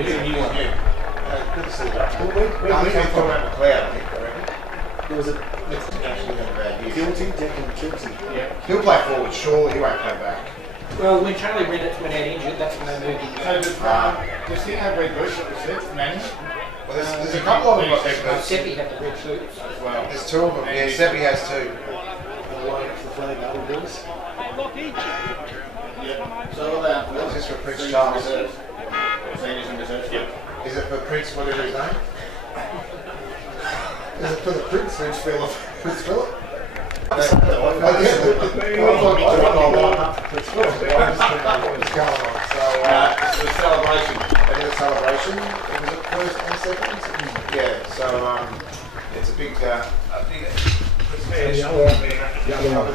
It's a new one. Good to see that. We came from around the cloud, I think, I reckon. There was a Actually had a bad year. guilty, Declan Guilty. Yeah. He'll play forward, surely, he won't play back. Well, when Charlie Reynolds went out injured, that's when they moved him. So does he have red boots that was said, Manny? Well, there's a couple of them got red boots. Seppi had the red boots as Well, there's two of them. Yeah, Seppi has two. Line up for the flag, other boys. So what's this for Prince Charles? Seniors and reserves? Yep. Is it for Prince, whatever his name? Is it for the Prince? Prince Philip? Prince Philip? I thought Prince Philip. What's going on? So, it's a celebration. it is a celebration. It was at first and second. Yeah, so it's a big the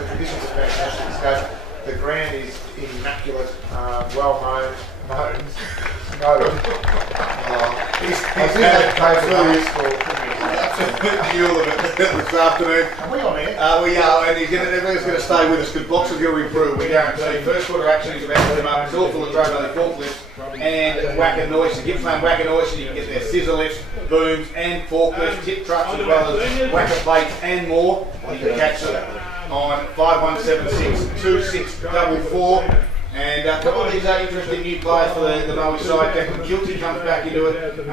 conditions are fantastic. So the ground is immaculate, well mown. He's had this afternoon. Are we on air? We are, and everyone's going to stay with us because boxers going to improve. We guarantee. First quarter action is about to come up. It's all full of Dro Valley forklifts and whacker noise. GIPPSLAND whacker noise, and you can get their scissor lifts, booms, and forklifts, tip trucks, as well as whacker plates and more. You can catch them on 5176 2644. And a couple of these are interesting new players for the Maui side. Declan Guilty comes back into it. The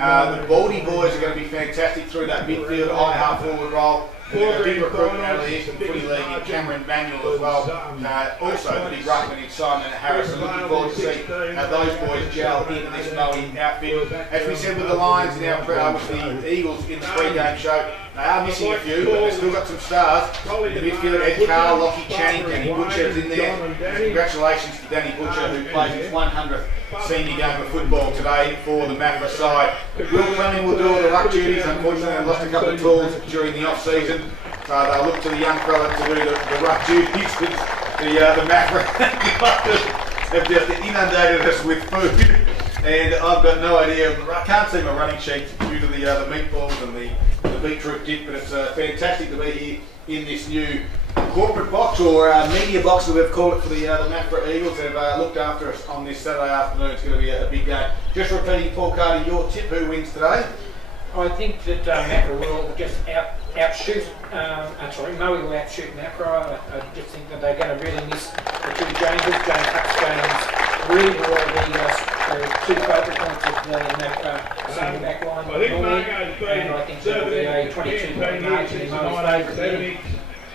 Baldy boys are going to be fantastic through that midfield, high half forward role. A big recruitment out of the Eastern Footy League in Cameron Manuel as well. Also the big ruckman in Simon Harris. Looking forward to see how those boys gel into this Maui outfit. As we said with the Lions now, with the Eagles in the pre-game show, they are missing a few, but they've still got some stars. In the midfield, Ed Carr, Lockie Channing, Danny Butcher's in there. Congratulations to Danny Butcher, who plays his 100th senior game of football today for the Maffra side. Will Fleming will do all the ruck duties. Unfortunately, they lost a couple of tools during the off-season. So they'll look to the young fella to do the ruck duties. The Maffra have just inundated us with food. And I've got no idea, I can't see my running sheet due to the meatballs and the beetroot dip, but it's fantastic to be here in this new corporate box or media box that we've called it for the Maffra Eagles. They've looked after us on this Saturday afternoon. It's going to be a big game. Just repeating, Paul Carter, your tip, who wins today? I think that Maffra will just outshoot, Maui will outshoot Maffra. I just think that they're going to really miss the two Jameses. James Huck's really will be two focal points of the Maffra senior back line. And I think that will be a 22-point margin in Maui's favour.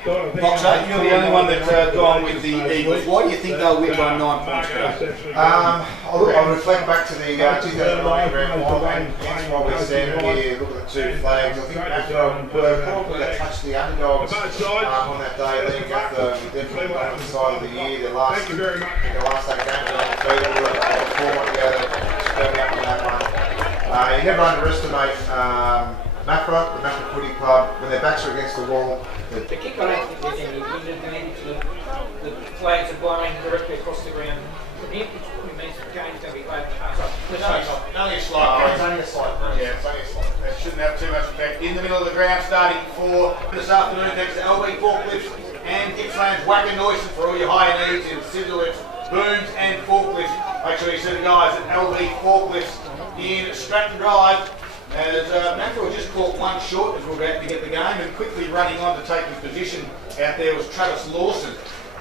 Boxer, you're the only one that's gone with the Eagles. Why do you think they'll win by 9 points today? I'll reflect back to the 2009 grand final, and hence why we're standing here, look at the two flags. I think Maffra were probably that touched the underdogs on that day, leading up definitely on the side of the year. The last 8 games were undefeated. They were 4-1 together, spreading up on that one. You never underestimate Maffra, the Maffra Footy Club, when their backs are against the wall. The kick, I don't think there's any advantage. The flags are blowing directly across the ground. From here, it probably means the game's going to be played Only a slight. It's only a slight. Yeah, it's only a slight. That shouldn't have too much effect. In the middle of the ground, starting for this afternoon, next to LB forklifts and GIPPSLAND's whacker noises for all your higher needs in scissor lifts, booms and forklifts. Make sure you see the guys at LB forklifts in Stratton Drive. As Maffra just caught one short as we're about to get the game, and quickly running on to take his position out there was Travis Lawson.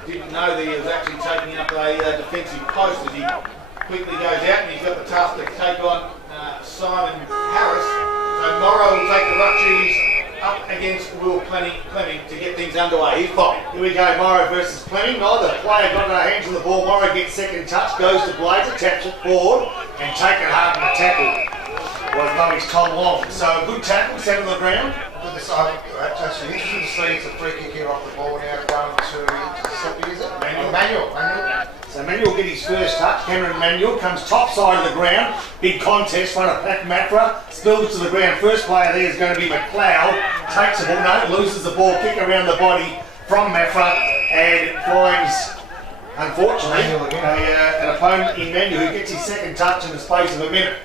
Didn't know that he was actually taking up a defensive post as he quickly goes out, and he's got the task to take on Simon Harris. So Morrow will take the ruck duties up against Will Fleming to get things underway. Here's Bobby. Here we go, Morrow versus Fleming. Neither player got their hands on the ball. Morrow gets second touch, goes to Blazer, taps it forward, and taken hard in the tackle was Murray's Tom Long. So a good tackle, set on the ground. That's actually interesting to see. It's a free kick here off the ball now, going to Seppi, is it? Manuel. So Manuel get his first touch. Cameron Manuel comes top side of the ground. Big contest, front of Maffra. Spills to the ground. First player there is going to be McLeod. Takes the ball, no, loses the ball, kick around the body from Maffra, and it finds, unfortunately, an opponent in Manuel who gets his second touch in the space of a minute.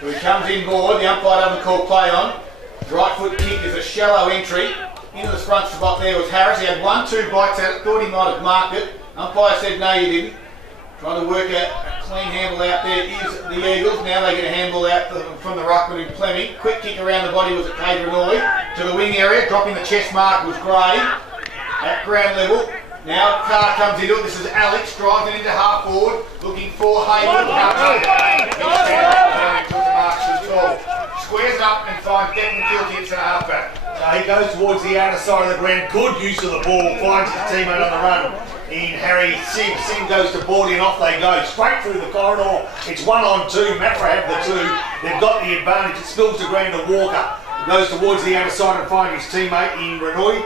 So he comes in board, the umpire doesn't call play on. Right foot kick is a shallow entry. Into the front spot there was Harris. He had 1-2 bites at it, thought he might have marked it. Umpire said no, you didn't. Trying to work a clean handle out there is the Eagles. Now they get a handle out from the ruckman in Fleming. Quick kick around the body was at Cadranoi. To the wing area, dropping the chest mark was Gray. At ground level. Now Carr comes into it. This is Alex driving into half forward. Looking for Haywood. Squares up and finds Denton Kilty at centre halfback. He goes towards the outer side of the ground. Good use of the ball. Finds his teammate on the run. In Harry Sim. Sim goes to board in, off they go. Straight through the corridor. It's 1-on-2. Maffra have the 2. They've got the advantage. It spills the ground to Walker. Goes towards the outer side and finds his teammate in Renoi.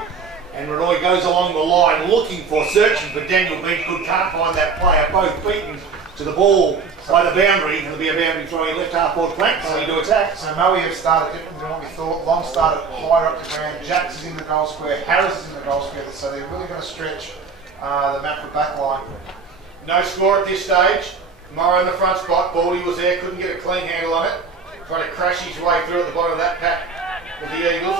And Renoi goes along the line looking for, searching for Daniel Beachgood. Can't find that player. Both beaten to the ball by the boundary. There'll be a boundary throwing left half forward flank. So to attack. So Moe have started different than what we thought. Long started higher up the ground. Jacks is in the goal square. Harris is in the goal square. So they're really going to stretch the Maffra back line. No score at this stage. Morrow in the front spot. Baldy was there. Couldn't get a clean handle on it. Trying to crash his way through at the bottom of that pack with the Eagles.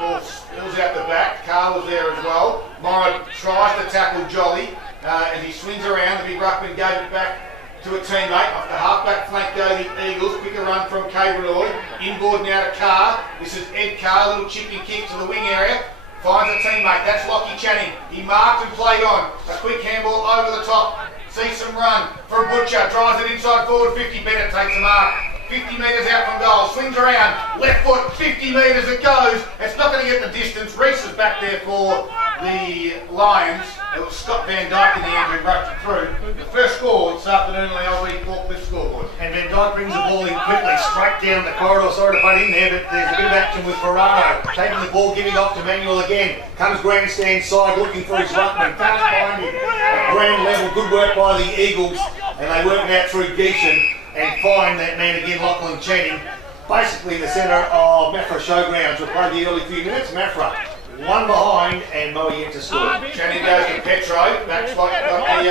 Ball spills out the back. Carr was there as well. Morrow tries to tackle Jolly as he swings around. The big ruckman gave it back to a teammate. Off the half-back flank go the Eagles. Quicker run from Cadranoi. Inboard now to Carr. This is Ed Carr. Little chipping kick to the wing area. Finds a teammate. That's Lockie Channing. He marked and played on. A quick handball over the top. Sees some run from Butcher. Drives it inside forward. 50. Bennett takes a mark. 50 metres out from goal, swings around, left foot, 50 metres it goes. It's not going to get the distance. Reese is back there for the Lions. It was Scott Van Dyke in the end who rushed it through. The first score this afternoon on the LV forklift scoreboard. And Van Dyke brings the ball in quickly, straight down the corridor. Sorry to butt in there, but there's a bit of action with Ferraro. Taking the ball, giving off to Manuel again. Comes grandstand side, looking for his ruckman. Can't find him. At ground level, good work by the Eagles. And they work it out through Geeshan. And find that man again, Lachlan Channing, basically in the centre of Maffra Showgrounds. We'll play the early few minutes. Maffra, one behind, and Moe yet to score. Channing goes to Petro. Back spot, got the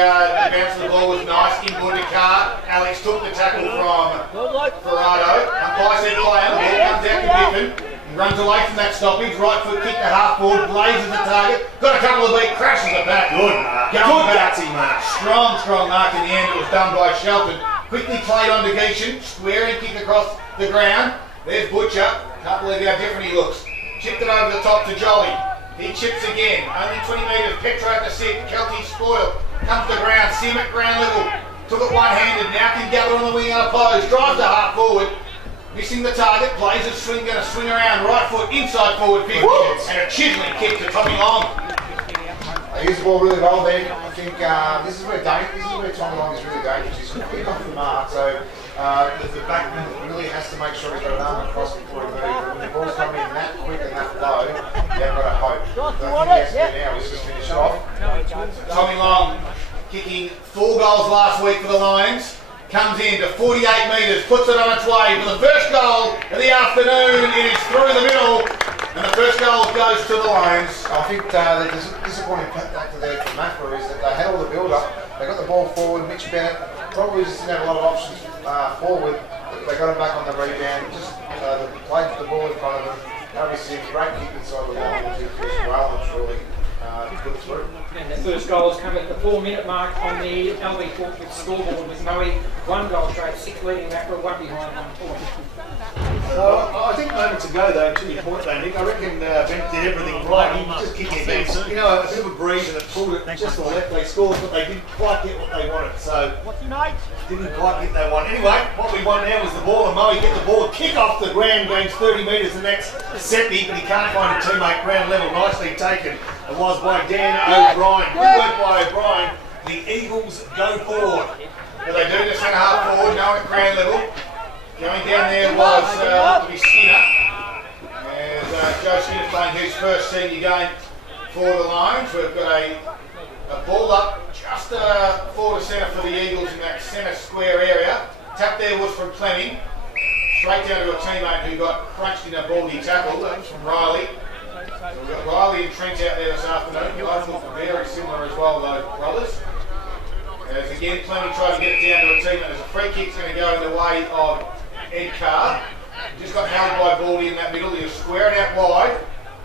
bounce of the ball was nice. Inboard to Carr. Alex took the tackle from Ferrado. Umpire said play on. The ball comes out to Biffin. Runs away from that stoppage. Right foot kick to half forward. Blazes the target. Got a couple of beat. Crashes it back. Good mark. Good gutsy mark. Strong mark in the end. It was done by Shelton. Quickly played on to Geeshan, squaring kick across the ground. There's Butcher. Can't believe how different he looks. Chipped it over the top to Jolly. He chips again. Only 20 metres. Petro at the sit. Kelty spoiled. Comes to the ground. Sim at ground level. Took it one-handed. Now can gather on the wing unopposed. Drives to half forward. Missing the target. Plays a swing. Going to swing around. Right foot inside forward 50. And a chiseling kick to Tommy Long. They use the ball really well there. I think this is where Tommy Long is really dangerous. He's quick off the mark, so the backman really has to make sure he's got an arm across before he moves. When the ball's coming in that quick and that low, you haven't got a hope. So I think he has to do now is just finish it off. Tommy Long kicking 4 goals last week for the Lions. Comes in to 48 metres, puts it on its way for the first goal of the afternoon. It is through the middle, and the first goal goes to the Lions. I think the disappointing factor there for Maffra is that they had all the build-up. They got the ball forward. Mitch Bennett probably just didn't have a lot of options forward. They got him back on the rebound. Just played the ball in front of them. Obviously, a great kick inside the line, which is well and truly good through. And the first goal has come at the 4-minute mark on the LV forklift scoreboard with Moe 1 goal straight, 6 leading Maffra, 1 behind, 1 point. I think moments ago, though, to your point, though, Nick, I reckon Bennett did everything right. He was just kicking it back. You know, a bit of a breeze and it pulled it just to the left. They scored, but they didn't quite get what they wanted. So, didn't quite get that one. Anyway, what we want now is the ball, and Moe get the ball, kick off the ground, going 30 metres, and that's Seppi, but he can't find a teammate ground level. Nicely taken. It was by Dan O'Brien. Good work by O'Brien. The Eagles go forward. But they do the centre half forward, no at ground level. Going down there was Skinner. As Joe Skinner's playing his first senior game for the Lions. We've got a ball up just forward to centre for the Eagles in that centre square area. Tap there was from Fleming. Straight down to a teammate who got crunched in a baldy tackle. That was from Riley. So we've got Riley and Trent out there this afternoon. Both look very similar as well, those brothers. As again, Fleming tried to get it down to a teammate. There's a free kick's going to go in the way of Ed Carr. Just got held by Baldy in that middle. He was squaring out wide.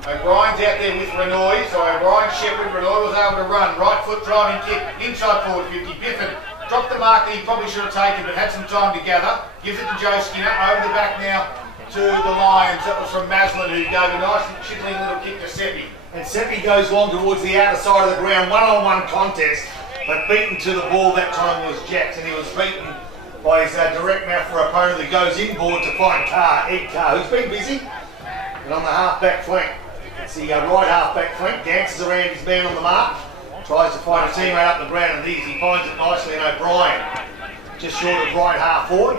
O'Brien's out there with Renoi. So O'Brien shepherded. Renoi was able to run. Right foot driving kick. Inside forward 50. Biffin Dropped the mark that he probably should have taken, but had some time to gather. Gives it to Joe Skinner. Over the back now to the Lions. That was from Maslin, who gave a nice chittering little kick to Seppi. And Seppi goes long towards the outer side of the ground, one-on-one contest, but beaten to the ball that time was Jax, and he was beaten by his direct Maffra opponent who goes inboard to find Ed Carr, who's been busy, and on the half-back flank. It's the right half-back flank, dances around his man on the mark, tries to find a teammate up the ground, and he finds it nicely in O'Brien, just short of right half forward.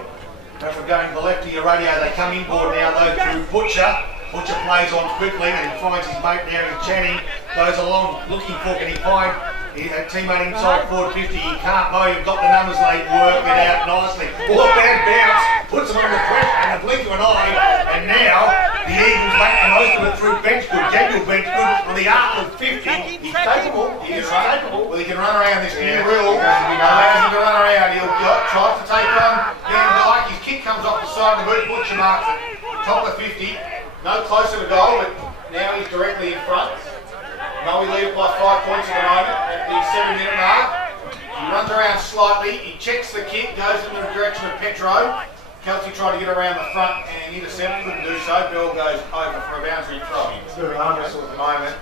Maffra going to the left of your radio, they come inboard now though through Butcher. Butcher plays on quickly and he finds his mate there in Channing, goes along looking for, can he find a teammate inside forward 50, he can't know, you've got the numbers, they work it out nicely. Ball bad bounce, puts him under pressure in the blink of an eye, and now the Eagles make the most of it through bench good, genuine bench good, with the arc of 50, he's capable, he is capable. Well, he can run around this new rule, allows him to run around, he'll try to take on Van Dyke, his kick comes off the side of the boot, Butcher marks it, top of 50. No closer to goal, but now he's directly in front. No, we lead it by 5 points at the moment at the 7-minute mark. He runs around slightly, he checks the kick, goes in the direction of Petro. Kelsey tried to get around the front and intercept, couldn't do so. Bell goes over for a boundary throw. It's a bit of an arm wrestle at the moment.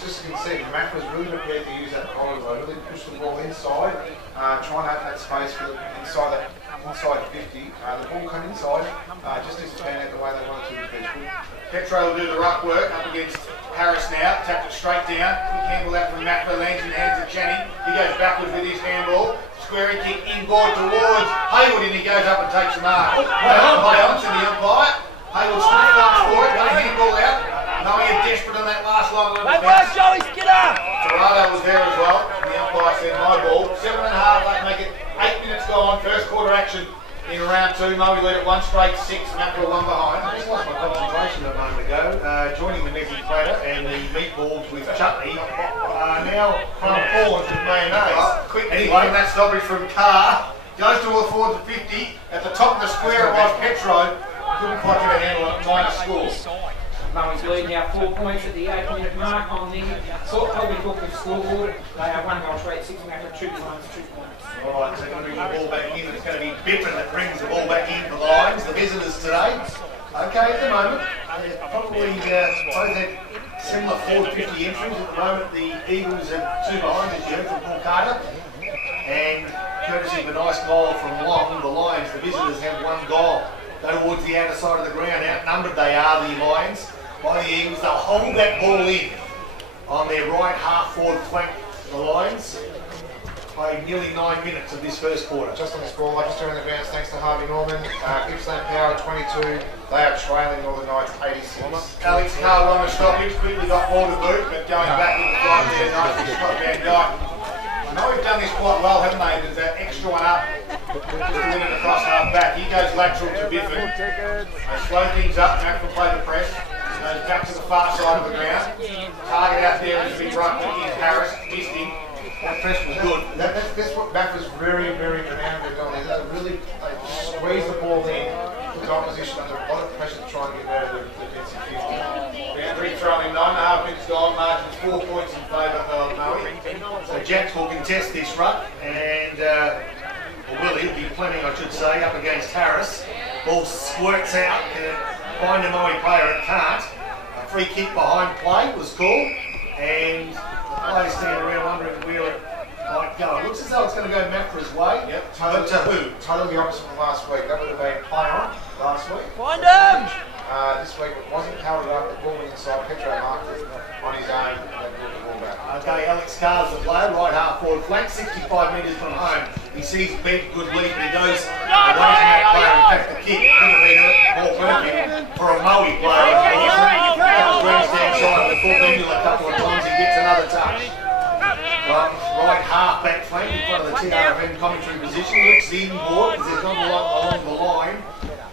Just you can see, Maffra's really prepared to use that corridor, really push the ball inside, try and have that space for the inside 50. The ball come inside, just needs to pan out the way they want it to be. Petro will do the ruck work up against Harris now, tapped it straight down. Quick handball out from Maffra, lands in the hands of Channing. He goes backwards with his handball. Squaring kick inboard towards Haywood, and he goes up and takes the mark. Play on to the umpire. Haywood still fights for it, got a handball out. Knowing he's desperate on that last line of defence. Serrato was there as well. The umpire said my ball. 7.5, they make it 8 minutes gone. First quarter action in round 2. Moe led at 1 straight 6, Maffra 1 behind. I just lost my concentration a moment ago. Joining the Messi platter and the meatballs with chutney. Now from forward with mayonnaise. Quick kick from that stoppage from Carr. Goes towards the 50. At the top of the square it was Petro. Couldn't quite get a handle on minus score. Moe's lead now 4 points at the 8-minute mark on the Colby Cookman scoreboard. They are 1 goal straight, 6 Maffra, 2 points, 2 points. Alright, so going to bring the ball back in. It's going to be Biffin that brings the ball back in for the Lions, the visitors today. Okay, at the moment, they've probably both had similar forward 50 entries. At the moment, the Eagles have 2 behind, as you heard from Paul Carter. And courtesy of a nice goal from Long, the Lions, the visitors have 1 goal. Go towards the outer side of the ground. Outnumbered they are, the Lions. By the Eagles, they'll hold that ball in on their right half forward flank. The Lions played nearly 9 minutes of this first quarter. Just on the score, like just doing the advance, thanks to Harvey Norman. Gippsland Power 22, they are trailing Northern Knights 86. Alex Carr won the stoppage, quickly got ball to boot, but going back with the flight there, nicely Scott Van Dyke. I know we've done this quite well, haven't they? There's that extra one up, just to win it across half back. He goes lateral to Biffin. They slow things up, Maffra will play the press. Goes back to the far side of the ground. Target out there is big right kick in Harris, missed him. That press was good. That's what Maffra's very, very demanding on. They really squeeze the ball in, put the opposition under a lot of pressure to try and get rid of the defensive 50. Boundary throwing 9.5 minutes gone, margins 4 points in favour of Moe. So Jax will contest this ruck, and he'll be planning, I should say, up against Harris. Ball squirts out, and find a Moe player, it can't. A free kick behind play was called, and the players standing around wondering where it might go. It looks as though it's going to go Maffra's way. Yep. To who? Totally the opposite from last week. That would have been play on last week. Find him! This week it wasn't held up, the ball went inside, Petro marked it on his own, they brought the ball back. Okay, Alex Carr's the player, right half forward flank, 65 metres from home. He sees big, good lead, but he goes away from that player. In fact, the kick could have been more perfect for a Moe player. Grandstand side of the full Bendel a couple of times, he gets another touch. Right half back flank in front of the TRFN commentary position, looks inboard because there's not a lot along the line.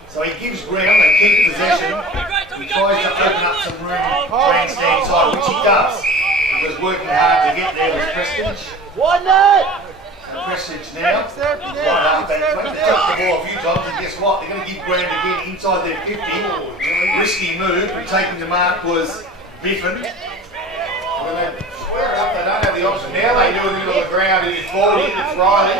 So he gives ground, they keep possession, he tries to open up some room grandstand side, which he does. He was working hard to get there with Prestige. And Prestige now, right half back flank, they took the ball a few times, and guess what, they're going to give ground again inside their 50. Risky move, but taking the mark was Biffin. When they square it up, they don't have the option. Now they do in the middle of the ground, it is 40, it's Riley.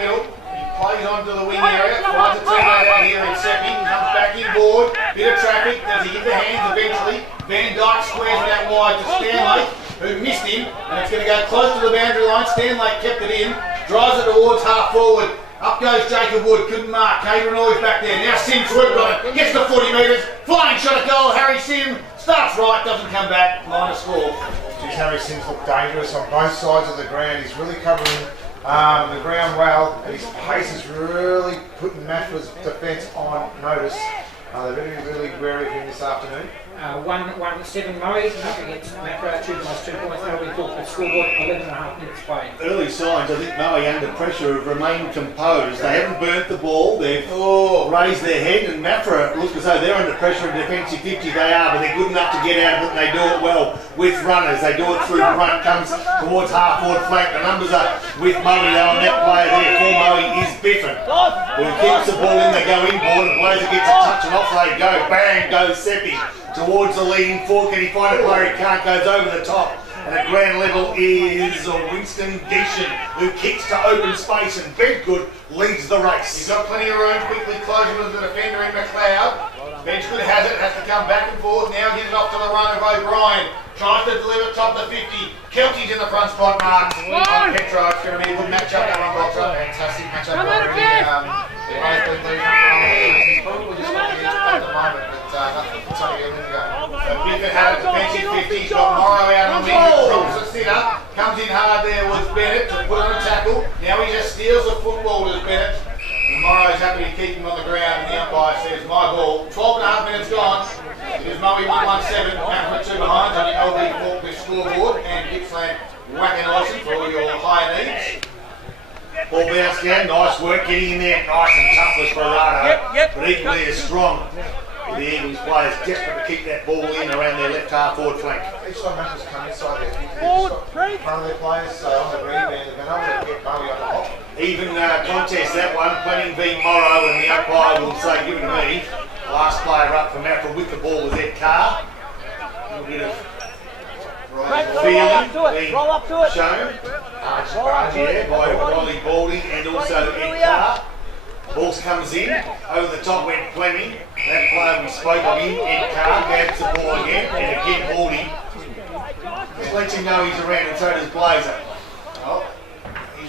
middle. He plays onto the wing area, finds a teammate out here in Seppi, comes back inboard, bit of traffic, does he get the hands eventually? Van Dyke squares it out wide to Stanley, who missed him, and it's going to go close to the boundary line. Stanley kept it in, drives it towards half forward. Up goes Jacob Wood, couldn't mark. Cameron Noyes back there. Now Sims swooped on it, gets to 40 metres, flying shot at goal. Harry Sim starts right, doesn't come back, minor score. Geez, Harry Sims look dangerous on both sides of the ground. He's really covering the ground well, and his pace is really putting Maffra's defence on notice. They're really wary of him this afternoon. 1-7 Murray up against Maffra, 2 minus 2 points. Now we talk the scoreboard, 11.5 minutes played. Early signs, I think Maui under pressure have remained composed. They haven't burnt the ball, they've raised their head, and Maffra looks as though they're under pressure in defensive 50. They are, but they're good enough to get out of it, and they do it well with runners. They do it through the front, comes towards half forward flank. The numbers are with Maui on that player there. For Maui is Biffin, who keeps the ball in, they go inboard, and Blazer gets a touch and off they go. Bang goes Seppi towards the leading forward. Can he find a player? He can't, goes over the top. And at ground level is Winston Geishan, who kicks to open space, and Bedgood leads the race. He's got plenty of room, quickly closing with the defender in McLeod. Bedgood has it, has to come back and forth. Now gives it off to the run of O'Brien. Tries to deliver top of the 50. Kelty's in the front spot mark. On Petro, it's going to be a good match up that one, Boxer. Fantastic match up. He's probably just got the edge at the moment, but nothing to tell you a minute ago. So Biffin had a defensive 50. He's got Morrow out on the wing. Drops a sitter. Comes in hard there with Bennett to put on a tackle. Now he just steals the football to Bennett. Morrow's happy to keep him on the ground, and the umpire says, my ball. 12.5 minutes gone. It is Maui 1-1-7, Maffra 2 behind on the LB Forklift scoreboard, and Gippsland whacking Ison for all your high needs. Ball bounce down, nice work getting in there, nice and tough for Ferraro, but equally as strong. The Eagles players desperate to keep that ball in around their left half forward flank. Each time Maffra's come inside there, front of their players, so on the rebound, they've been able to get Maui on the hop. Even contest that one, Plenty v Morrow, and the umpire will say, give it to me. Last player up for Maffra with the ball was Ed Carr. A little bit of feeling being shown. Yeah, by Riley Baldy and also Ed Carr. Ball comes in, over the top went Fleming. That player we spoke of him, Ed Carr, grabs the ball again, and again Baldy. Just lets him know he's around, and so does Blazer. Oh.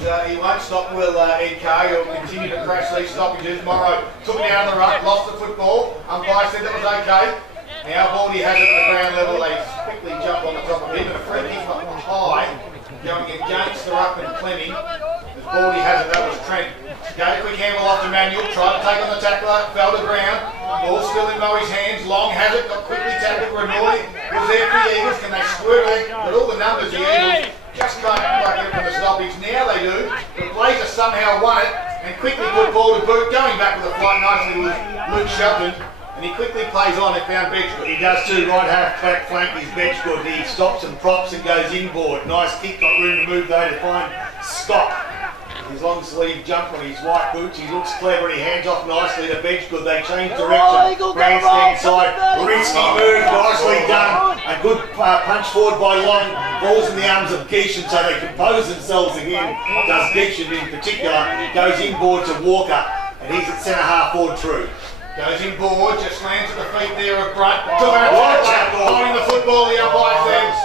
He won't stop, will Ed Carr. He'll continue to crash these stoppages. Morrow took it down the ruck, lost the football. Umpire said that was okay. Now Baldy has it at the ground level. They quickly jump on the top of him, and a free kick high going against the ruckman Fleming. As Baldy has it, that was Trent. Gave a quick handle off to Manuel, tried to take on the tackler, fell to ground. Ball still in Murray's hands. Long has it, got quickly tackled. Renoi was there for the Eagles. Can they squirt it? But all the numbers, the Eagles just can't get from the stoppage. Now they do. The Blazer somehow won it and quickly put ball to boot. Going back with the flight nicely was Luke Shelton. And he quickly plays on and found Bedgood. He does too, right half back flank is Bedgood. He stops and props and goes inboard. Nice kick, got room to move though to find Scott. His long sleeve jump on his white boots. He looks clever and he hands off nicely to Bedgood. They change direction. Grandstand side. Risky move, nicely done. A good punch forward by Long. Balls in the arms of Geishan so they compose themselves again. Does Geishan in particular. Goes inboard to Walker. And he's at centre half forward true. Goes inboard, just lands at the feet there of Brunt. Holding the football, the umpire says.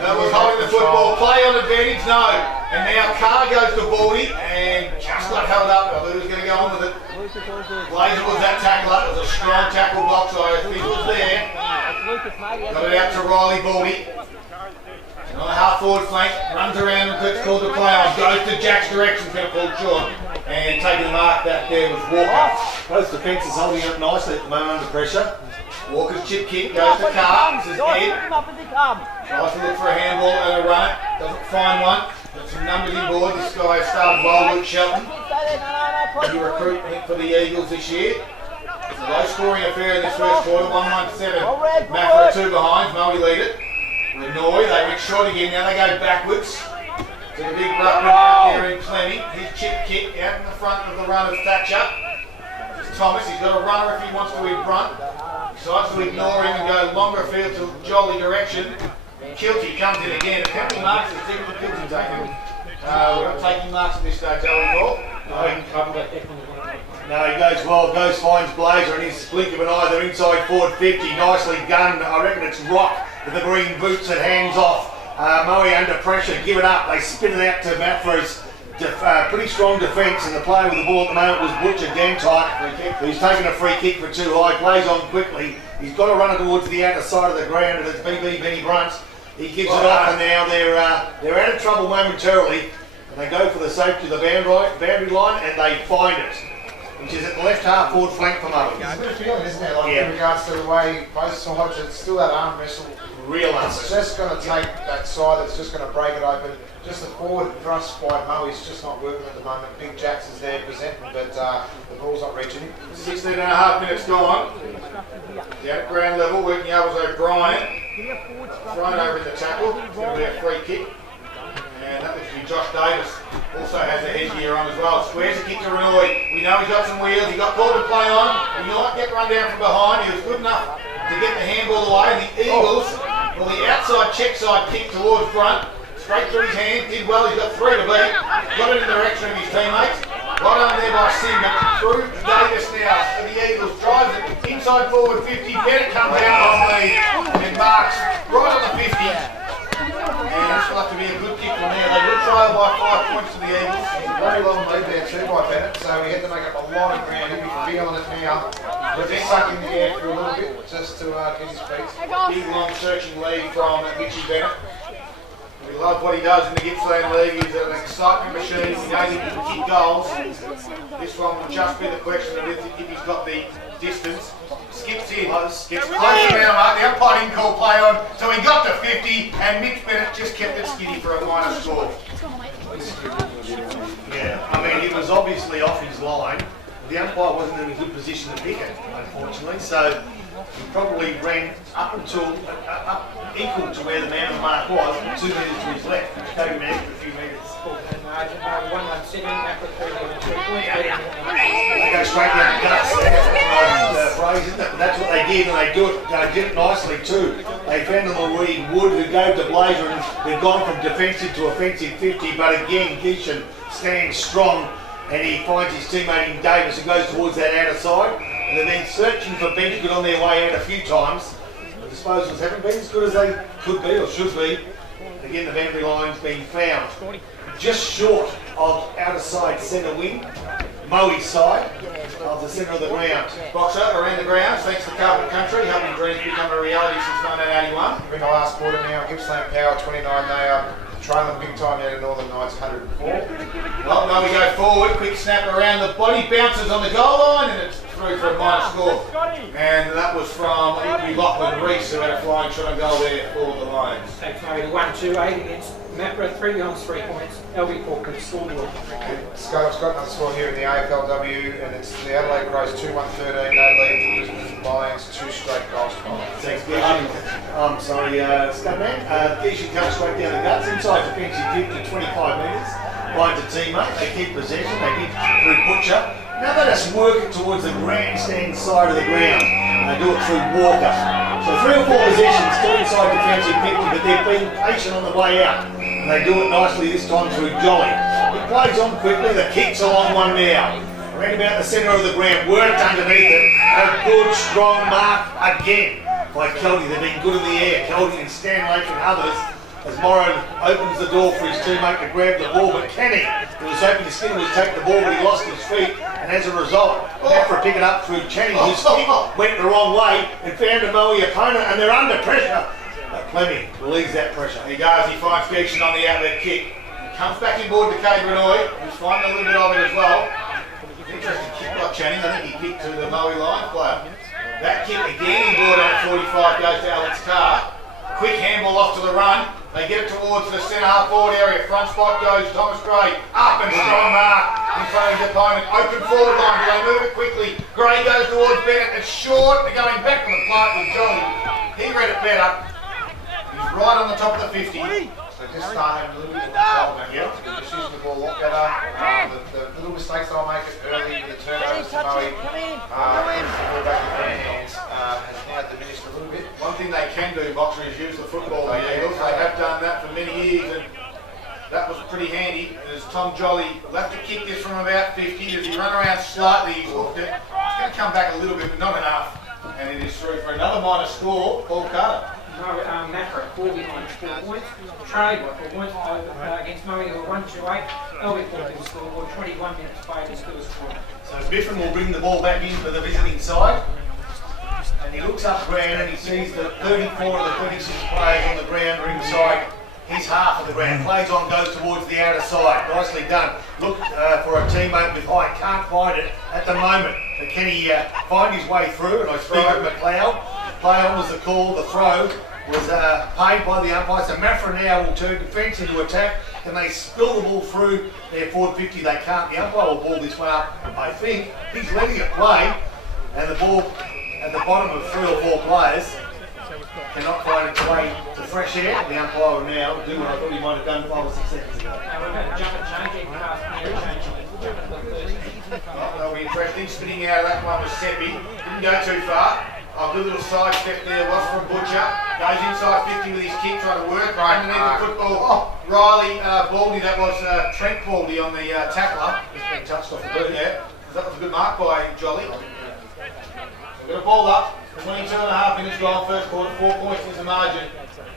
That was holding the football. Play on advantage, no. And now Carr goes to Baldy and just got held up. I thought he was going to go on with it. Blazer was that tackler. It was a strong tackle box, so I think it was there. Got it out to Riley Baldy. On the half forward flank, runs around and gets called to play on. Goes to Jack's direction, going to fall short. And taking the mark back there was Walker. Both defences holding up nicely at the moment under pressure. Walker's chip kick goes to Carr. This is Ed. Tries to look for a handball and a run. Doesn't find one. Got some numbers inboard. This guy started well, Luke Shelton. New recruit, I think, for the Eagles this year. It's a low scoring affair in this first quarter. 1-1-7. Maffra 2 behind. Maui lead it. Renoi, they went short again. Now they go backwards. To the big ruckman out there in Plenty. His chip kick out in the front of the run of Thatcher. This Thomas, he's got a runner if he wants to in front. Decides to ignore him and go longer field to Jolly direction. Kilty comes in again. How many marks has Stephen Kilty taken? We're not taking marks at this stage, are we, Paul? No, he goes well, finds Blazer, and his blink of an eye, they're inside forward 50, nicely done. I reckon it's Rock with the green boots that hangs off. Moe under pressure, give it up, they spin it out to Maffra's pretty strong defence, and the player with the ball at the moment was Butcher Dentite, who's taken a free kick for too high, plays on quickly. He's got to run it towards the outer side of the ground, and it's BB Benny Brunt. He gives it up, and now they're out of trouble momentarily, and they go for the safety of the boundary line, and they find it, which is at the left half forward flank for Moe. There's a bit of feeling, isn't there? Like in regards to the way both sides, it's still that arm wrestle. Real It's just going to take that side that's just going to break it open. Just the forward thrust by Moe is just not working at the moment. Big Jacks is there presenting, but the ball's not reaching him. 16.5 minutes gone. Down at ground level, working out was O'Brien. Thrown over in the tackle. It's going to be a free kick. And that looks to be Josh Davis. Also has a headgear on as well. Squares a kick to Renoy. We know he's got some wheels. He got called to play on. He might get run down from behind. He was good enough to get the handball away. And the Eagles, well, the outside check side kick towards Brunt. Straight through his hand, did well, he's got 3 to beat, got it in the direction of his teammates. Right on there by Sim, but through Davis now for the Eagles, drives it inside forward 50, Bennett comes out on lead and marks right on the 50. And this will have to be a good kick from there. They will trail by 5 points to the Eagles. Very long lead there too by Bennett, so he had to make up a lot of ground. He'll be feeling it now. He'll be sucking the air for a little bit just to get his feet. Big long searching lead from Mitchie Bennett. We love what he does in the Gippsland League. He's an excitement machine. He knows he can kick goals. This one will just be the question of if he's got the distance. Skips in, gets close to the mark. The umpire didn't call play on, so he got to 50, and Mitch Bennett just kept it skinny for a minor score. Yeah, I mean, it was obviously off his line. The umpire wasn't in a good position to pick it, unfortunately, so he probably ran up until equal to where the man on the mark was, 2 metres to his left, which gave him an extra few metres. They go straight down the guts. Phrase, isn't it? But that's what they did, and they did it nicely too. They found Louis Wood, who gave to Blazer, and they've gone from defensive to offensive 50, but again, Gishan stands strong, and he finds his teammate in Davis, who goes towards that outer side. And they've been searching for Ben, good on their way out a few times. The disposals haven't been as good as they could be or should be. Again, the boundary line's been found just short of outer side centre wing, Moe's side of the centre of the ground. Boxer around the grounds, thanks to Carpet Country, helping dreams become a reality since 1981. We're in the last quarter now. Gippsland Power 29, they are trailing big time out of Northern Knights 104. Well, now we go forward, quick snap around the body, bounces on the goal line, and it's through for a minor score. And that was from Lachlan Reese, who had a flying shot on goal there for the Lions. Takes Murray to 1-2-8 against Maffra, 3 on 3 points. LB4 could score. Scott's got another score here in the AFLW, and it's the Adelaide Crows 2-1-13, no lead. The Lions 2 straight goals. Thanks, Gishan. I'm sorry, Stuntman. Gishan comes straight down the guts, inside defensive 50 to 25 metres. Finds a teammate, they keep possession, they get through Butcher. Now they just work it towards the grandstand side of the ground. They do it through Walker. So 3 or 4 possessions, still inside defensive 50, but they've been patient on the way out. And they do it nicely this time through Jolly. He plays on quickly, the kick's a long one now. Around about the centre of the ground, worked underneath it. A good, strong mark again by Kelty. They've been good in the air. Kelty and Stanley and others. As Moran opens the door for his teammate to grab the ball, but Kenny, who was hoping Skinner would take the ball, but he lost his feet, and as a result, Maffra pick it up through Channing, whose kick went the wrong way and found a Moe opponent, and they're under pressure. But Fleming relieves that pressure. He goes, he finds Gishan on the outlet kick. Comes back inboard to Cade Renoy, who's finding a little bit of it as well. Interesting kick by Channing, I think he kicked to the Moe line player. That kick again inboard on 45 goes to Alex Carr. Quick handball off to the run. They get it towards the centre half forward area. Front spot goes Thomas Gray. Up and strong mark in front of his opponent. Open forward line. Do they move it quickly? Gray goes towards Bennett. It's short. They're going back from the plate with Jolly. He read it better. He's right on the top of the 50. So just starting a little bit more control now. Yep. Just using the ball a lot better. The little mistakes they'll make it early with the turnovers to Moe. Has now diminished a little bit. One thing they can do, Boxer, is use the football. The Eagles. They have done that for many years, and that was pretty handy. As Tom Jolly left it kick this from about 50. Does he run around slightly? He's hooked it. It's going to come back a little bit, but not enough. And it is through for another minor score. Paul Carter. Maffra 4 behind 4 points. Trade by 4 points against Murray, who were 1-2-8. LB Portland scoreboard, 21 minutes played, and still a score. So Biffin will bring the ball back in for the visiting side. And he looks up ground and he sees that 34 of the 36 players on the ground are inside his half of the ground. Plays on, goes towards the outer side. Nicely done. Look for a teammate with height. Can't find it at the moment. But can he find his way through? And I speak of McLeod. Play on was the call. The throw was paid by the umpire. So Maffra now will turn defence into attack. Can they spill the ball through their forward 50? They can't. The umpire will ball this one up. I think he's letting it play. And the ball at the bottom of 3 or 4 players cannot find its way to fresh air. The umpire will now do what I thought he might have done 5 or 6 seconds ago. That'll be interesting. Spinning out of that one was Seppi. Didn't go too far. A good little side step there was from Butcher. Goes inside 50 with his kick, trying to work right underneath the football. Riley Baldy, that was Trent Baldy on the tackler. Just been touched off the boot there. That was a good mark by Jolly. We've got a ball up. 22.5 minutes gone, first quarter. 4 points is the margin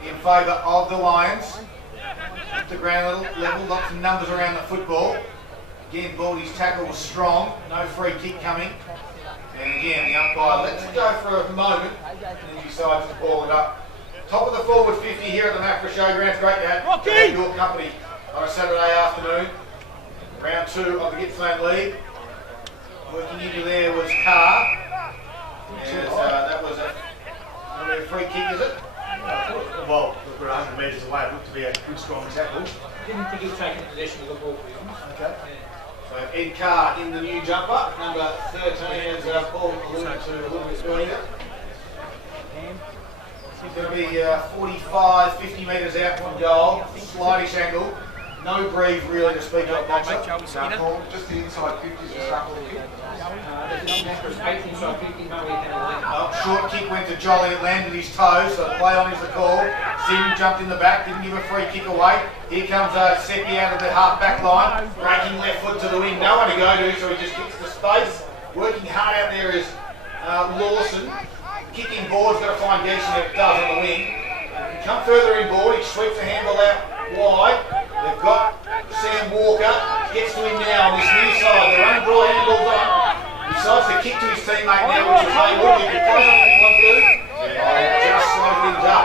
in favour of the Lions. Up the ground level, lots of numbers around the football. Again, Baldy's tackle was strong. No free kick coming. And again, the umpire lets it go for a moment and then decides to ball it up. Top of the forward 50 here at the Maffra Showgrounds. Great to have your company on a Saturday afternoon. Round 2 of the Gippsland League. Working into there was Carr. That was a free kick, is it? Well, we're 100 metres away. It looked to be a good, strong tackle. Didn't think he was taking possession of the ball, to be honest. Okay. So Ed Carr in the new jumper, number 13, as Paul alluded to a little bit earlier. He's going to be 45, 50 metres out from goal, slightish angle. No breathe really to speak of, Boxer. Paul, just the inside 50s to start with the kick. Short kick went to Jolly, it landed his toes, so play on is the call. Sim jumped in the back, didn't give a free kick away. Here comes Seppi out of the half back line, breaking left foot to the wing, no one to go to, so he just kicks the space. Working hard out there is Lawson. Kicking board's got to find decent, it does on the wing. Come further inboard, he sweeps the handball out wide. They've got Sam Walker, gets to him now on this near side. They're running broad handballs on. He decides to kick to his teammate now, which is Haywood. He can close on if he wants to. Just slow things up.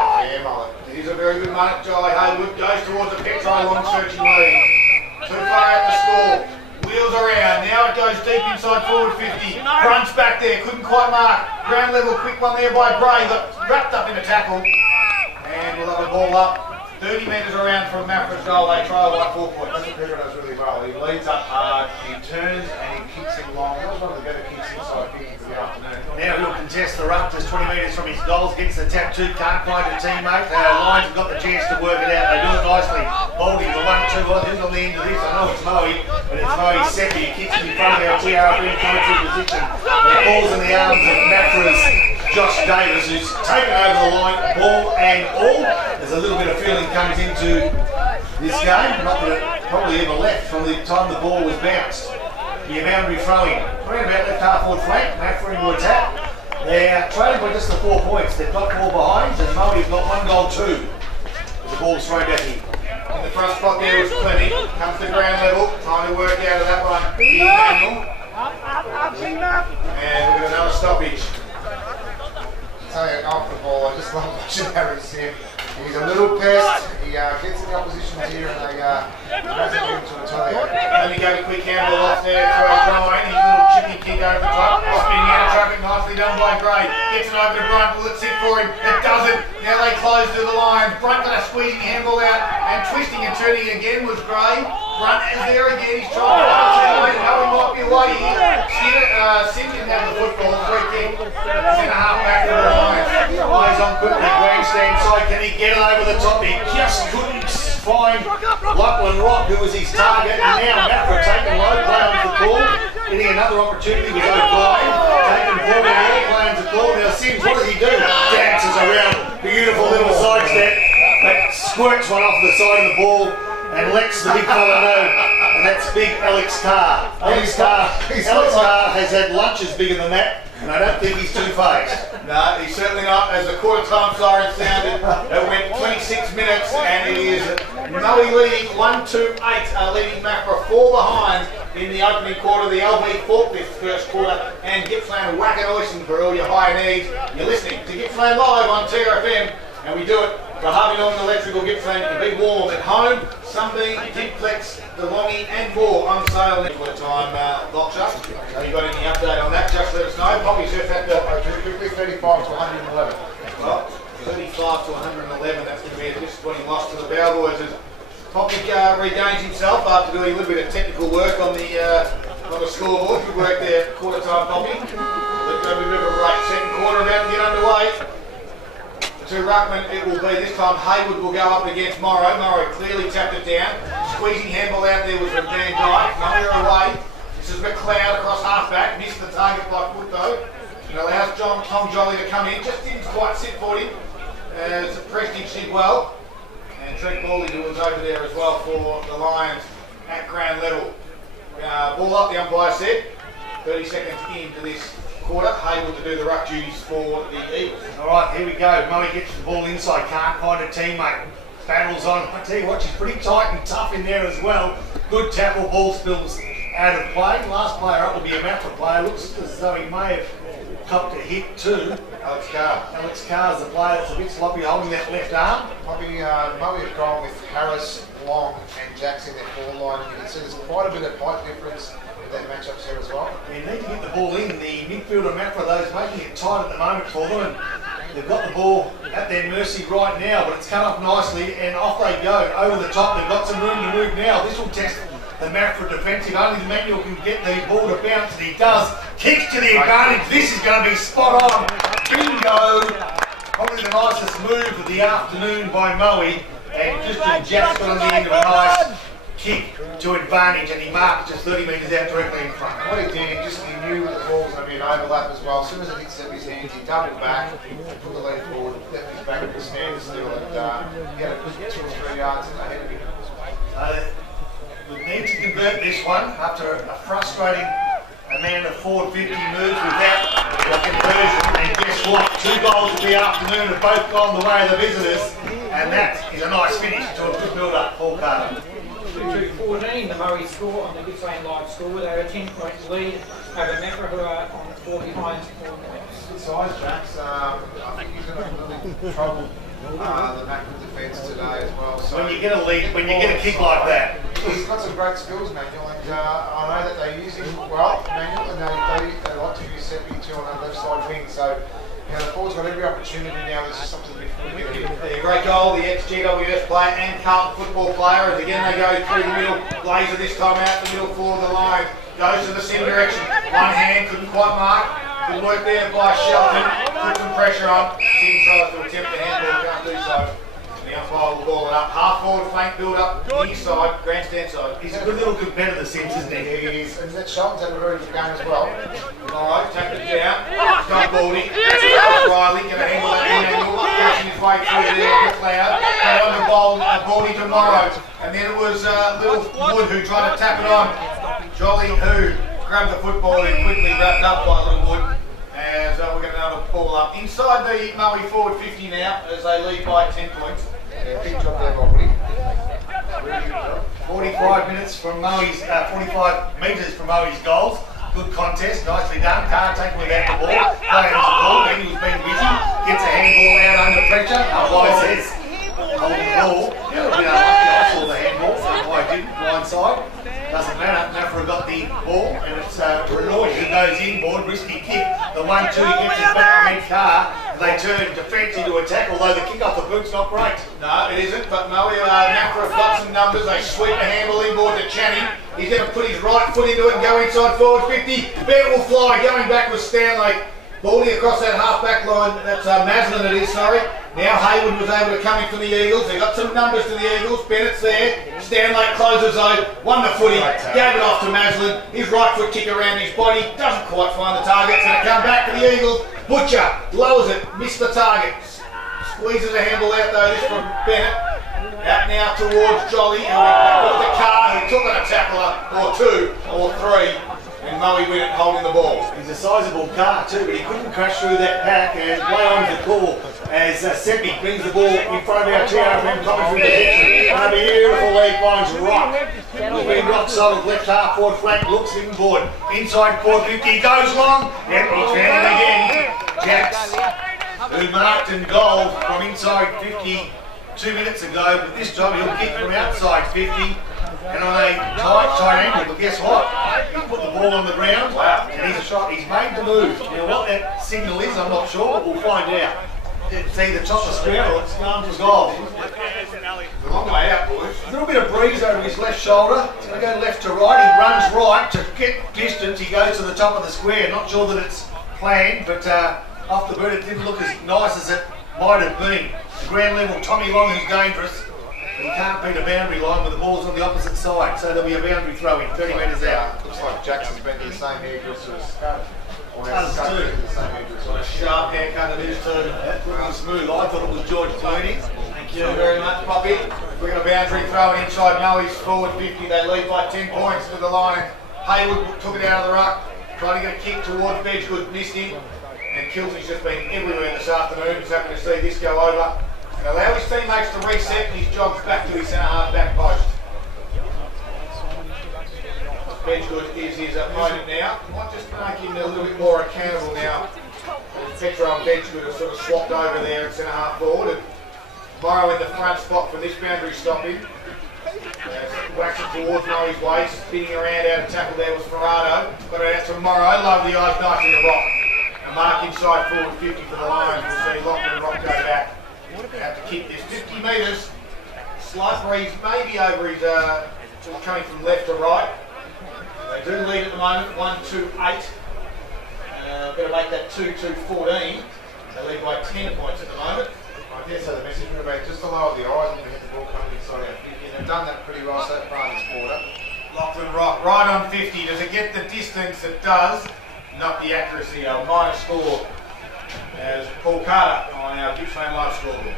It is a very good run at Jolly. Haywood goes towards the Petro long searching lead. Too far out to score. Wheels around. Now it goes deep inside forward 50. Brunch back there, couldn't quite mark. Ground level, quick one there by Bray. Got wrapped up in a tackle. And we'll have a ball up. 30 metres around from Maffra's goal, they trail by 4 points. Pedro does really well. He leads up hard, he turns and he kicks it long. That was one of the better kicks inside 50 for the afternoon. Now he'll contest the ruck, just 20 metres from his goals, gets the tap to, can't find a teammate. Lions have got the chance to work it out, they do it nicely. Baldy, the 1-2, who's on the end of this? I know it's Moe, but it's Moe Seppi. He kicks in front of our TRB commentary position. It falls in the arms of Maffra's Josh Davis, who's taken over the line, ball and all. There's a little bit of feeling comes into this game, not that it probably ever left from the time the ball was bounced. The boundary throwing, around about left half forward flank, Maffra into attack. They're trailing by just the 4 points. They've got 4 behinds and Moe's got 1 goal 2. The ball's thrown back in. In the front spot there was plenty. Comes to ground level, trying to work out of that one. And we've got another stoppage. Tell you, off the ball, I just love watching Harry Sim. He's a little pest, he gets in the opposition here and they doesn't get into a tie. Only got a quick handball off there to O'Brien. His little chippy kick over the top. Spinning out of traffic, nicely done by Gray. Gets it over to Brunt, will it sit for him? It doesn't. Now they close to the line. Brunt got a squeezing handball out and twisting and turning again was Gray. Brunt is there again, he's trying to run it. He might be away here. Sim didn't have the football, free kick. Centre half back to the Lions. Plays on quickly, grandstand side, can he get it over the top? He just couldn't find Lachlan Rock, who was his target, and now Maffra taking low, play on the call. Getting another opportunity with O'Brien. Taking forward, play on the call. Now Sims, what does he do? Dances around, beautiful little side step, but squirts one off the side of the ball. and lets the big fella know, and that's big Alex Carr. Alex Carr has had lunches bigger than that, and I don't think he's two-faced. No, he's certainly not. As the quarter time siren sounded, it went 26 minutes, and it is Moe leading 1-2-8, leading Maffra 4 behind in the opening quarter. The LB forklift first quarter, and Gippsland whacking Oyston for all your high needs. You're listening to Gippsland Live on TRFM, and we do it for Harvey Norman Electrical. Gippsland can be warm at home. Sunbeam, Dimplex, DeLonghi and more on sale. For the time, Locksha. You got any update on that? Just let us know. Poppy's just had to quickly 35 to 111. well, 35 to 111. That's going to be a disappointing loss to the Bellboys as Poppy regains himself after doing a little bit of technical work on the scoreboard. Good work there, quarter time, Poppy. There's going to be a bit of a great second quarter about to get underway. To Ruckman, it will be this time Hayward will go up against Morrow. Morrow clearly tapped it down. Squeezing handball out there was from Van Dyke. Murray away. This is McLeod across half-back. Missed the target by foot though. It allows Tom Jolly to come in. Just didn't quite sit for him. As Prestige did well. And Trent Bawley who was over there as well for the Lions at ground level. Ball up, the umpire said. 30 seconds into this quarter. Hayward to do the ruck duties for the Eagles. Alright, here we go. Moe gets the ball inside, can't find a teammate. Battles on. I tell you what, she's pretty tight and tough in there as well. Good tackle, ball spills out of play. Last player up will be a Maffra player. Looks as though he may have copped a hit too. Alex Carr. Alex Carr's the player that's a bit sloppy holding that left arm. Moe have gone with Harris, Long and Jackson in their forward line. You can see there's quite a bit of height difference with that matchup here as well. You need to get the ball in. The midfielder Maffra, though, is making it tight at the moment for them. And they've got the ball at their mercy right now, but it's cut off nicely and off they go. Over the top, they've got some room to move now. This will test the Maffra defensive. Only Manuel can get the ball to bounce, and he does. Kicks to the advantage. This is going to be spot on. Bingo! Probably the nicest move of the afternoon by Moe. And just as Jack's got on the end of a nice kick to advantage, and he marked just 30 metres out directly in front. What he did, he knew that the ball was going to be an overlap as well. As soon as it hits his hands, he doubled back, put the leg forward, left his back to stand still, and he had a good 2 or 3 yards ahead of him. We need to convert this one after a frustrating amount of forward 50 moves without the conversion. And guess what? 2 goals of the afternoon have both gone the way of the visitors, and that is a nice finish to a good build-up. Paul Carter. 2-14, the Moe score on the Gippsland Live score. They are a 10-point lead over Maffra, who are on 4 behind 4 points. Good size, Jax. I think he's going to really trouble the Maffra defence today as well. So When you get a lead, when you get a kick like that, he's got some great skills, Manuel, and I know that they use him well, Manuel, and they like to use Seppi too on the left side wing. So the forward's got every opportunity now. There's just something to be A great goal, the ex-GWS player and Carlton football player, as again they go through the middle. Blazer this time out the middle for the line. Goes to the centre direction. One hand, couldn't quite mark. Good work there by Shelton. Put some pressure on. Sim tries to attempt the handball, can't do so. The umpire will ball it up. Half forward flank build up, near side, grandstand side. he's a good little competitor, Sims, isn't he? He is, and that Shelton's had a very good game as well. Alright, tapped it down. Done Baldy. Riley going to handle that angle. Pushing his way through there. McLeod. And on the ball, Baldy to Morrow. And then it was little Wood who tried to tap it on. Jolly who grabbed the football and quickly wrapped up by little Wood. As we're going to have a ball up inside the Moe forward 50 now as they lead by 10 points. Yeah, big job there, Bobby. 45 minutes from Moe's, 45 metres from Moe's goals. Good contest, nicely done. Carr taking without the ball. Playing the ball, then he was being busy. Gets a handball out under pressure. Umpire says, hold the ball. Yeah, a bit unlucky. I saw the handball, so I didn't. Blind side. Doesn't matter. Maffra got the ball, and it's Renoy who goes inboard. Risky kick. The 1-2 gets his back on Carr. They turn defence into attack, although the kick off the boot's not great. No, it isn't, but Moe Maffra have got some numbers. They sweep a handball inboard to Channing. He's going to put his right foot into it and go inside forward 50. Bet will fly, going back with Stanley. Baldy across that half-back line. That's Maslin it is, sorry. Now Hayward was able to come in for the Eagles. They've got some numbers to the Eagles. Bennett's there. Stanley closes though. Won the footy. Gave it off to Maslin. His right foot kick around his body. Doesn't quite find the target. It's going to come back for the Eagles. Butcher lowers it. Missed the target. Squeezes a handball out though. This from Bennett. Out now towards Jolly, who went back with the car, who took on a tackler, or two, or three, and Moe with it holding the ball. He's a sizable car too, but he couldn't crash through that pack and play on the call as Seppi brings the ball in front of our TRFM commentary position. And a beautiful lead finds Rock. He's been rock solid, left half forward flank, looks in board. Inside 450, goes long, and he's found it again. Jax, who marked and goal from inside 50 2 minutes ago, but this time he'll kick from outside 50 and on a tight angle, but guess what? He put the ball on the ground. Wow. And he's made the move. Now what that signal is, I'm not sure, but we'll find out. It's either top of square or it's gone for goal. It's a long way out, boys. A little bit of breeze over his left shoulder. So they go left to right. He runs right to get distance. He goes to the top of the square. Not sure that it's planned, but off the boot it didn't look as nice as it might have been. The ground level, Tommy Long, who's dangerous. But he can't beat a boundary line when the ball's on the opposite side. So there'll be a boundary throw in, 30 metres out. Looks like Jackson's been to the same hairdresser as Scott. Or Us has Scott too. been to the same hairdresser. What a sharp haircut it is too. Looking smooth. I thought it was George Clooney. Thank you very much, Poppy. We've got a boundary throw inside Moe's forward 50. They lead by 10 points to the line. Haywood took it out of the ruck, trying to get a kick towards Bedgegood, missed him. And Kilty's just been everywhere this afternoon. He's happy to see this go over and allow his teammates to reset, and he's jogged back to his centre half back post. Bedgegood is his opponent now. Might just make him a little bit more accountable now. Petro and Bedgegood have sort of swapped over there at centre half forward, and Morrow in the front spot for this boundary stopping. Whacks it towards Murray's way, spinning around out of tackle there was Ferrado. Got it out to Morrow, love the eyes, nicely to Rock. A mark inside forward 50 for the Lions. We'll see Lockwood and Rock go back. Have to keep this 50 metres. Slight breeze maybe over his, coming from left to right. They do lead at the moment, 1-2-8. Better make that 2-2-14. They lead by 10 points at the moment. I guess so the message would have been just to lower the eyes when we hit the ball coming inside our 50. And they've done that pretty well so far in this quarter. Lachlan Rock right on 50. Does it get the distance? It does. Not the accuracy. A minor score as Paul Carter on our Gippsland live scoreboard.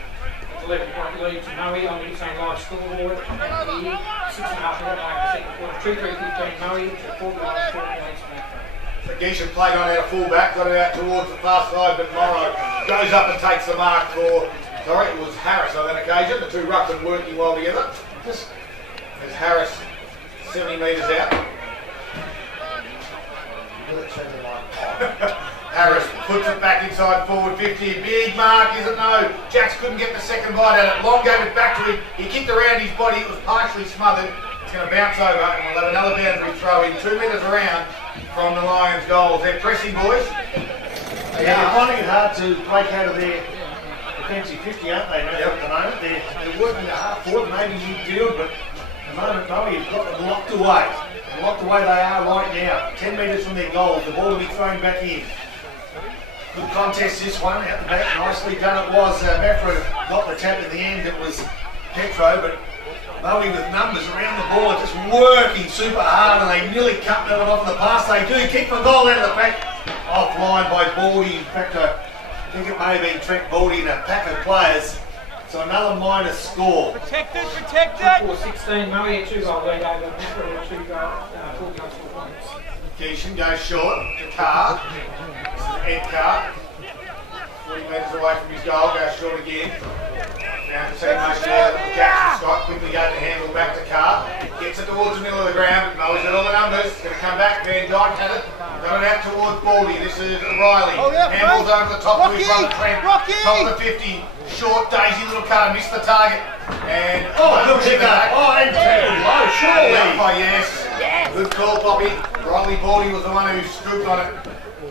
11 point lead to Moe on the Gippsland live scoreboard. 6.5 minutes after the second quarter. 2-3-15 Moe to 49 points. So Geesham played on out of fullback, got it out towards the far side, but Morrow goes up and takes the mark for, sorry, it was Harris on that occasion. The two ruckmen working well together. As Harris 70 metres out. Harris puts it back inside forward 50. Big mark, is it? No. Jacks couldn't get the second bite at it. Long gave it back to him. He kicked around his body. It was partially smothered. It's going to bounce over, and we'll have another boundary throw in 2 metres around from the Lions' goals. They're pressing, boys. They're finding it hard to break out of their defensive 50, aren't they, at the moment? They're working at half forward, maybe midfield, but at the moment, Moe has got them locked away. And locked away they are right now. 10 metres from their goal. The ball will be thrown back in. Good contest this one, out the back, nicely done it was. Maffra got the tap at the end, it was Petro, but Moe with numbers around the ball are just working super hard, and they nearly cut that one off in the pass. They do kick for goal out of the back, offline by Baldy. In fact, I think it may have been Trent Baldy and a pack of players. So another minus score. Protect it, protect it! 4-16, Moe a 2-goal lead over Maffra with 4 goals, 4 points. Geesham goes short to Carr. This is Ed Carr. 40 metres away from his goal, goes short again. Now the teammate there, Jackson Scott quickly goes to handle back to Carr. Gets it towards the middle of the ground, but Moe's got all the numbers. It's going to come back, Van Dyke had it. Got it out towards Baldy. This is Riley. Handles over the top to his brother Trent. Top of the 50. Short, daisy little car, missed the target. And good pick up. And low, surely. Yes. Good call, Poppy. Riley Baldy was the one who scooped on it.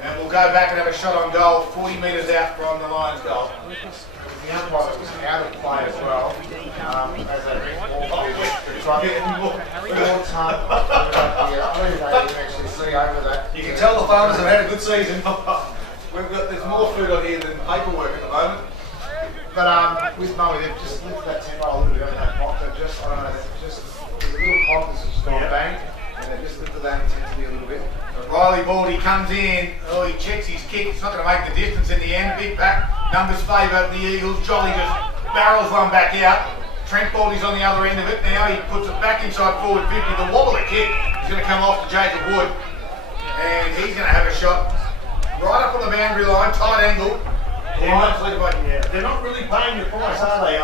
And we'll go back and have a shot on goal, 40 metres out from the Lions' goal. The umpire was out of play as well. As they bring the ball to try to get more time. I believe they didn't actually see over that. You can tell the farmers have had a good season. There's more food on here than paperwork at the moment. But with Moe, they've just lifted that tempo a little bit on that pot. They've just, I don't know, there's a little pop that's just gone bang, and they've just lifted that intensity a little bit. So Riley Baldy comes in, he checks his kick, it's not going to make the distance in the end. Big pack, numbers favour the Eagles. Jolly just barrels one back out. Trent Baldy's on the other end of it. Now he puts it back inside forward 50. The wobbler kick is going to come off to Jacob Wood. And he's going to have a shot right up on the boundary line, tight angle. They're not really paying the price, are they?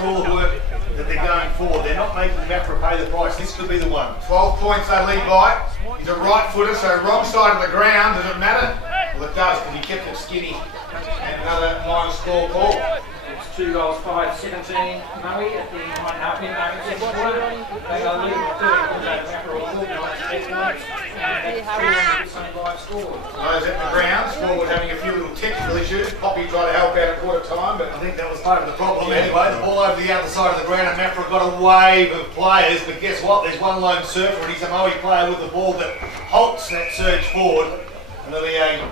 For all the work that they're going for. They're not making Maffra pay the price. This could be the one. 12 points they lead by. He's a right footer, so wrong side of the ground. Does it matter? Well, it does, because he kept it skinny. And another minus score call. It's 2 goals, 5-17. Maui at the 9.5 minute second quarter. They are leading by 13 points over Maffra all 4 points. And that's 3 score. Those at the ground, Score was having a few little technical issues. Poppy tried to help out at quarter time, but I think that was part of the problem anyway. The ball over the other side of the ground and Maffra got a wave of players, but guess what? There's one lone surfer and he's a Maui player with the ball that halts that surge forward. And there'll be a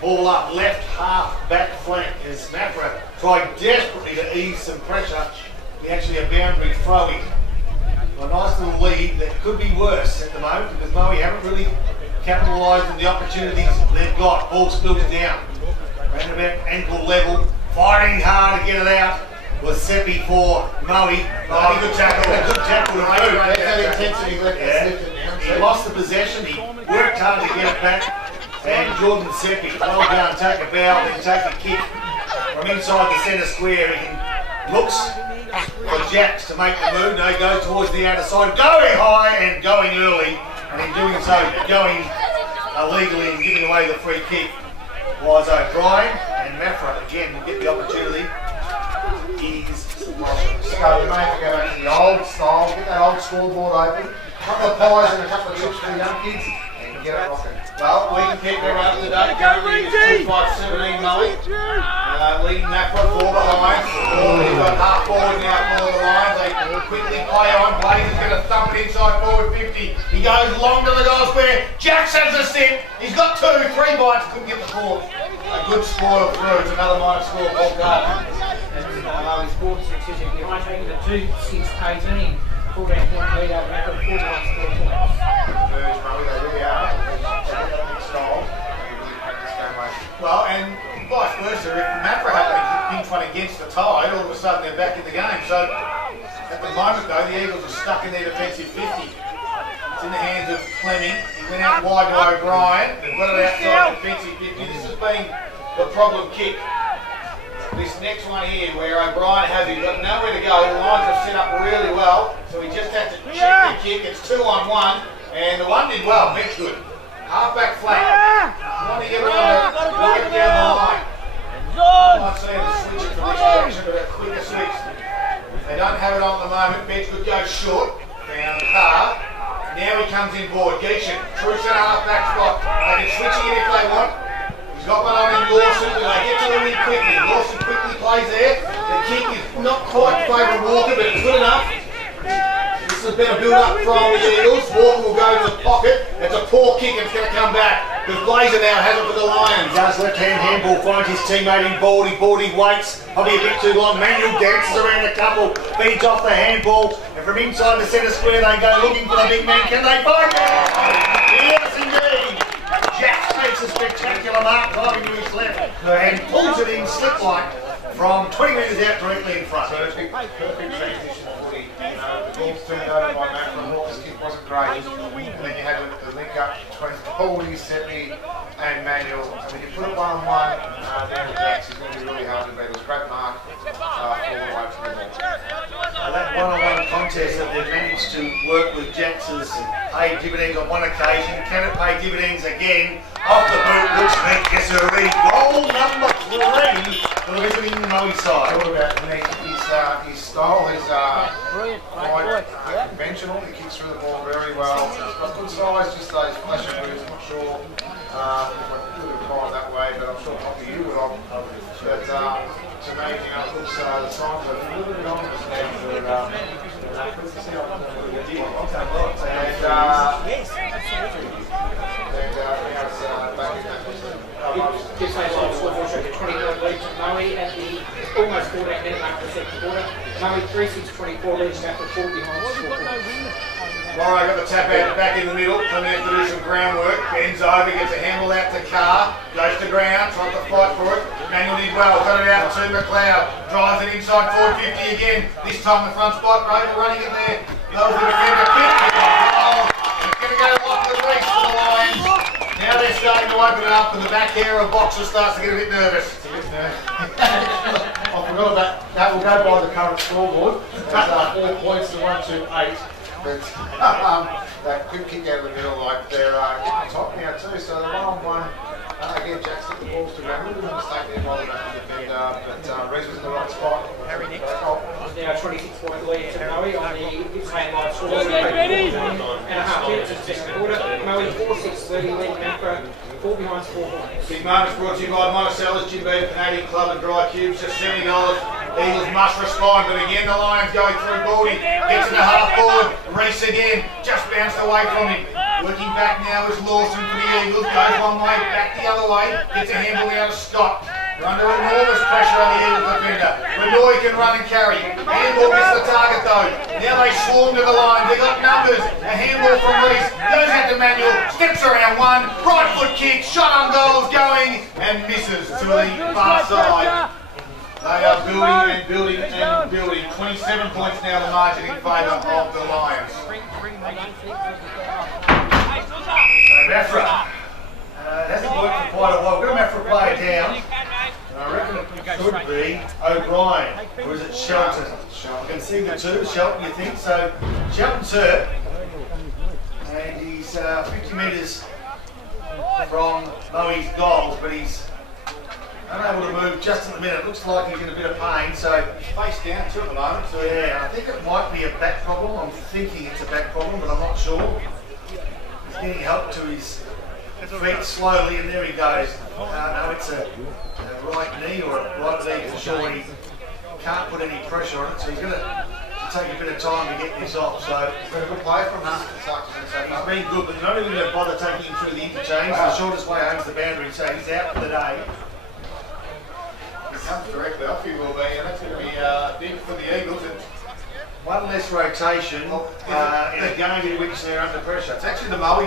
ball up left half back flank as Maffra tried desperately to ease some pressure. He actually a boundary throwing. A nice little lead that could be worse at the moment because Maui haven't really capitalised on the opportunities they've got. Ball spills down. Round about ankle level. Fighting hard to get it out. Was Seppi for Maui. oh, good tackle. A good tackle to That's move. that intensity left that slipped it down. He lost the possession. He worked hard to get it back. And Jordan Seppi, well done, take a bow, then take a kick from inside the centre square. He looks for Jacks to make the move. No, go towards the outer side, going high and going early. And in doing so, going illegally and giving away the free kick was O'Brien. And Maffra again will get the opportunity. Ease some pressure. So you may have to go back to the old style, get that old scoreboard open, a couple of pies and a couple of chips for the young kids, and get it rocking. Well, we can keep them up to date. Currently it's 2-5-17 Mully. Leading Maffra 4 behind. He's got half forward now for the lines. They quickly play on. Blaze is going to thump it inside forward 50. He goes long to the goal square. Jackson has a sit. He's got 2, 3 bites. Couldn't get the fourth. A good spoil through. It's another minus score. Paul Gardner. He's brought successive behind, taking the 2-6-18. 14-point lead over Maffra, 4 points, 4 points. Merge, Murray, they really are. They get that big style. Well, and vice versa, if Maffra had a pinch one against the tide, all of a sudden they're back in the game. So at the moment though, the Eagles are stuck in their defensive 50. It's in the hands of Fleming. He went out wide to O'Brien. They've got it outside the defensive 50. This has been the problem kick. This next one here, where O'Brien has it, he's got nowhere to go. The lines are set up really well, so he just has to check the kick. It's 2-on-1, and the one did well. That's good. Half-back flank. Want to get around the right down the line. I've seen the switch from this direction to a quicker switch. They don't have it on at the moment. Bedford goes short. Down the car. Now he comes in board. Geishan, true centre half-back spot. They can switch it if they want. He's got one on in Lawson, and they get to him in quickly. Lawson quickly plays there. The kick is not quite in favour of Walker, but it's good enough. This has been a build-up from the Eagles. Walker will go to the pocket. It's a poor kick and it's going to come back. Because Blazer now has it for the Lions. He does left-hand handball, finds his teammate in Baldy. Baldy waits, probably a bit too long. Manuel dances around a couple, feeds off the handball. And from inside the centre square they go looking for the big man. Can they find him? Yes, indeed. Jack takes a spectacular mark, diving to his left and pulls it in slip-like from 20 metres out directly in front. Perfect transition footy. The ball's turned over by Maffra. Walker's kick wasn't great. And then you had the link up between Baldy, Seppi and Manuel. And when you put it one-on-one down the backs, it's going to be really hard to beat. It was a great mark all the way from the ball. That one-on-one contest that they've managed to work with Jacks has paid dividends on one occasion. Can it pay dividends again? Off the boot, looks neat, gets a read. Goal number 3 for the visiting Maui side. Talk about Nick. His style is quite conventional. He kicks through the ball very well. He's got good size, just those flashing boots. I'm not sure if I would have tried that way, but I'm sure probably you would have. But to me, it looks the signs are a little bit on this now for Just say so, score for a 20-point lead to Maui at the almost 14 minute mark of the second quarter. Maui 3-6-24 leads Maffra 4 behind score. Morrow got the tap out back in the middle, coming in to do some groundwork. Bends over, gets a handle out to Carr, goes to ground, tries to fight for it. Manuel did well. Got it out to McLeod. Drives it inside forward 50 again. This time the front spot. Rover running it there. Lowers the defender. Kick. It's going to go off the crease for the Lions. Now they're starting to open it up and the back hair of Boxer starts to get a bit nervous. I forgot about that. Will go by the current scoreboard. It's 4 points to 1 to 8. But that quick kick out of the middle, like they're getting top now too. So they're 1-on-1. Again, Jack's took the balls to run. A little bit of a mistake there by the back defender, but Reese was in the right spot. Harry next. Now 26-point lead to Moe on the Gippsland live score. 4.5 minutes in the second quarter. Moe 4-6-30 lead Maffra. 4 behind 4 points. Big moments brought to you by Monticello's Jim Beam Canadian Club and Dry Cubes. Just $70. Eagles must respond, but again the Lions going through Baldy. Gets it to half forward. Reese again, just bounced away from him. Working back now is Lawson for the Eagles. Goes one way, back the other way. Gets a handball out of Scott. They're under enormous pressure on the Eagles defender. Renoy can run and carry. Handball gets the target though. Now they swarm to the line. They got numbers. A handball from Reese. Goes out to Manuel. Steps around one. Right foot kick. Shot on goals going. And misses to the far side. They are building and building and building. 27 points now the margin in favour of the Lions. So Maffra. It hasn't worked for quite a while. We've got a Maffra player down. And I reckon it could be O'Brien. Or is it Shelton? I can see the two. Shelton, you think? So Shelton's hurt. And he's 50 metres from Moe's goals, but he's unable to move just at the minute. It looks like he's in a bit of pain, so he's face down too at the moment. So yeah, I think it might be a back problem. I'm thinking it's a back problem, but I'm not sure. He's getting help to his feet slowly, and there he goes. No, it's a right knee or a right knee for sure. He can't put any pressure on it, so he's going to take a bit of time to get this off. So It's been a good play from us this afternoon. So he's been good, but they're not even going to bother taking him through the interchange. The shortest way home is the boundary, so he's out for the day. He comes directly off, he will be, and that's going to be big for the Eagles. And one less rotation in a game in which they're under pressure. It's actually the Moe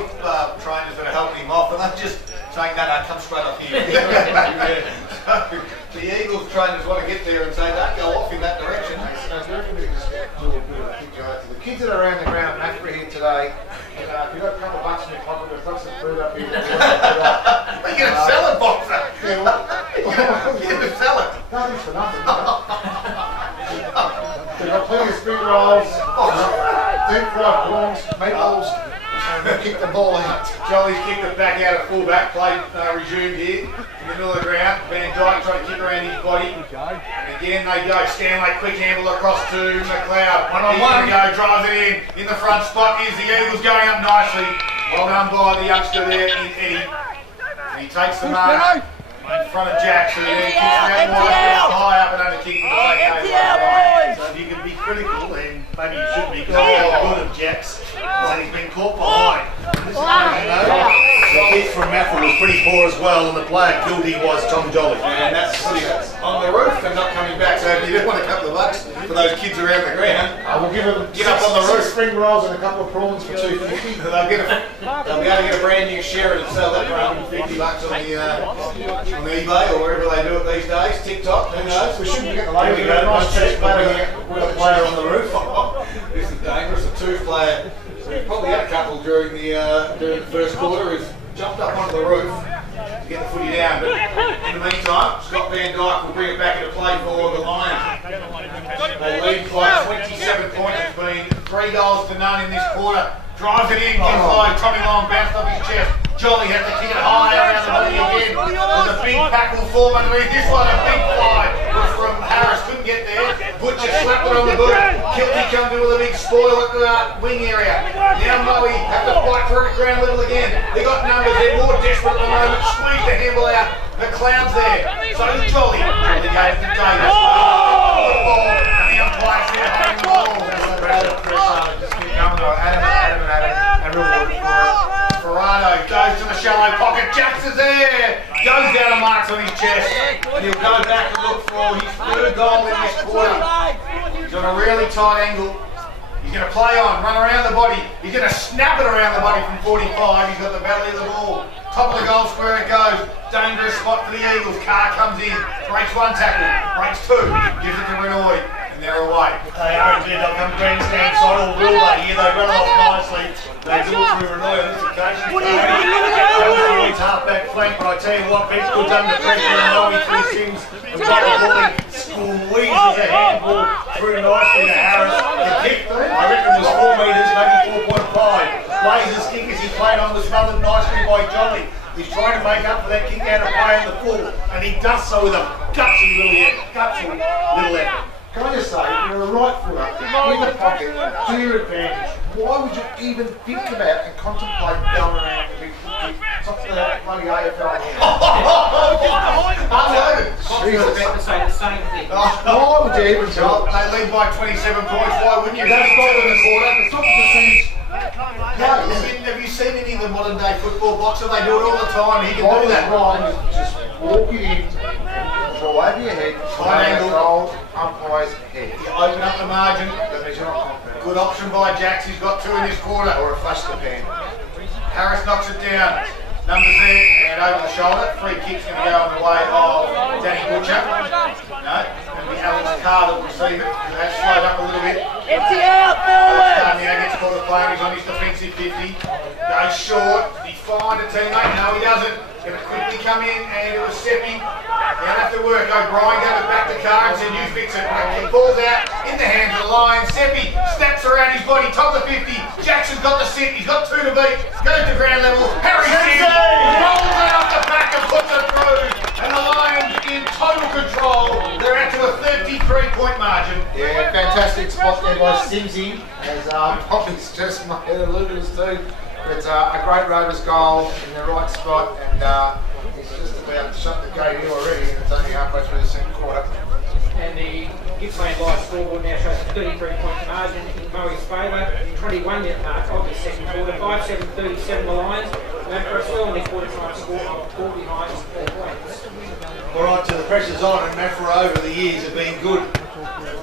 trainers that are helping him off, and they're just saying, no, come straight off here. The Eagles trainers want to get there and say, don't go off in that direction. The kids that are around the ground at Maffra here today, if you've got a couple of bucks in your pocket, we've got some food up here. We're going to sell it, Boxer. Yeah, what? You're going to sell it. Nothing for nothing. We've got plenty of spring rolls, deep fried prawns, meatballs, and we'll kick the ball out. Jolly's kicked it back out of full-back. Play resumed here in the middle of the ground. Van Dyke trying to kick around his body. And again they go. Stanley quick handle across to McLeod. One-on-one. Go, drives it in. In the front spot is the Eagles going up nicely. Well done by the youngster there in Eddie. And he takes the mark in front of Jack. So then kicks that wide, high up and under kick. So if you can be critical, then maybe you should be, because he's good of Jack's. And he's been caught behind. The kick from Maffra was pretty poor as well, and the player guilty was Tom Jolly. And that's on the roof and not coming back. So if you do want a couple of bucks for those kids around the ground, We'll give them get up on the roof. spring rolls and a couple of prawns for $2.50. They'll be able to get a brand new share and sell that for $150 on eBay or wherever they do it these days. TikTok, who knows? We shouldn't get the Here lady. we go, Nice chest platter here. We've got a player on the roof. This is dangerous, a two-player. We've probably had a couple during the first quarter who's jumped up onto the roof to get the footy down. But in the meantime, Scott Van Dyke will bring it back into play for the Lions. They lead by 27 points. It's been 3 goals to none in this quarter. Drives it in, gets low. Tommy Long bounced off his chest. Jolly has to kick it high around the body again. There's a big tackle form underneath. This one, a big fly was from Harris. Couldn't get there. Butcher slapped it on the boot. Kilty comes in with a big spoil at the wing area. Now Moe have to fight for it at ground level again. They got numbers. They're more desperate at the moment. Squeeze the handle out. The clown's there. So is Jolly. Jolly goes to Davis. And the umpire's there holding the ball. Just keep going. And reward for it. Ferrado goes to the shallow pocket. Jacks is there. Goes down to marks on his chest. And he'll go back and look for his third goal in this quarter. He's on a really tight angle. He's going to play on, run around the body. He's going to snap it around the body from 45. He's got the belly of the ball. Top of the goal square it goes. dangerous spot for the Eagles. Carr comes in, breaks one tackle, breaks two, gives it to Renoy, and they're away. They are indeed. They'll come grandstand side, or will they? Here they run off nicely. They do it through Renoy on this occasion. It's half-back flank, but I tell you what, Beck's good under pressure, and Nobby through Sims. And got the ball, squeezes a handball through nicely to Harris. The kick, I reckon, was 4 metres, maybe 4.5. Blazers kick as he played on was smothered nicely by Jolly. He's trying to make up for that kick out of play in the full, and he does so with a gutsy little effort. Can I just say, if you're a right footer in the pocket to your advantage, why would you even think about and contemplate going around the big kick? Top of the bloody AFL. Unloaded. I was about to say the same thing. Why would you even Well, tell? they lead by 27 points. Why wouldn't you? That's not in the quarter. It's not the percentage. Have you seen any of the modern day football boxer? They do it all the time. He can do that. Just walk it in, draw over your head, High angle. goal, umpire's head. You open up the margin. That means you're not confident. Good option by Jax. He's got 2 in this quarter. Or a flash the pan. Harris knocks it down. Numbers there, and over the shoulder. Free kick's going to go on the way of Danny Butcher. No, and the Alex Carr that will receive it. That's slowed up a little bit. Empty out, forward! Carr now gets caught the play. He's on his defensive 50. Goes short. He find a teammate. No, he doesn't. Going to quickly come in, and it was Seppi. They'll have to work. O'Brien gave it back to Carr and said, you fix it. He falls out in the hands of the Lions. Seppi snaps around his body, top of 50. Jackson's got the sit. He's got 2 to beat. Goes to ground level. Harry Sims rolls it off the back and puts it through. And the Lions in total control. They're out to a 33-point margin. Yeah, fantastic spot there by Simsy, as Poppy's just alluded us to. It's a great Rovers goal in the right spot, and he's just about to shut the gate here already, and it's only halfway through the second quarter. And the Gippsland Live scoreboard now shows a 33-point margin in Murray's favour. 21-minute mark of the second quarter. 5-7-37 the Lions. Maffra still on their quarter-time score of 4 behind 4 points. Alright, so the pressure's on, and Maffra over the years have been good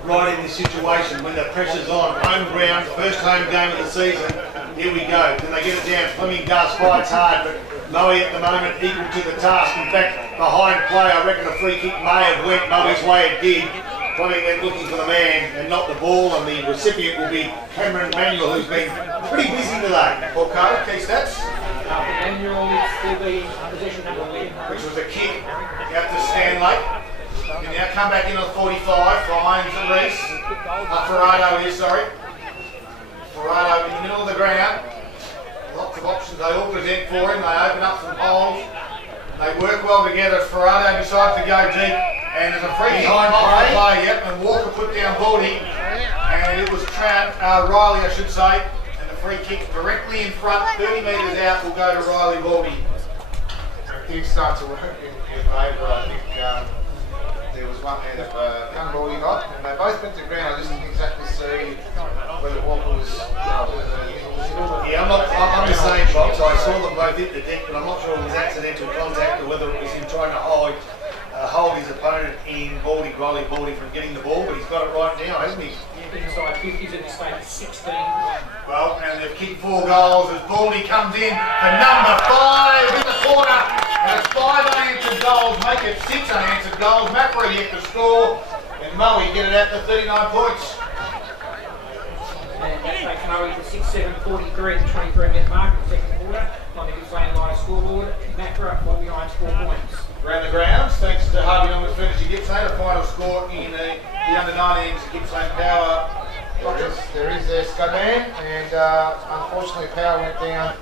right in this situation when the pressure's on. Home ground, first home game of the season. Here we go. Then they get it down. Fleming does, fights hard, but Moe at the moment equal to the task. In fact, behind play, I reckon a free kick may have went Moe's way. It did. Fleming went looking for the man and not the ball, and the recipient will be Cameron Manuel, who's been pretty busy today. Okay, key stats. Manuel is still the position number 11. Which was a kick out to Stanley. He now come back in on 45, finds Reese. Ferrado here, sorry. Ferrado in the middle of the ground. Lots of options they all present for him. They open up some holes. They work well together. Ferrado decides to go deep. And there's a free kick off the play, yep, and Walker put down Baldy. And it was Riley, I should say. And the free kick directly in front, 30 metres out, will go to Riley Baldy. Things start to work in your favour. I think there was one there that Baldy got, and they both went to ground. I just didn't exactly see whether Walker was. Yeah, I'm the same box. I saw them both hit the deck, but I'm not sure it was accidental contact or whether it was him trying to hold his opponent in Riley Baldy from getting the ball, but he's got it right now, hasn't he? Yeah, inside 50s in the state of 16. Well, and they've kicked 4 goals as Baldy comes in for number 5 in the quarter. And it's 5 unanswered goals, make it 6 unanswered goals. Maffra yet to score, and Moe get it out to 39 points. And that takes Murray to 6-7-43 at the 23-minute mark of the second quarter. On the Gippsland Live scoreboard, Maffra 4 behind 4 points. Around the grounds, thanks to Harvey Numbers Furniture Gippsland, a final score in the under-19s Gippsland Power. There is their Scoman, and unfortunately Power went down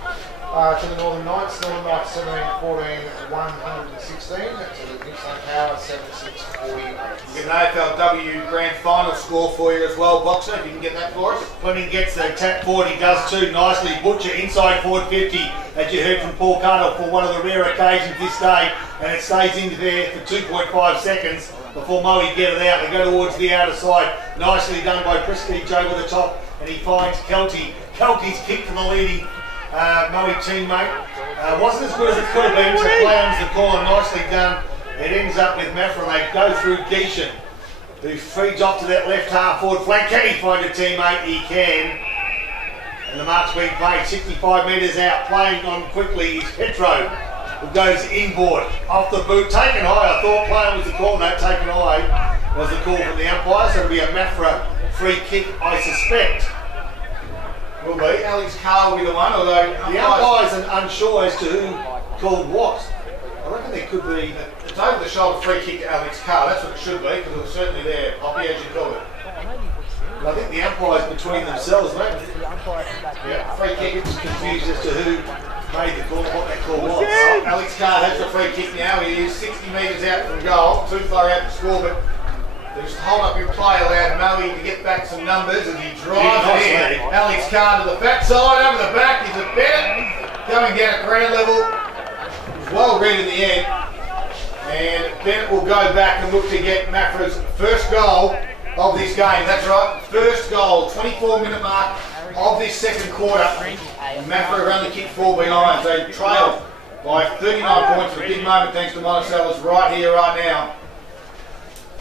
to the Northern Knights. Northern Knights 17-14, 116. That's the Gippsland Power 7-6-48. Get an AFLW Grand Final score for you as well, Boxer, if you can get that for us. Fleming gets the tap forward, he does too nicely. Butcher inside forward 50, as you heard from Paul Carter, for one of the rare occasions this day, and it stays into there for 2.5 seconds before Moe get it out. They go towards the outer side. Nicely done by Prestige over the top, and he finds Kelty. Kelty's kick to the leading Moe teammate. Wasn't as good as it could have been, so play on the corner, nicely done. It ends up with Maffra, and they go through Geishan, who feeds off to that left half forward flank. Can he find a teammate? He can. And the mark's being played 65 metres out. Playing on quickly is Petro. goes inboard, off the boot, taken high. I thought playing was the call, no, taken high was the call from the umpire, so it'll be a Maffra free kick, I suspect. Will be. Alex Carr will be the one, although The umpire's unsure as to who called what. I reckon there could be... it's over the shoulder free kick to Alex Carr. That's what it should be, because it was certainly there. Poppy, as you called it. I think the umpire's between themselves, mate. Yeah, free kick. Confused as to who made the call, what that call was. Well, Alex Carr has the free kick now. He is 60 metres out from goal, too far out to score, but they just hold up your play, allowed Moe to get back some numbers as he drives it in. Alex Carr to the back side, over the back, is it Bennett? Going down at ground level. It was well read in the end. And Bennett will go back and look to get Maffra's first goal of this game. That's right, first goal, 24-minute mark of this second quarter. Maffra have only kicked 4 behind. They trailed by 39 points. A big moment thanks to Monticello's right here, right now.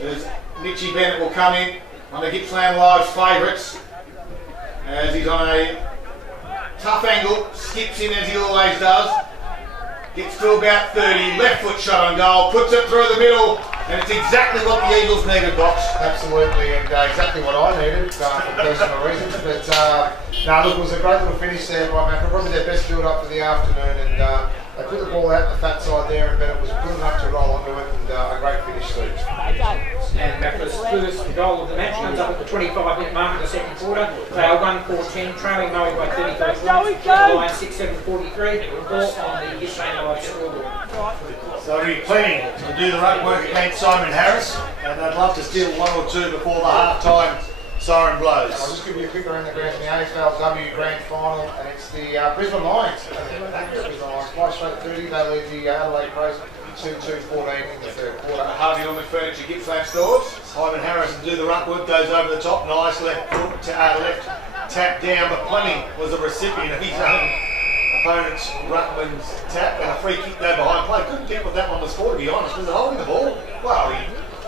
As Mitchie Bennett will come in on the Gippsland Live's favourites, as he's on a tough angle, skips in as he always does, gets to about 30, left foot shot on goal, puts it through the middle, and it's exactly what the Eagles needed, Box. Absolutely, and exactly what I needed for personal reasons. But no, look, it was a great little finish there by Maffra. Probably their best build-up for the afternoon, and they put the ball out the fat side there, and Bennett was good enough to roll onto it, and a great finish too. And Maffra's first goal of the match comes up at the 25-minute mark of the second quarter. They are 1-4-10, trailing Moe by 33 points. Line 6-7-43, all on the Gippsland Live scoreboard. So we're planning to do the ruck work against Simon Harris, and I'd love to steal 1 or 2 before the half-time siren blows. I'll just give you a quick around the ground in the AFLW Grand Final, and it's the Brisbane Lions. Brisbane Lions, 5 straight 30, they lead the Adelaide Crows 2-2-14 in the third quarter. Harvey Norman Furniture Gippsland stores. Simon Harris to do the ruck work, goes over the top, nice left tap down, but Fleming was a recipient of his own opponent's ruckman's tap, and a free kick there behind play. Couldn't get what that one was for, to be honest. Was it holding the ball? Well, he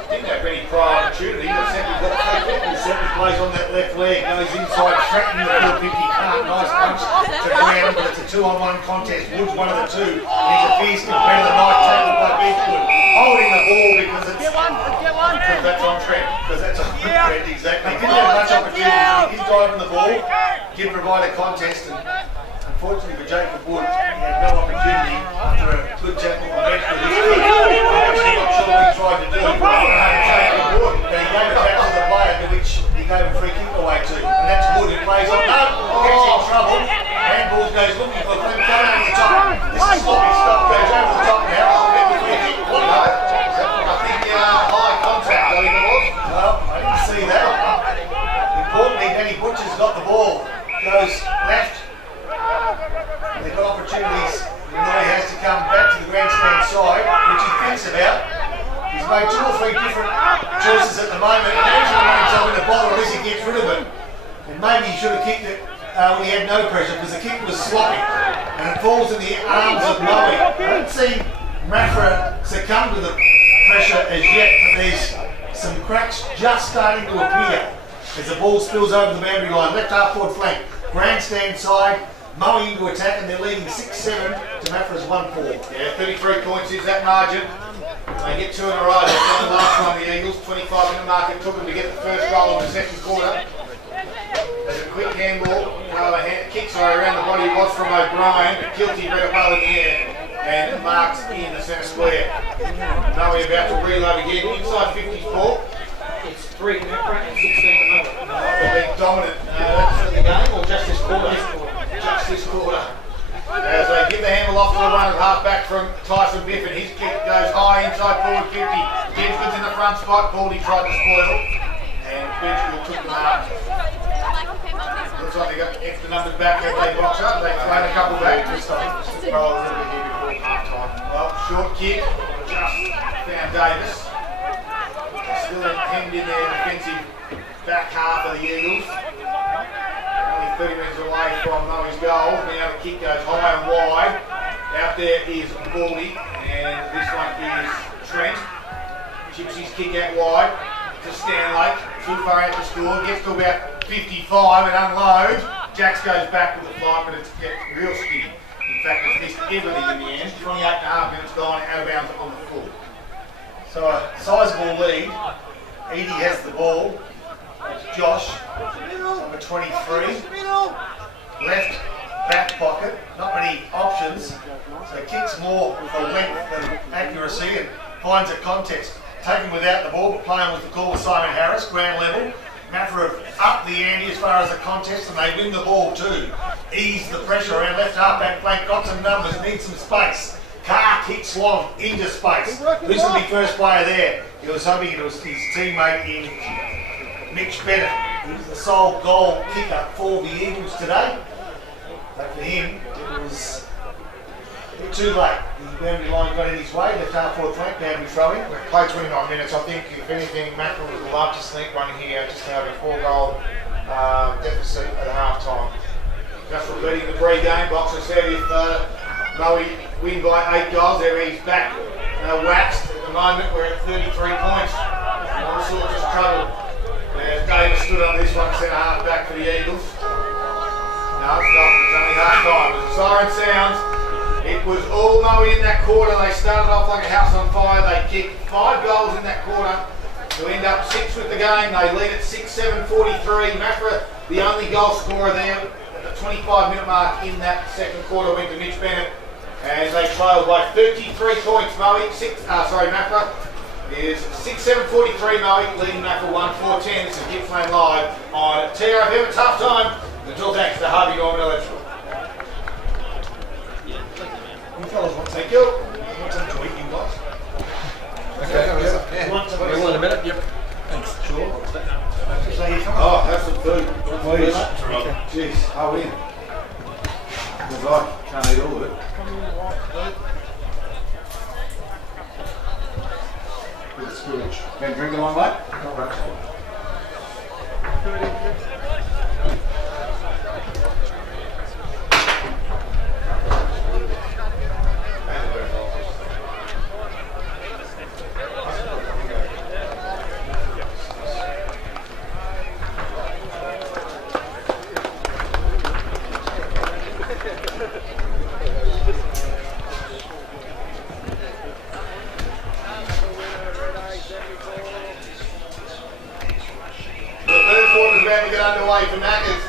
didn't have any prior opportunity, but simply got a free kick. He simply plays on that left leg, goes inside, threatening the 450 can't. Nice punch to ground, but it's a 2-on-1 contest. Wood's one of the two. He's a fierce competitor, nice tackle by Beechwood. Holding the ball because it's... Because that's on trend. Because that's on trend, exactly. Didn't have much opportunity. He's driving the ball, did provide a contest, and unfortunately for Jacob Wood, he had no opportunity after a good tackle on the bench with his foot. I'm actually not sure what he tried to do. Jacob Wood, but he gave it back to the player, to which he gave a free kick away to. And that's Wood who plays on. No, gets in trouble. Handball goes looking for Flynn, coming over the top. This is sloppy stuff, goes over the top now. I'll get the free kick. What about it? I think high contact, I think it was. Well, I didn't see that. Importantly, Danny Butcher's got the ball. Goes left. They've got opportunities. Now he has to come back to the grandstand side, which he thinks about. He's made 2 or 3 different choices at the moment, and usually when he's having to bother, at least he gets rid of it. And maybe he should have kicked it when he had no pressure, because the kick was sloppy, and it falls in the arms of Moe. I haven't seen Maffra succumb to the pressure as yet, but there's some cracks just starting to appear as the ball spills over the boundary line. Left half forward flank, grandstand side, Moe into attack, and they're leading 6-7 to Maffra's 1-4. Yeah, 33 points is that margin. They get 2 in a row. They've done the last one, the Eagles. 25-minute mark it took them to get the first goal in the second quarter. There's a quick handball, kicks around the body, was from O'Brien, but Kilty read it well in the air, and marks in the centre square. Now we're about to reload again, inside 54. It's 3 Maffra and 16 Moe. They've been dominant for the game, or just this quarter? Just this quarter. As they give the handle off to the run of half-back from Tyson Biffin. His kick goes high inside forward 50. Jensgood's in the front spot. Baldy tried to spoil. And Benchwood took the mark. Looks like they got extra numbers back as they box up. They thrown a couple back. Just a little bit here before half-time. Well, short kick. Just found Davis. Still hemmed in their defensive back half of the Eagles. Only 30 metres away from Moe's goal. Now the kick goes high and wide. Out there is Baldy, and this one is Trent. Chips his kick out wide to Stanley. Too far out to score. Gets to about 55 and unloads. Jacks goes back with the flight, but it's real skinny. He In fact, it's missed everything in the end. 28.5 minutes gone, out of bounds on the full. So a sizable lead. Edie has the ball. It's Josh, number 23. Left back pocket, not many options. So kicks more for length than accuracy and finds a contest. Taken without the ball, but playing with the call with Simon Harris, ground level. Maffra have upped the ante as far as the contest and they win the ball too. Ease the pressure around left half back flank, got some numbers, needs some space. Carr kicks long into space. Who's going to be first player there? He was hoping it was his teammate in Mitch Bennett, who's the sole goal kicker for the Eagles today. But for him, it was too late. The boundary line got in his way, left half forward flank, boundary throwing. We've played 29 minutes. I think, if anything, Maffra would love to sneak one here just to have a 4-goal deficit at half time. Just repeating the pre-game, Boxer said if Moe win by 8 goals, he's back waxed. At the moment, we're at 33 points. All sorts of trouble. As Davis stood on this one, centre half back for the Eagles. No, it's not. It's only half time. As the siren sounds, it was all Moe in that quarter. They started off like a house on fire. They kicked 5 goals in that quarter to end up 6 with the game. They lead at 6-7-43. Maffra, the only goal scorer there at the 25-minute mark in that second quarter, went to Mitch Bennett. As they trailed by 33 points. Maffra is 6-7-43. Moe leading Maffra 1-4-10. This is Gippsland Live on TRFM. It's half time. Until thanks to Harvey Gorman Electrical. You fellas want Thank you. to eat, you guys? Okay. You want some? We will in a minute, yep. Sure. So you come Oh, have some food. Please. Jeez, I'll win. Good luck. Can't eat all of it. Bit of spillage. Been drinking along, mate? Not much. Underway for Maccas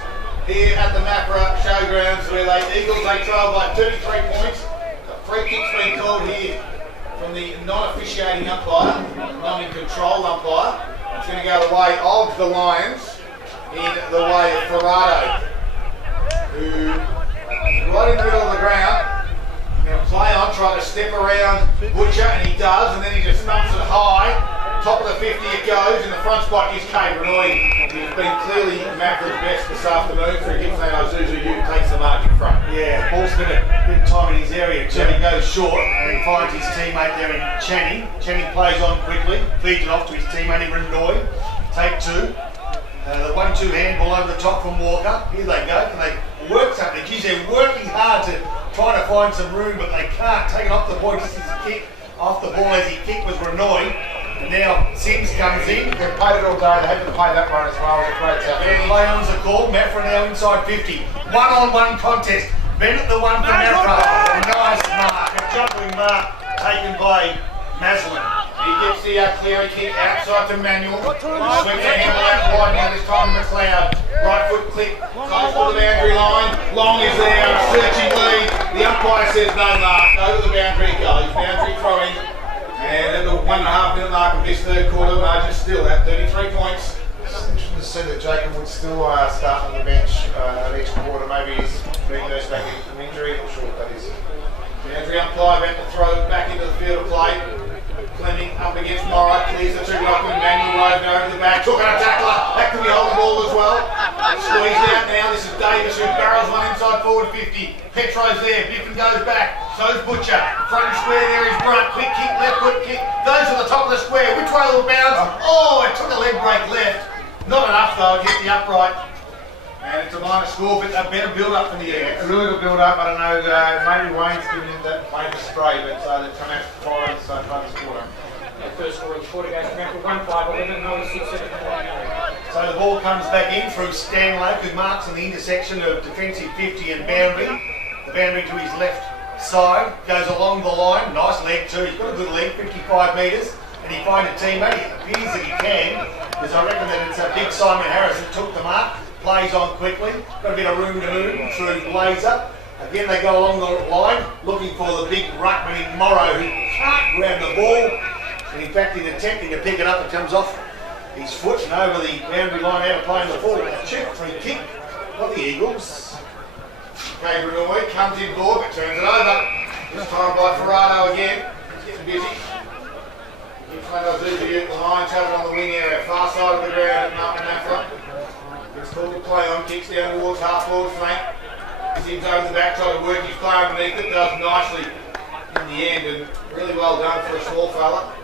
here at the Maffra Showgrounds, where they Eagles trail by 33 points. A free kick's been called here from the non-officiating umpire, non-in-control umpire. It's going to go the way of the Lions, in the way of Ferrado, who right in the middle of the ground, going to play on, try to step around Butcher, and he does, and then he just thumps it high. Top of the 50 it goes, in the front spot is Kate Renoy. He's been clearly Maffra's best this afternoon for Gippsland Isuzu. You takes the mark in front. Yeah, ball's got a bit of time in his area. Channing goes short and he finds his teammate there in Channing. Channing plays on quickly, feeds it off to his teammate in Renoy. Take 2. The 1-2 handball over the top from Walker. Here they go. And they work something. Geez, they're working hard to try to find some room, but they can't. Take it off the ball. Just his kick off the ball as he kicked was Renoy. Now Sims comes in. They've played it all day. They had to play that one as well. It was a great tap. And play-ons are called. Maffra now inside 50. One-on-one contest. Bennett the one for Maffra. A nice mark. A juggling mark taken by Maslin. He gets the clearing kick outside to Manuel. Swings the handle out wide now, this time McLeod. Right foot click, goes for the boundary line. Long is there, searching lead. The umpire says no mark. Over the boundary it goes. Boundary throwing. And at the 1.5 minute mark of this third quarter, margin still at 33 points. It's interesting to see that Jacob would still start on the bench at each quarter. Maybe he's being nursed back in from injury. Not sure what that is. Boundary umpire about to throw it back into the field of play. Fleming up against Morrow, clears the 2 block with Manuel Roden over the back. Took on a tackler, that could be holding the ball as well. Squeezed out now, this is Davis who barrels one inside forward 50. Petro's there, Biffin goes back, so's Butcher. Front square there is Brunt, quick kick, left foot kick. Goes to the top of the square, which way will bounce? Oh, it took a leg break left. Not enough though, it hit the upright. And it's a minor score, but a better build-up from the Eagles. A really good build-up. I don't know, maybe Wayne's given him that famous spray, but they've come out for it so far this quarter. The first score of the quarter goes back to 1-5-11, another 6-7. So the ball comes back in through Stanley, who marks on the intersection of defensive 50 and boundary. the boundary to his left side, goes along the line, nice leg too, he's got a good leg, 55 metres, and he finds a teammate, it appears that he can, because I reckon that it's a big Simon Harris that took the mark, plays on quickly, got a bit of room to move through Blazer. Again they go along the line, looking for the big ruckman in Morrow who can't grab the ball, and in fact in attempting to pick it up it comes off his foot and over the boundary line out of playing the ball. A check free kick for the Eagles. Okay, Brunoy comes in board but turns it over. This time by Ferrado again. He's getting busy. Gippsland does the line travel on the wing area, far side of the ground at Maffra. It's called to play on, kicks down towards half forward flank. Sims over the back, trying to work his play underneath it, does nicely in the end and really well done for a small fella.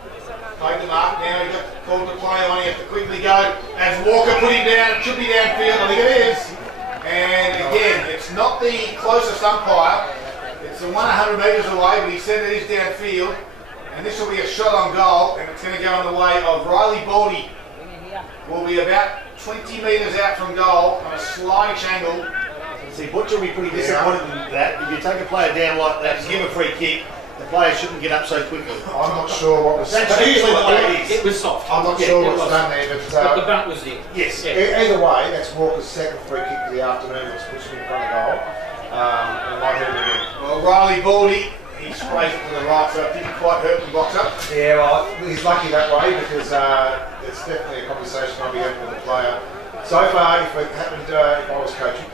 Take the mark, now he's got called to play on, he has to quickly go. As Walker put him down, it should be downfield, I think it is. And again, it's not the closest umpire, it's the 100 metres away, but he said it is downfield. And this will be a shot on goal, and it's going to go in the way of Riley Baldy. Will be about 20 metres out from goal on a sliding angle. See, Butcher will be pretty disappointed in that. If you take a player down like that and give a free kick, the player shouldn't get up so quickly. I'm not sure what was. That's usually the way it is. It was soft. I'm not sure what's done there, But the bunt was there. Yes. Yeah. either way, that's Walker's second free kick of the afternoon, which puts him in front of goal. And it might hurt him again. Well, Riley Baldy, he sprays it to the right, so I think he quite hurt the box up. Yeah, well, he's lucky that way because it's definitely a conversation I'll be having with the player. So far, if it happened, if I was coaching.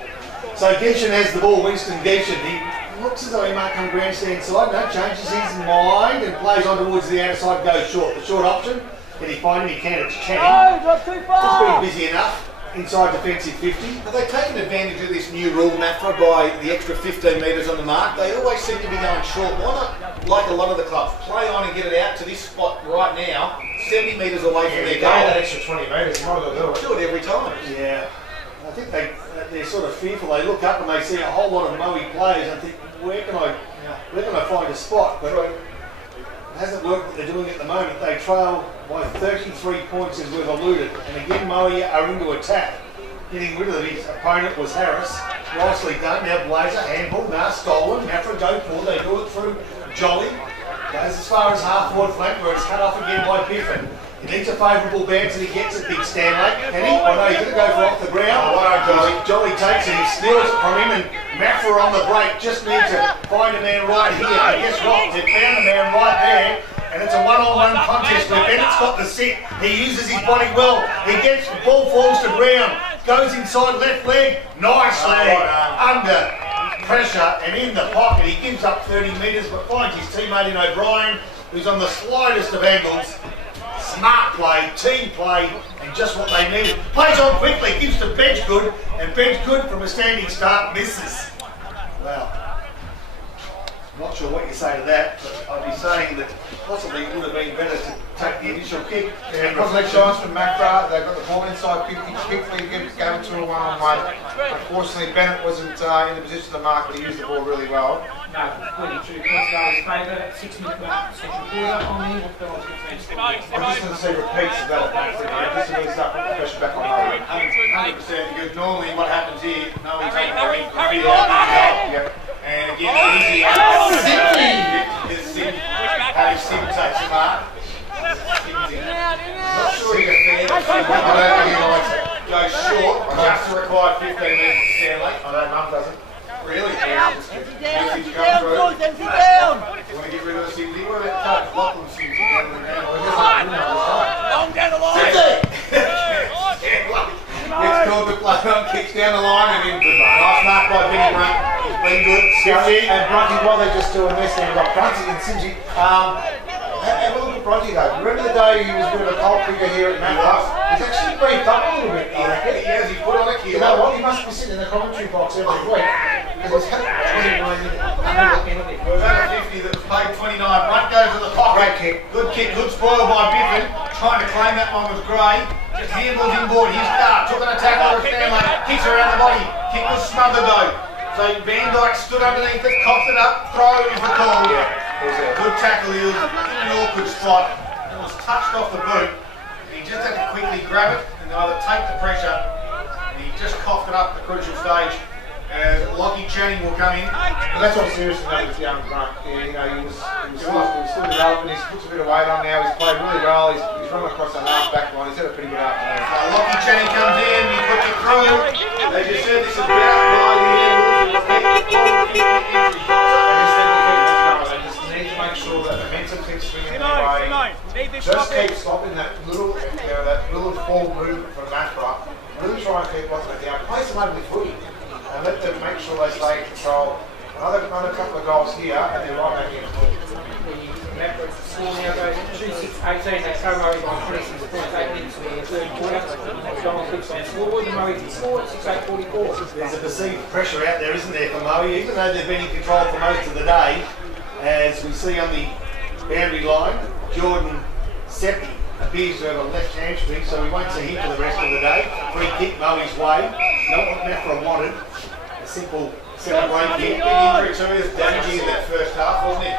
So Genshin has the ball, Winston Genshin. He looks as though he might come grandstand side, no, changes his mind and plays on towards the outer side, goes short. The short option, can he find him? He can, it's Chang. No, not too far. He's been busy enough. Inside defensive 50. Have they taken advantage of this new rule, Maffra, by the extra 15 metres on the mark? They always seem to be going short. Why not, like a lot of the clubs, play on and get it out to this spot right now, 70 metres away from their Go that goal? extra 20 metres, you might as well do it. Do it every time. Yeah. I think they're sort of fearful. They look up and they see a whole lot of Moe players and think, where can I find a spot? But it hasn't worked what they're doing at the moment. They trail by 33 points as we've alluded. And again, Moe are into attack. Getting rid of his opponent was Harris. Nicely done. Now Blazer, handball, now stolen. Maffra go forward. They do it through Jolly. Goes as far as half forward flank where it's cut off again by Biffin. He needs a favourable bounce and he gets it, Big Stanley. Can he? Oh no, he's going to go for off the ground. Jolly takes it, he steals it from him and Maffra on the break just needs to find a man right here. And guess what? They found a man right there. And it's a one-on-one contest where Bennett's got the sit. He uses his body well. He gets the ball, falls to ground, goes inside left leg, nice leg, under pressure and in the pocket. He gives up 30 metres but finds his teammate in O'Brien, who's on the slightest of angles. Smart play, team play, and just what they needed. Plays on quickly, gives to Benchgood, and Benchgood from a standing start misses. Well, not sure what you say to that, but I'd be saying that possibly it would have been better to take the initial kick. Yeah, congratulations from Maffra. They've got the ball inside 50 quickly, gave it to a one-on-one. Unfortunately, Bennett wasn't in the position to mark, but he used the ball really well. No, 22 points goal in favour, 6-minute mark, central quarter on the Eagle Fellows defence. I'm just going to see repeats of that at Maffra. Just to really start putting the pressure back on Moe. 100%, because normally what happens here, no one's taking the ring. Yep. And again, easy. Harry Sim takes the mark. Not sure he's a fan. I don't think he likes it. Goes short, just to require 15 metres to Stanley. I know Mum doesn't. Really? Empty down, Message empty comes down, through. boys, empty down. You want to get rid of the Simsy? What about Coach Lachlan Simsy down the ground? Long down the line. Gets called to play on, kicks down the line and in. Nice mark by Benny Brunt. He's been good. Simsy. And Bronte, while they're just doing this, they've got Bronte and Simsy. Have a look at Bronte though. Remember the day he was a bit of a cold figure here at Maffra? He's actually beefed up a little bit. He has, he put on a kilo. You know what? He must be sitting in the commentary box every week. Because he's Over 50 that was paid 29. Brunt goes to the pocket. Great kick. Good kick, good spoil by Biffin. Trying to claim that one was Gray. Just handles inboard. His start. Took an attack over Stanley. Kicks around the body. Kick was smothered though. So Van Dyke stood underneath it, coughed it up. Throw is the call. Good tackle. He was in an awkward spot. It was touched off the boot. He just had to quickly grab it and either take the pressure. And he just coughed it up at the crucial stage. as Lockie Channing will come in. And that's what's serious about this young grunt. Yeah, you know, he was still developing. He's put a bit of weight on now. He's played really well. He's run across the half back line. He's had a pretty good afternoon. Lockie Channing comes in, he puts it through. They just said this is about by the end. They just need to make sure that the momentum keeps swinging their way. Just keep stopping that little, full movement from Maffra. Really try and keep watching it down. Play some ugly footy and let them make sure they stay in control. Another couple of goals here, and they're right back in. Maffra score now goes 2-6-18. They throw Murray by 26 points, 8 minutes in the third quarter. That's Donald Gippsland scoreboard, and Murray scored 6-8-44. There's a perceived pressure out there, isn't there, for Moe, even though they've been in control for most of the day. As we see on the boundary line, Jordan Seppi appears to have a left hamstring, so we won't see him for the rest of the day. Free kick Moe's way. Not what Maffra wanted. A simple break kick. Big injury to his damaging in that first half, wasn't it?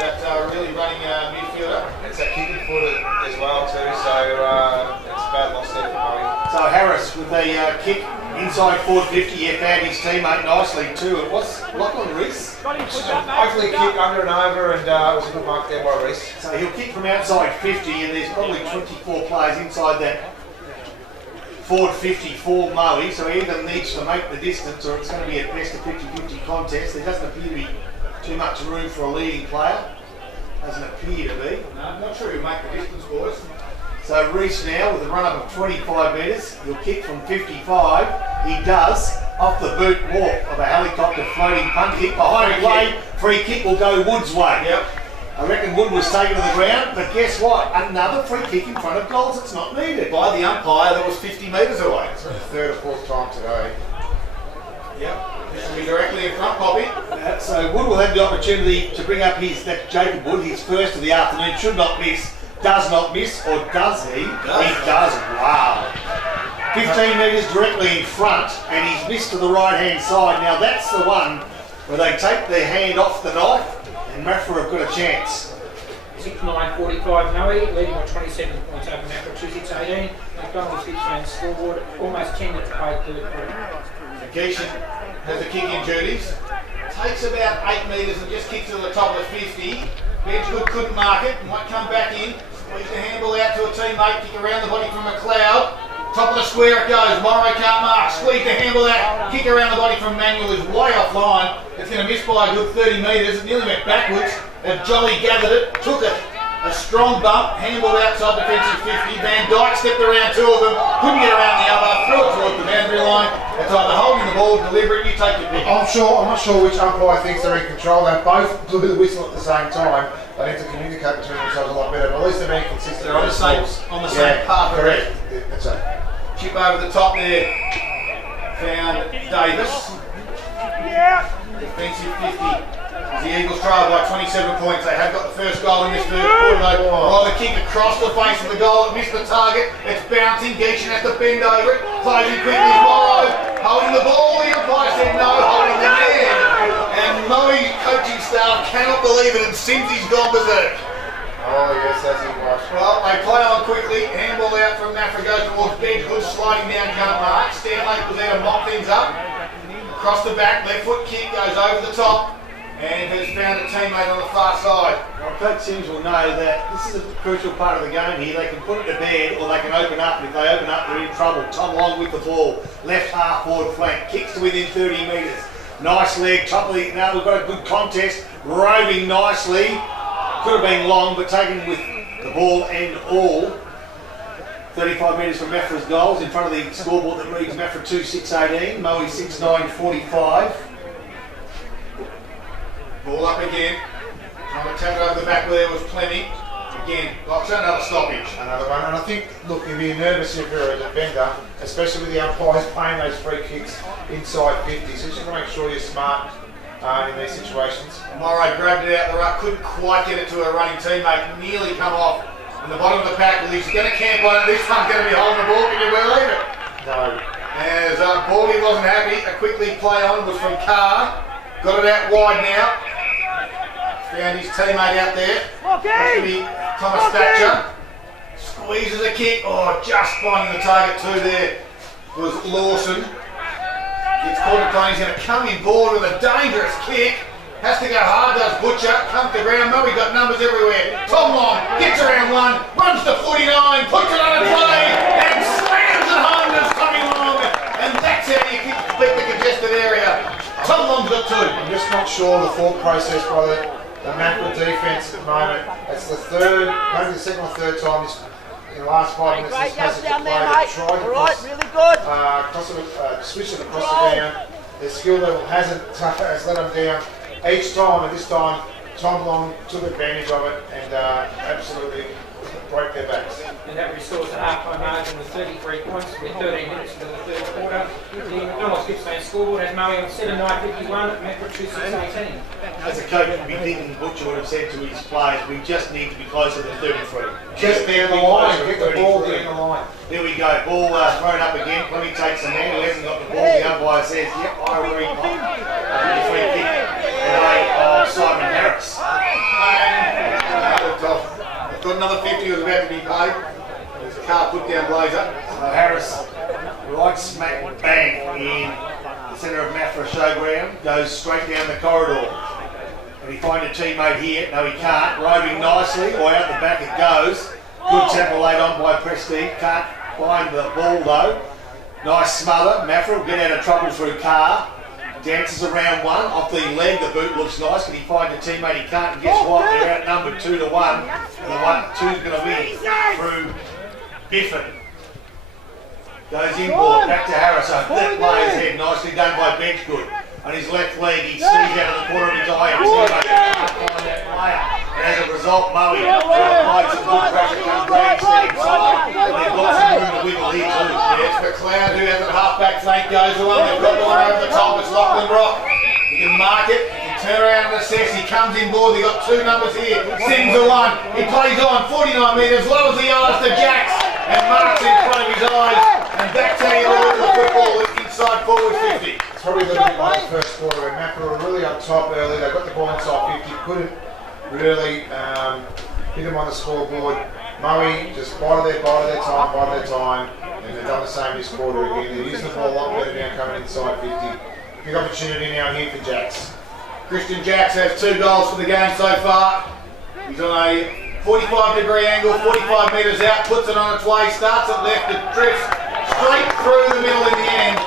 That really running midfielder. It's that kicking foot as well too, so it's a bad loss there for Moe. So Harris with a kick inside forward 50, found his teammate nicely too. It was Lachlan Reese. Hopefully a kick under and over, and it was a good mark there by Reese. So he'll kick from outside 50, and there's probably 24 players inside that forward 50 for Moe, so he either needs to make the distance or it's going to be at best a 50-50 contest. There doesn't appear to be too much room for a leading player. Doesn't appear to be. No, I'm not sure he'll make the distance, boys. So Reese now with a run up of 25 metres, he'll kick from 55. He does, off the boot walk of a helicopter floating punt kick behind play. Free kick will go Wood's way. Yep. I reckon Wood was taken to the ground, but guess what? Another free kick in front of goals that's not needed. By the umpire that was 50 metres away. It's the third or fourth time today. Yep. This will be directly in front, Poppy. So Wood will have the opportunity to bring up that Jacob Wood, his first of the afternoon, should not miss, does not miss, or does he? He does, wow. 15 metres directly in front, and he's missed to the right-hand side. Now that's the one where they take their hand off the knife, and Maffra have got a chance. 6-9-45 Moe, leading by 27 points over Maffra, 2-6-18. McDonald's Gippsland scoreboard, almost 10 minutes played third quarter. Geishan has the kicking duties. Takes about 8 metres and just kicks to the top of the 50. Benchwood couldn't mark it, might come back in. Squeeze the handball out to a teammate, kick around the body from McLeod. Top of the square it goes, Morrow can't mark. Squeeze the handball out, kick around the body from Manuel is way offline. It's going to miss by a good 30 metres. It nearly went backwards. And Jolly gathered it, took it. A strong bump, handball outside defensive 50. Van Dyke stepped around two of them, couldn't get around the other, threw it towards the boundary line. It's either holding the ball, deliver it, you take your pick. I'm not sure which umpire thinks they're in control. They both blew the whistle at the same time. They need to communicate between themselves a lot better, but at least they're being consistent. They're on the same path. Correct. That's right. Chip over the top there. Found Davis. Defensive 50. The Eagles trail by 27 points. They have got the first goal in this third quarter though. Rather kick across the face of the goal. It missed the target. It's bouncing. Geishan has to bend over it. Closing quickly. Morrow holding the ball. The umpire said no, holding the man. And Moe's coaching staff cannot believe it, and Simsey's gone berserk. Oh yes, as he was. Well, they play on quickly. Handball out from Maffra goes towards Benchwood. Sliding down, can't mark. Stanley was there to mop things up. Across the back, left foot kick goes over the top. And has found a teammate on the far side. Well, Coach Sims will know that this is a crucial part of the game here. They can put it to bed or they can open up. And if they open up, they're in trouble. Tom Long with the ball. Left half forward flank. Kicks to within 30 metres. Nice leg. Top of the... Now we've got a good contest. Roving nicely. Could have been long, but taken with the ball and all. 35 metres from Maffra's goals in front of the scoreboard that reads Maffra 2-6-18. Moe 6-9-45. Ball up again. Trying to tap it over the back where there was plenty. Again, like another stoppage. Another one. And I think, look, you'd be nervous if you're a defender, especially with the umpires playing those free kicks inside 50. So you just got to make sure you're smart in these situations. Morrow grabbed it out the ruck, couldn't quite get it to a running teammate, nearly come off. In the bottom of the pack, well, he's going to camp on it. This one's going to be holding the ball. Can you believe it? No. As Baldy wasn't happy, a quickly play on was from Carr. Got it out wide now. Found his teammate out there. That's going to be Thomas Thatcher. Squeezes a kick. Oh, just finding the target too there was Lawson. Gets caught in play. He's going to come in board with a dangerous kick. Has to go hard, does Butcher. Comes to ground. Murray got numbers everywhere. Tom Long gets around one, runs to 49, puts it on a play, and slams it home to Tommy Long. And that's how you beat the congested area. Tom Long's got two. I'm just not sure the thought process by the Maffra defence at the moment. It's the third, maybe the second or third time in the last 5 minutes Great this passage down play there, that mate. tried to All right, really good. switch it across the ground. Their skill level has let them down each time, and this time Tom Long took advantage of it and absolutely broke their backs. And that restores the half-time margin with 33 points with 13 minutes into the third quarter. The McDonald's GIPPSLAND scoreboard has Murray on 7-9-51, Maffra 2-6-18. As a coach, you'd be thinking Butcher would have said to his players, we just need to be closer than 33. Just down the line, get the ball down the line. There we go, ball thrown up again. Clemmy takes a man who hasn't got the ball. The umpire says, yep, I agree, the free kick away of Simon Harris. I've got another 50 was about to be paid. There's a car put down blazer. So Harris, right smack bang in the centre of Maffra Showground, goes straight down the corridor. Can he find a teammate here? No, he can't. Roving nicely, or out the back it goes. Good tackle laid on by Prestige. Can't find the ball though. Nice smother. Maffra will get out of trouble through Carr. Dances around one, off the leg, the boot looks nice. Can he find a teammate? He can't, and guess what? They're outnumbered 2-1. And the 1-2's going to win through Biffin. Goes inboard, back to Harris. That player's head, nicely done by Benchgood. On his left leg, he sees out of the corner of his eye, and teammate can't find that player. And as a result, Murray applied some good pressure, comes back, steady inside, and they've got some room to wiggle here too. Yes, McLeod, who has a half-back flank, goes along. They've got the one over the top. It's Lachlan Brock. He can mark it. He can turn around and assess. He comes in board. They've got two numbers here. Sings the one. He plays on 49 metres, lowers the eyes to Jacks, and marks in front of his eyes. And that's how you look at the football inside forward 50. It's probably a little bit like the first quarter where Maffra were really on top early. They got the ball inside 50, couldn't really hit them on the scoreboard. Murray just bided their time, and they've done the same this quarter again. They're using the ball a lot better now coming inside 50. Big opportunity now here for Jacks. Christian Jacks has 2 goals for the game so far. He's on a 45-degree angle, 45 metres out, puts it on its way, starts at left, it drifts straight through the middle in the end.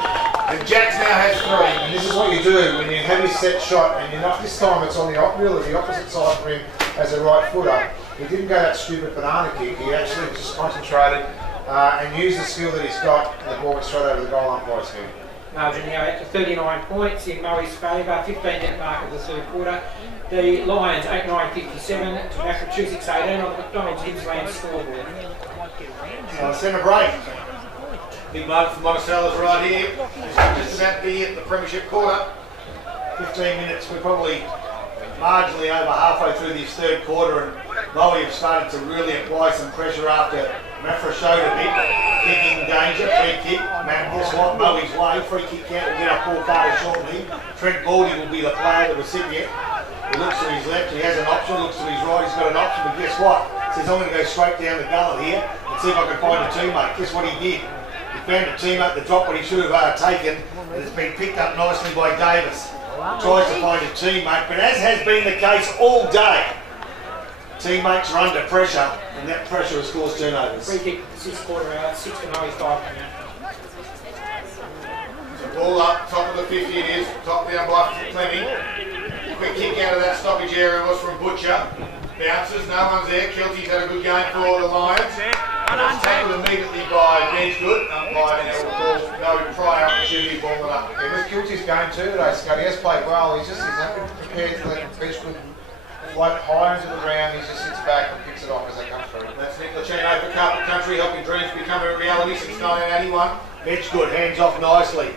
And Jacks now has 3. And this is what you do when you have your set shot, and you're not, this time it's on the opposite side for him as a right footer. He didn't go that stupid banana kick, he actually just concentrated and used the skill that he's got, and the ball went straight over the goal umpire's head. Margin now at 39 points in Murray's favour, 15-minute mark of the third quarter. The Lions 8-9-57 to Maffra 2-6-18 on the McDonald's GIPPSLAND scoreboard. So centre break. Big moment for Monticello's right here. Just about to be at the premiership quarter. 15 minutes, we're probably marginally over halfway through this third quarter, and Moe have started to really apply some pressure after Maffra showed a bit. Kicking danger, free kick. Guess what? Moe's way, free kick count will get a 4 card shortly. Trent Baldy will be the player, the recipient. He looks to his left, he has an option, looks to his right, he's got an option, but guess what? Says I'm going to go straight down the gullet here and see if I can find a teammate. Guess what he did? He found a teammate that dropped what he should have taken, and it's been picked up nicely by Davis. Tries to find a teammate, but as has been the case all day, teammates are under pressure, and that pressure has caused turnovers. Free kick, 6th quarter out, 6 to Murray, 5 coming. Ball up, top of the 50 it is, top down by Clemmy. Quick kick out of that stoppage area was from Butcher. Bounces, no one's there. Kilty's had a good game for the Lions. It's tackled immediately by Benchgood. Umpire now will call no prior opportunity ball it up. It was Kilty's game too today, Scott. He has played well. He's not prepared to let Benchgood float high into the ground. He just sits back and picks it off as they come through. That's Nick Lachino for Carpet Country, helping dreams become a reality since 1981. Benchgood hands off nicely.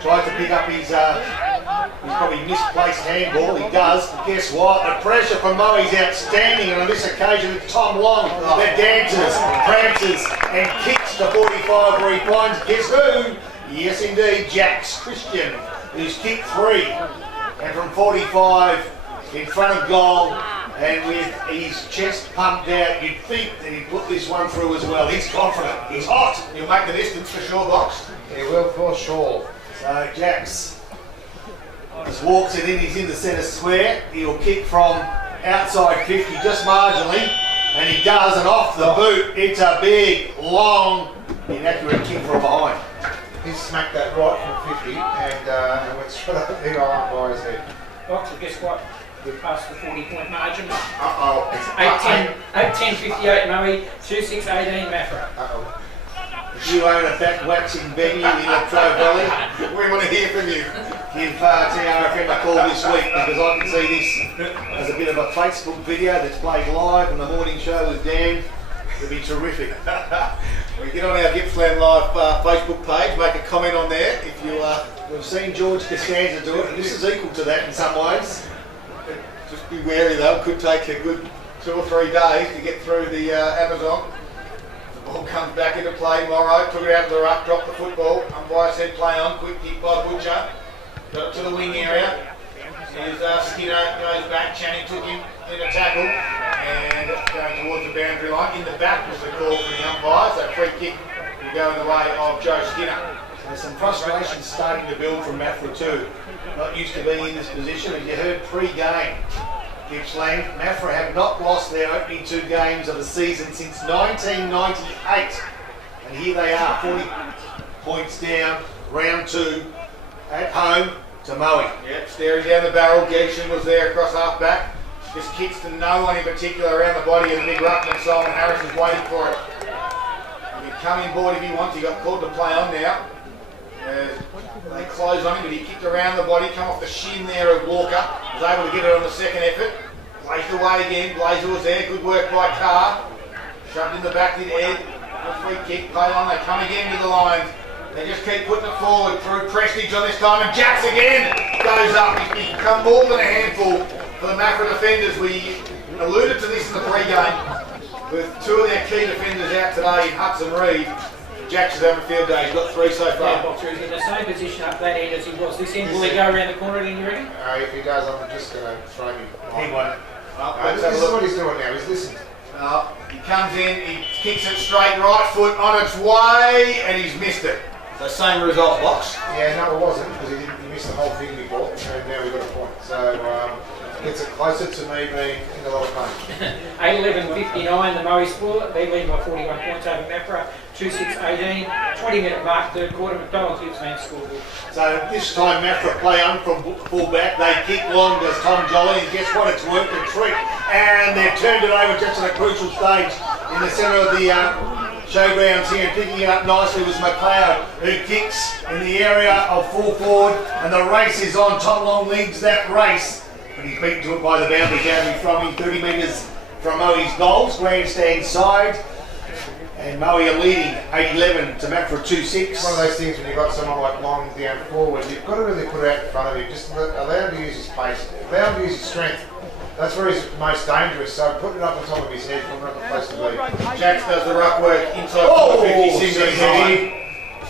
Tries to pick up his probably misplaced handball. He does. But guess what? The pressure from Moe's outstanding, and on this occasion it's Tom Long that dances, prances, and kicks to 45 where he finds guess who? Yes, indeed, Jacks Christian, who's kicked 3, and from 45 in front of goal. And with his chest pumped out, you'd think that he'd put this one through as well. He's confident. He's hot. He'll make the distance for sure, Box. He will for sure. So Jax just walks it in, he's in the centre square. He'll kick from outside 50 just marginally, and he does, and off the boot, it's a big, long, inaccurate kick from behind. He smacked that right from 50 and went straight up the goal by his head. Boxer, guess what? We've passed the 40-point margin. Uh-oh. It's 8-10-58 Murray, 2-6-18 Maffra. Uh-oh. If you own a back waxing venue in Electro Valley, we want to hear from you. Give TRFM a call this week, because I can see this as a bit of a Facebook video that's played live on the morning show with Dan. It'll be terrific. We get on our Gippsland Live Facebook page, make a comment on there if you We've seen George Costanza do it, and this is equal to that in some ways. just be wary though, it could take a good 2 or 3 days to get through the Amazon. The ball comes back into play, Morrow took it out of the ruck, dropped the football, umpire said play on, quick kick by Butcher, got it to the wing area. Here's Skinner goes back, Channing took him in a tackle and going towards the boundary line. In the back was the call for the umpire, so free kick will go in the way of Joe Skinner. There's some frustration starting to build from Maffra too. Not used to being in this position. As you heard pre-game, Gippsland, Maffra have not lost their opening 2 games of the season since 1998. And here they are, 40 points down, round 2, at home to Moe. Yep, staring down the barrel, Geishan was there across half back. Just kicks to no one in particular around the body of the big ruckman. Simon Harris is waiting for it. He can come in board if he wants, he got called to play on now. They close on him, but he kicked around the body, come off the shin there of Walker, was able to get it on the second effort. Blazed away again, Blazer was there, good work by Carr. Shoved in the back, did Ed, a free kick, play on, they come again to the lines. They just keep putting it forward through Prestige on this time, and Jax again goes up. He's become more than a handful for the Maffra defenders. We alluded to this in the pre-game, with 2 of their key defenders out today in Hudson Reed. Jax is having a field day, he's got 3 so far. Boxer is in the same position up that end as he was this end. Will he go around the corner again, you reckon? If he does, I'm just going to throw him. He won't. This is what he's doing now, he's listening. He comes in, he kicks it straight, right foot on its way, and he's missed it. So same result, Box. Yeah, no, it wasn't, because he missed the whole thing before, and now we've got a point. So, gets it closer to me being in a lot of pain. 8-11-59 the Moe score. They lead by 41 points over Maffra. 2-6-18. 20-minute mark, third quarter. McDonald Gippsland scoreboard. So this time Maffra play on from full back. They kick long as Tom Jolly, and guess what? It's worked a trick. And they've turned it over just at a crucial stage in the centre of the showgrounds here. Picking it up nicely was McLeod, who kicks in the area of full forward. And the race is on. Tom Long leads that race. But he's beaten to it by the boundary from him, 30 metres from Moe's goals, grandstand side. And Moe are leading 8-11 to Maffra 2-6. It's one of those things when you've got someone like Long down forward, you've got to really put it out in front of him, just allow him to use his pace, allow him to use his strength. That's where he's most dangerous, so putting it up on top of his head from not the place to be. Jax does the ruck work inside the 50,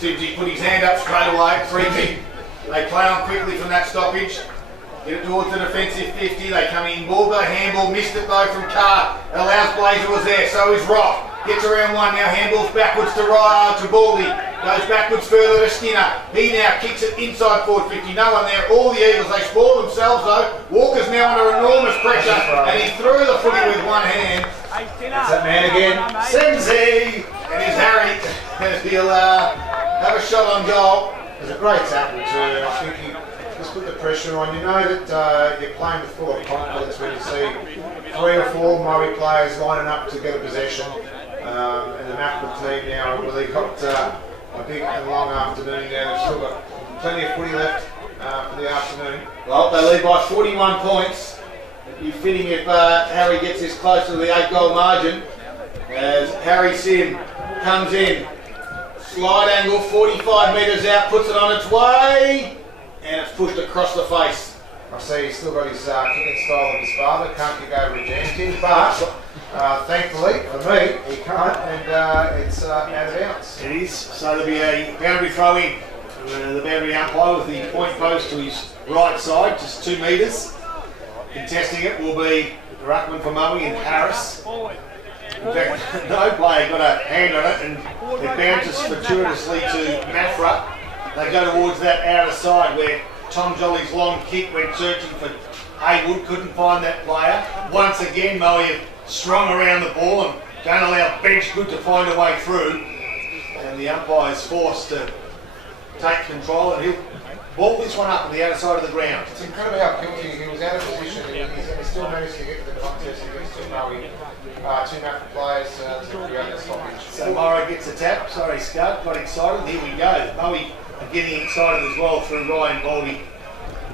Simsy put his hand up straight away, free kick. They play on quickly from that stoppage. Get it towards the defensive 50, they come in, ball go handball, missed it though from Carr, allows Blazer was there, so is Rock. Gets around one now, handballs backwards to Baldy, goes backwards further to Skinner. He now kicks it inside forward 50, no one there, all the Eagles, they spoil themselves though. Walker's now under enormous pressure, and he threw the footy with one hand. That's that man again, Simsy! And he's Harry, he'll have a shot on goal. It was a great tackle too, and I think he just put the pressure on. You know that you're playing with full of confidence when you see 3 or 4 Moe players lining up to get a possession. And the Maffra team now have really got a big and long afternoon now. They've still got plenty of footy left for the afternoon. Well, they lead by 41 points. It'd be fitting if Harry gets this close to the 8-goal margin. As Harry Sim comes in, slide angle, 45 metres out, puts it on its way, and it's pushed across the face. I see he's still got his kicking style of his father, can't kick over a jam kick, but thankfully for me, he can't, and it's out of bounds. It is, so there'll be a boundary throw in. The boundary umpire with the point post to his right side, just 2 metres. Contesting it will be the ruckman for Moe and Harris. In fact, no player got a hand on it, and it bounces fortuitously to Maffra. They go towards that outer side where Tom Jolly's long kick went searching for Haywood, couldn't find that player. Once again, Moe strong around the ball and don't allow Benchgood to find a way through. And the umpire's forced to take control, and he'll ball this one up on the outer side of the ground. It's incredible how quickly he was out of position and he still managed to get to the contest against two Maffra players to create the stoppage. So Morrow gets a tap. Sorry, Scud, got excited. Here we go. Moe are getting excited as well through Ryan Baldy.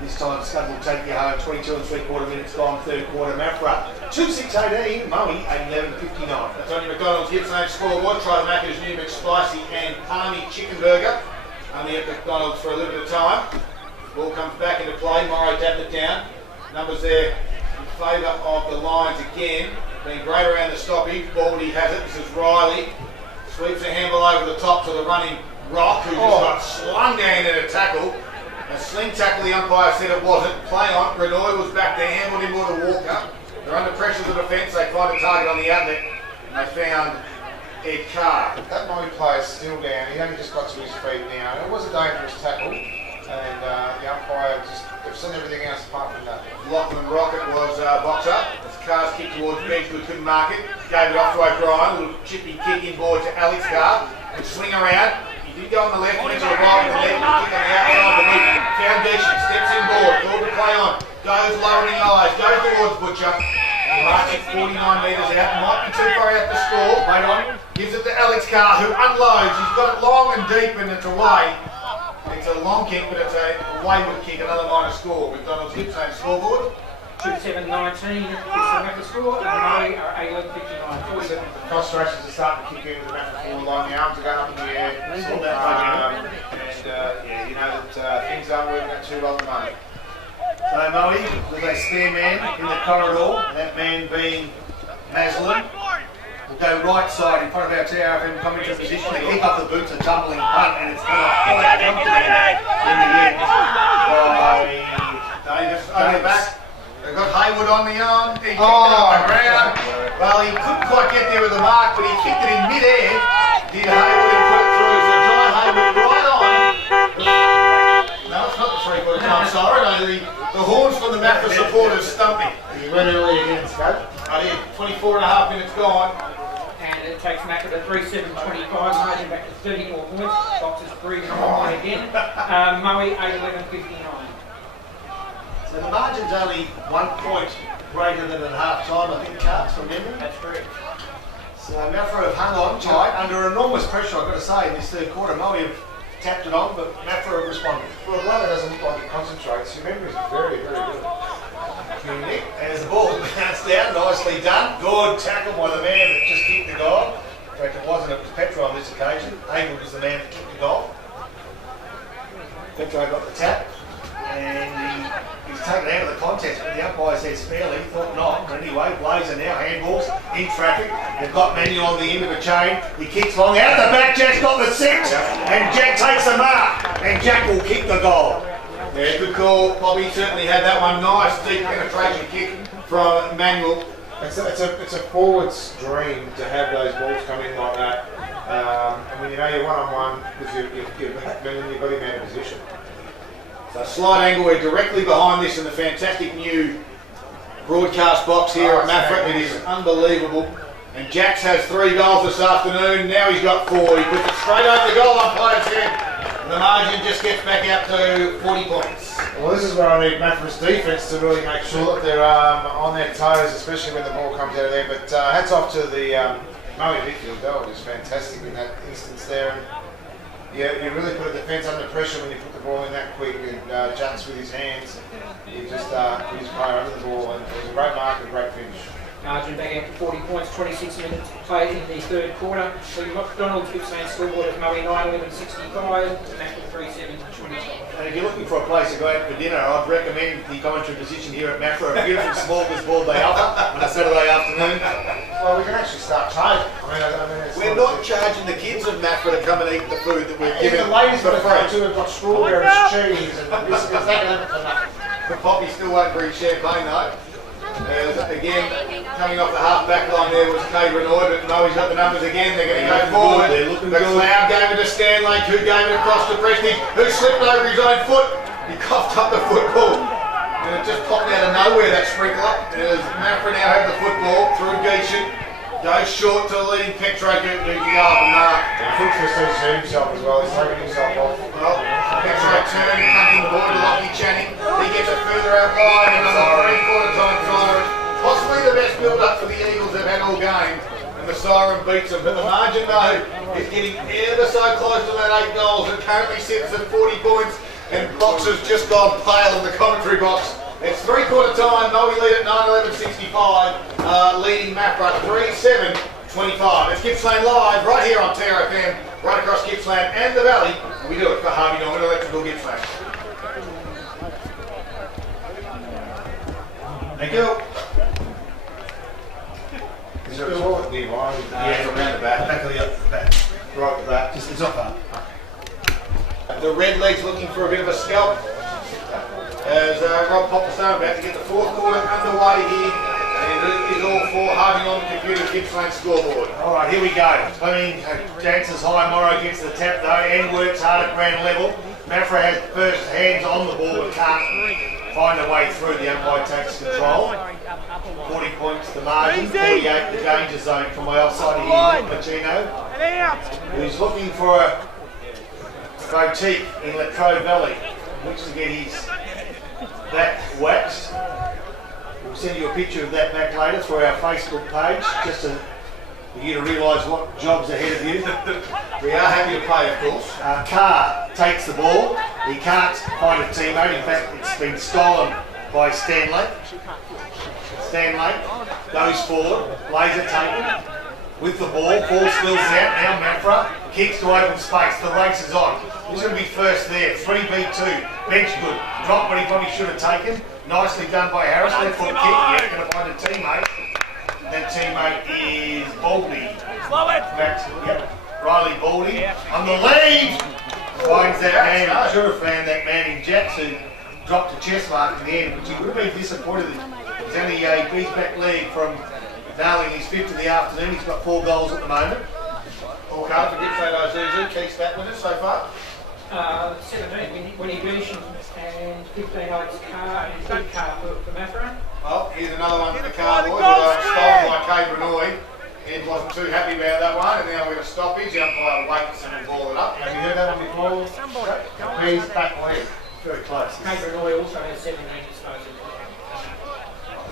This time Scud will take you home. 22 and 3/4 minutes gone, third quarter. Maffra 2-6-18, Moe 11-59. That's on your McDonald's Gippsland scoreboard. Try the Macca's new McSpicy and Palmy chicken burger. Only at McDonald's for a limited time. Ball comes back into play. Morrow tapped it down. Numbers there in favour of the Lions again. Being great around the stoppage. Baldy has it. This is Riley. Sweeps a handle over the top to the running Rock, who just got slung down in a tackle. A sling tackle, the umpire said it wasn't. Play on. Grenoy was back there, handled him to Walker. They're under pressure of the defence. They find a target on the outlet. And they found Ed Carr. That Moe player's still down. He only just got to his feet now. It was a dangerous tackle, and the umpire they've seen everything else apart from that. Lachlan Rocket was box up. As Carr's kicked towards Benchwood, couldn't mark it. Gave it off to O'Brien. A little chipping kick inboard to Alex Carr. And swing around. He did go on the left, went to the right, and the left, kick on the outside. The mid foundation steps inboard. Ball to play on. Goes lowering eyes. Goes towards Butcher. Marks it 49 metres out. Might be too far out to score. Wait on. Gives it to Alex Carr, who unloads. He's got it long and deep, and it's away. It's a long kick, but it's a wayward kick. Another minor score. McDonald's Gippsland scoreboard. 2-7-19 is the Maffra score, and Moe are 11-59. Frustrations are starting to kick in with the Maffra forward line. The arms are going up in the air. Yeah, you know that things aren't working out too well at the moment. So Moe with a spare man in the corridor, that man being Maslin. Will go right side in front of our tower and come into position. They kick off the boots, a tumbling punt, and it's gone quite comfortably in the end. Davis over back. They've got Haywood on the arm. He kicked it up the ground. Well, he couldn't quite get there with the mark, but he kicked it in mid-air. Did Haywood and put it through. So John Haywood right on. No, it's not the three-quarter time. Sorry, no, the horns from the Maffra supporters stumping. He went early again, Scott. I did. 24 and a half minutes gone. And it takes Maffra to 3-7-25, margin back to 34 points. Boxers breathing on again. Moe 8-11-59. So the margin's only 1 point greater than at half time, I think, Cards, from memory. That's correct. So Maffra have hung on tight under enormous pressure, I've got to say, in this third quarter. Moe have tapped it on, but Maffra have responded. Well, a bloke doesn't look like he concentrates. Your memory's very, very good. And as the ball bounced out, nicely done. Good tackle by the man that just kicked the goal. In fact, it wasn't, it was Petro on this occasion. Haywood was the man that kicked the goal. Petro got the tap, and he's taken out of the contest, but the umpire says fairly, thought not. But anyway, Blazer now, handballs in traffic. They've got Manuel on the end of a chain. He kicks long out the back, Jack's got the 6, and Jack takes the mark, and Jack will kick the goal. Yeah, good call. Bobby certainly had that one. Nice deep penetration kick from Manuel. It's a forward's dream to have those balls come in like that. And when you know you're one-on-one, because you're been in your body man position. So slight angle, we're directly behind this in the fantastic new broadcast box here at Maffra. It is unbelievable. And Jax has 3 goals this afternoon. Now he's got 4. He puts it straight over the goal umpire's head. And the margin just gets back out to 40 points. Well, this is where I need Maffra's defence to really make sure that they're on their toes, especially when the ball comes out of there. But hats off to the Moe midfield. That was fantastic in that instance there. And yeah, you really put a defence under pressure when you put the ball in that quick. And Jats with his hands, he just put his player under the ball, and it was a great mark and a great finish. Margin back out to 40 points, 26 minutes played in the third quarter. The McDonald's Gippsland scoreboard is Moe 9-11-65, Maffra 3-7-25. And if you're looking for a place to go out for dinner, I'd recommend the commentary position here at Maffra. A beautiful smorgasbord they offer on a Saturday afternoon. Well, we can actually start charging. I mean, We're not charging the kids of Maffra to come and eat the food that we're Even giving the ladies for got to come free. too. We've got strawberries, cheese, and biscuits. They can have it for nothing. The Poppy still won't bring champagne though. Again, coming off the half back line there was Kay Renoy, but Moe's got the numbers again. They're going to go forward. McLeod gave it to Stanley, who gave it across to Prestige, who slipped over his own foot. He coughed up the football. And it just popped out of nowhere, that sprinkler. As Maffra now have the football through Geishan. Goes short to the leading Petro, who can go up and mark. He thinks he's going to shoot himself as well. He's taking himself off. Well, Petro turn and comes in the board to Lockie Channing. He gets it further out wide, another 3/4 time siren. Possibly the best build-up for the Eagles they've had all game. And the siren beats them. But the margin, though, is getting ever so close to that 8 goals. It currently sits at 40 points. And Boxer's just gone pale in the commentary box. It's 3/4 time. Moe lead at 9-11-65, leading Maffra 3-7-25. It's Gippsland Live right here on TRFM, right across Gippsland and the Valley. We do it for Harvey Norman Electrical Gippsland. Thank you. Is there a toilet nearby? Yeah, around the back. Back of the back. Right at the back. It's not far. The Red Legs looking for a bit of a scalp. As Rob Popperstone about to get the 4th quarter underway here, and it is all for Harvey on the computer Gippsland scoreboard. Alright, here we go. Fleming dances high, Morrow gets the tap though, and works hard at ground level. Maffra has first hands on the ball but can't find a way through. The umpire takes control. 40 points the margin, 48 the danger zone from my offside here, Machino, who's looking for a boutique in Latrobe Valley, which to get his back waxed. We'll send you a picture of that back later through our Facebook page, just for you to realise what job's ahead of you. We are happy to pay, of course. Carr takes the ball. He can't find a teammate. In fact, it's been stolen by Stanley. Stanley goes forward, lays it taken with the ball. Ball spills out. Now Maffra kicks to open space. The race is on. He's going to be first there. 3v2. Bench good. Dropped what he probably should have taken. Nicely done by Harris. Left foot kick. Yeah, going to find a teammate. That teammate is Baldy. Yep. Riley Baldy on the lead. Finds that man. Should have found that man in Jats who dropped a chest mark in the end, which he would have been disappointed in. He's only a beast-back leg from nailing his 5th of the afternoon. He's got 4 goals at the moment. Paul Carter for Gippsland Isuzu. Keith's that with us so far. 17, Winnie Gleason and 15 Alex Carr and good Carr for Maffra. Well, here's another one for the car boys. Stolen by Kay Brenoy. Ed wasn't too happy about that one, and now we're going to stoppage. The umpire waits and ball it up. Have you heard that one before? Please back leg. Very close. Kay Brenoy also has 17 disposals.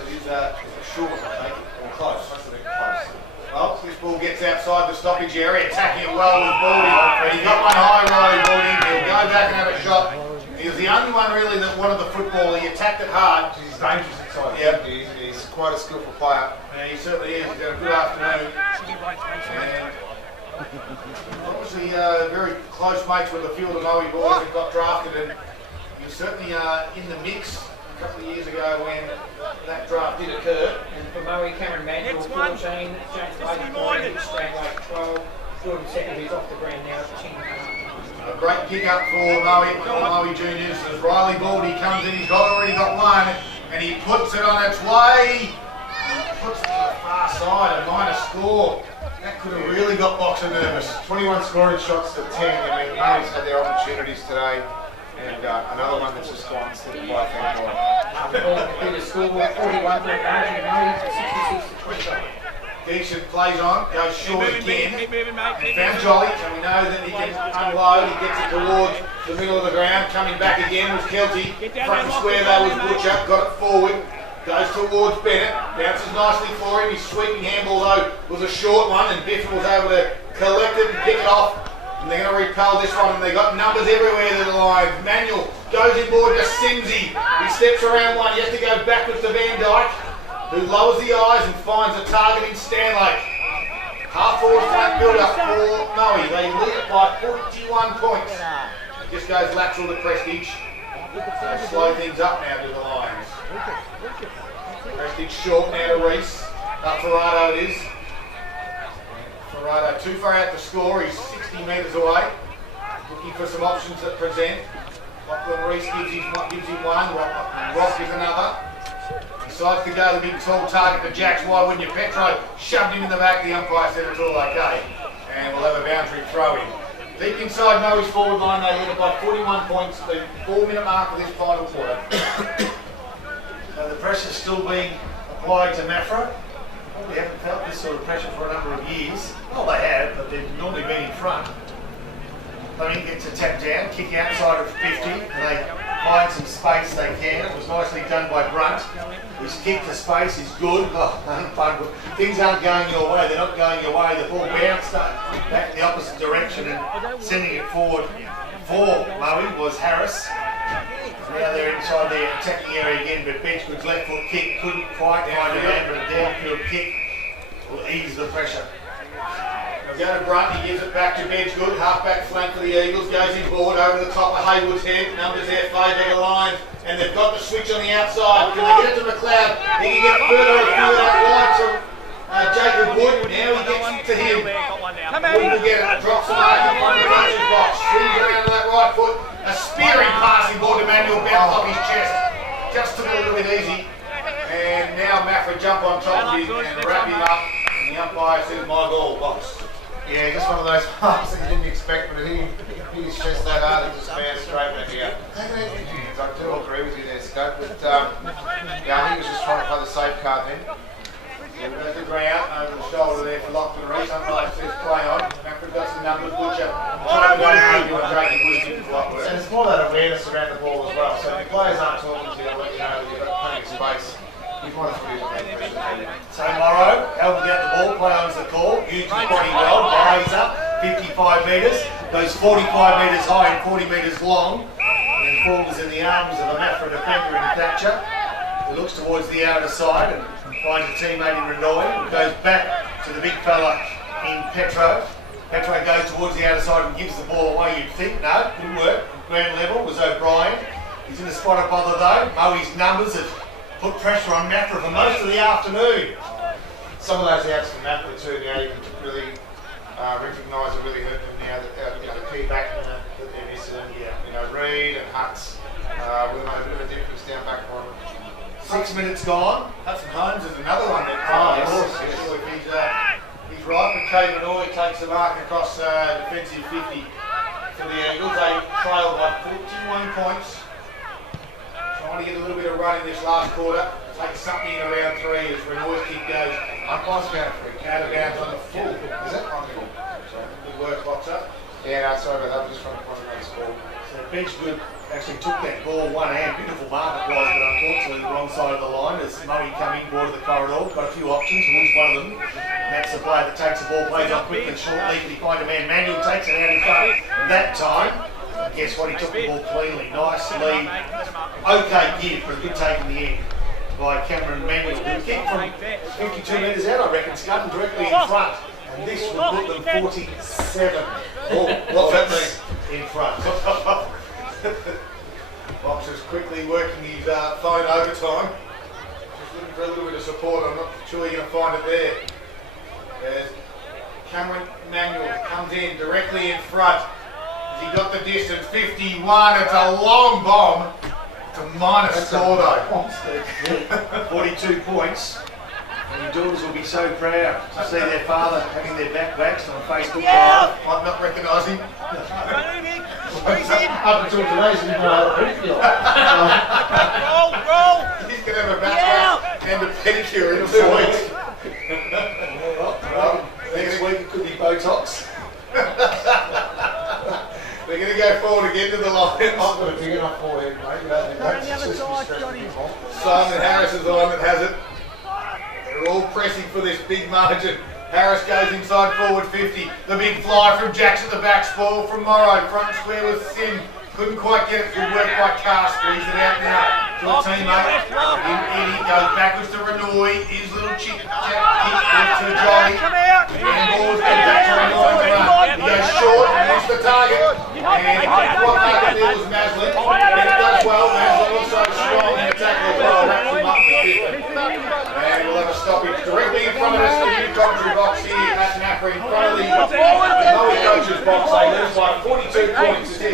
It is a short, I think, or close. Close. Well, this ball gets outside the stoppage area, attacking it well with Baldy. He got one high, Riley Baldy. He'll go back and have a shot. He was the only one really that wanted the football. He attacked it hard. He's dangerous inside. Yep. He's quite a skillful player. Yeah, he certainly is. He's had a good afternoon. And obviously, very close mates with a few of the Moe boys that got drafted, and he was certainly in the mix a couple of years ago when that draft did occur. And for Moe, Cameron Manuel 14, James Layton 14, Strangway 12, Jordan Secondary's off the ground now at 10. A great pick up for Moe Juniors as Riley Baldy comes in. He's already got one, and he puts it on its way. Puts it to the far side, a minor score. That could have really got Boxer nervous. 21 scoring shots to 10. I mean, Moe's had their opportunities today. And another one that's just gone to the right hand line. The scoreboard 41 point margin, Moe 66 to 25. Decent plays on, goes short again. Found Jolly, so we know that he can unload. He gets it towards the middle of the ground. Coming back again was Kelty. Front and square though was Butcher. Got it forward. Goes towards Bennett. Bounces nicely for him. His sweeping handball though was a short one, and Biffin was able to collect it and pick it off. And they're going to repel this one, and they've got numbers everywhere to the line. Manuel goes inboard to Simsy. He steps around one. He has to go backwards to Van Dyke, who lowers the eyes and finds a target in Stanley. Half forward flank build up for Moe. They lead it by 41 points. Just goes lateral to Prestige. So slow things up now to the Lions. Prestige short now to Reese. Up Ferrado it is. Ferrado too far out to score. He's 60 metres away. Looking for some options that present. Lachlan Reese gives him one. Rock is another. Decides to go the big tall target to Jacks. Why wouldn't you? Petro shoved him in the back. The umpire said it's all okay. And we'll have a boundary throw in. Deep inside Moe's forward line, they lead it by 41 points. The 4-minute mark of this final quarter. So the pressure's still being applied to Maffra. Probably haven't felt this sort of pressure for a number of years. Well, they have, but they've normally been in front. Fleming gets a tap down, kick outside of 50, and they find some space they can. It was nicely done by Brunt. His kick to space is good. Oh, things aren't going your way, they're not going your way. The ball bounced back the opposite direction and sending it forward for Moe was Harris. Now they're inside their attacking area again, but Benchgood's left foot kick couldn't quite find a man, but a downfield kick will ease the pressure. They'll go to Brunt, he gives it back to Benchgood, half-back flank for the Eagles, goes inboard over the top of Haywood's head, numbers there, favour lines, and they've got the switch on the outside. Can they get it to McLeod? He can get further and further out wide from Jacob Wood. Now he gets to him. Wood will get it, drops the mark in front of the coach's box, swings around to that right foot, a spearing passing ball to Manuel bounced off his chest. Just took it a little bit easy. And now Maffra jump on top of him and wrap him up. And the umpire says, my goal, box. Yeah, just one of those passes that you didn't expect, but he his chest that hard and just bounced straight back here. I do agree with you there, Scott, but yeah, he was just trying to play the safe card then. Yeah, we're going to ground over the shoulder there for Lockton Reese. Umpire says play on. Maffra got some numbers, Butcher. And it's more that awareness around the ball as well. So if your players aren't talking to you, they'll let you know that you've got plenty of space. You've got to put it on that pressure. So Morrow held without the ball, play on's the call, used his body well, lays up, 55 metres, goes 45 metres high and 40 metres long, and falls in the arms of a Maffra defender in Thatcher, who looks towards the outer side and finds a teammate in Renoi, who goes back to the big fella in Petro. Petro goes towards the outer side and gives the ball away, you'd think. No, didn't work. Ground level was O'Brien. He's in the spot of bother though. Moe's numbers have put pressure on Maffra for most of the afternoon. Some of those outs from Maffra too, now you can really recognise and really hurt them now that the key backmen that they're missing. Reid and Hutz will make a bit of a difference down back for them. 6 minutes gone. Hudson Holmes is another one that he's right, but Kay Manoy takes the mark across defensive 50 for the Eagles. They trail by 41 points. Trying to get a little bit of run in this last quarter. Take something in around 3 as Renoy's kick goes. Umpire's going for it. Out of bounds on the full. Is it? Good work, Boxer. Yeah, no, sorry about that. I'm just trying to concentrate on the score. So Benchgood actually took that ball one hand. Beautiful mark it was, but unfortunately the wrong side of the line as Murray coming forward to the corridor. Got a few options, and wins one of them. And that's the player that takes the ball, plays up quick and shortly. Can he find a man? Manuel takes it out in front that time. And guess what? He took the ball cleanly. Nice lead. Okay give, but a good take in the end by Cameron Manuel. Who kicked from 52 metres out, I reckon, Scutton directly in front. And this will put them 47 What's that mean? in front. Boxer's quickly working his phone overtime. Just looking for a little bit of support. I'm not sure you're going to find it there. As Cameron Manuel comes in directly in front. He got the distance, 51. It's a long bomb. It's a minus score though. 42 points. And your daughters will be so proud to see their father having their back waxed on Facebook Live. Might not recognise him. Up until today, she didn't know how to feel. Roll! He's going to have a back and a pedicure in 2 weeks. Next week it could be Botox. They're going to go forward again to the line. I've got a big enough forehead, mate. Simon Harris is the one that has it. They're all pressing for this big margin. Harris goes inside forward 50. The big fly from Jacks at the back, spoil from Morrow. Front square with Sim. Couldn't quite get it. Good work by Carr. Squeeze it out now to a teammate. Eddie goes backwards to Renoi. His little chick to Johnny. And balls go back to Renoi. He goes short and hits the target. And what market there was Maslin. And it does well. Maslin also strong in the tackle as well. Wraps him up in the 50. And we'll have a stoppage directly in front of us. The new commentary box here at Maffra in front of the Moe coach's box. They lose by 42 points. It's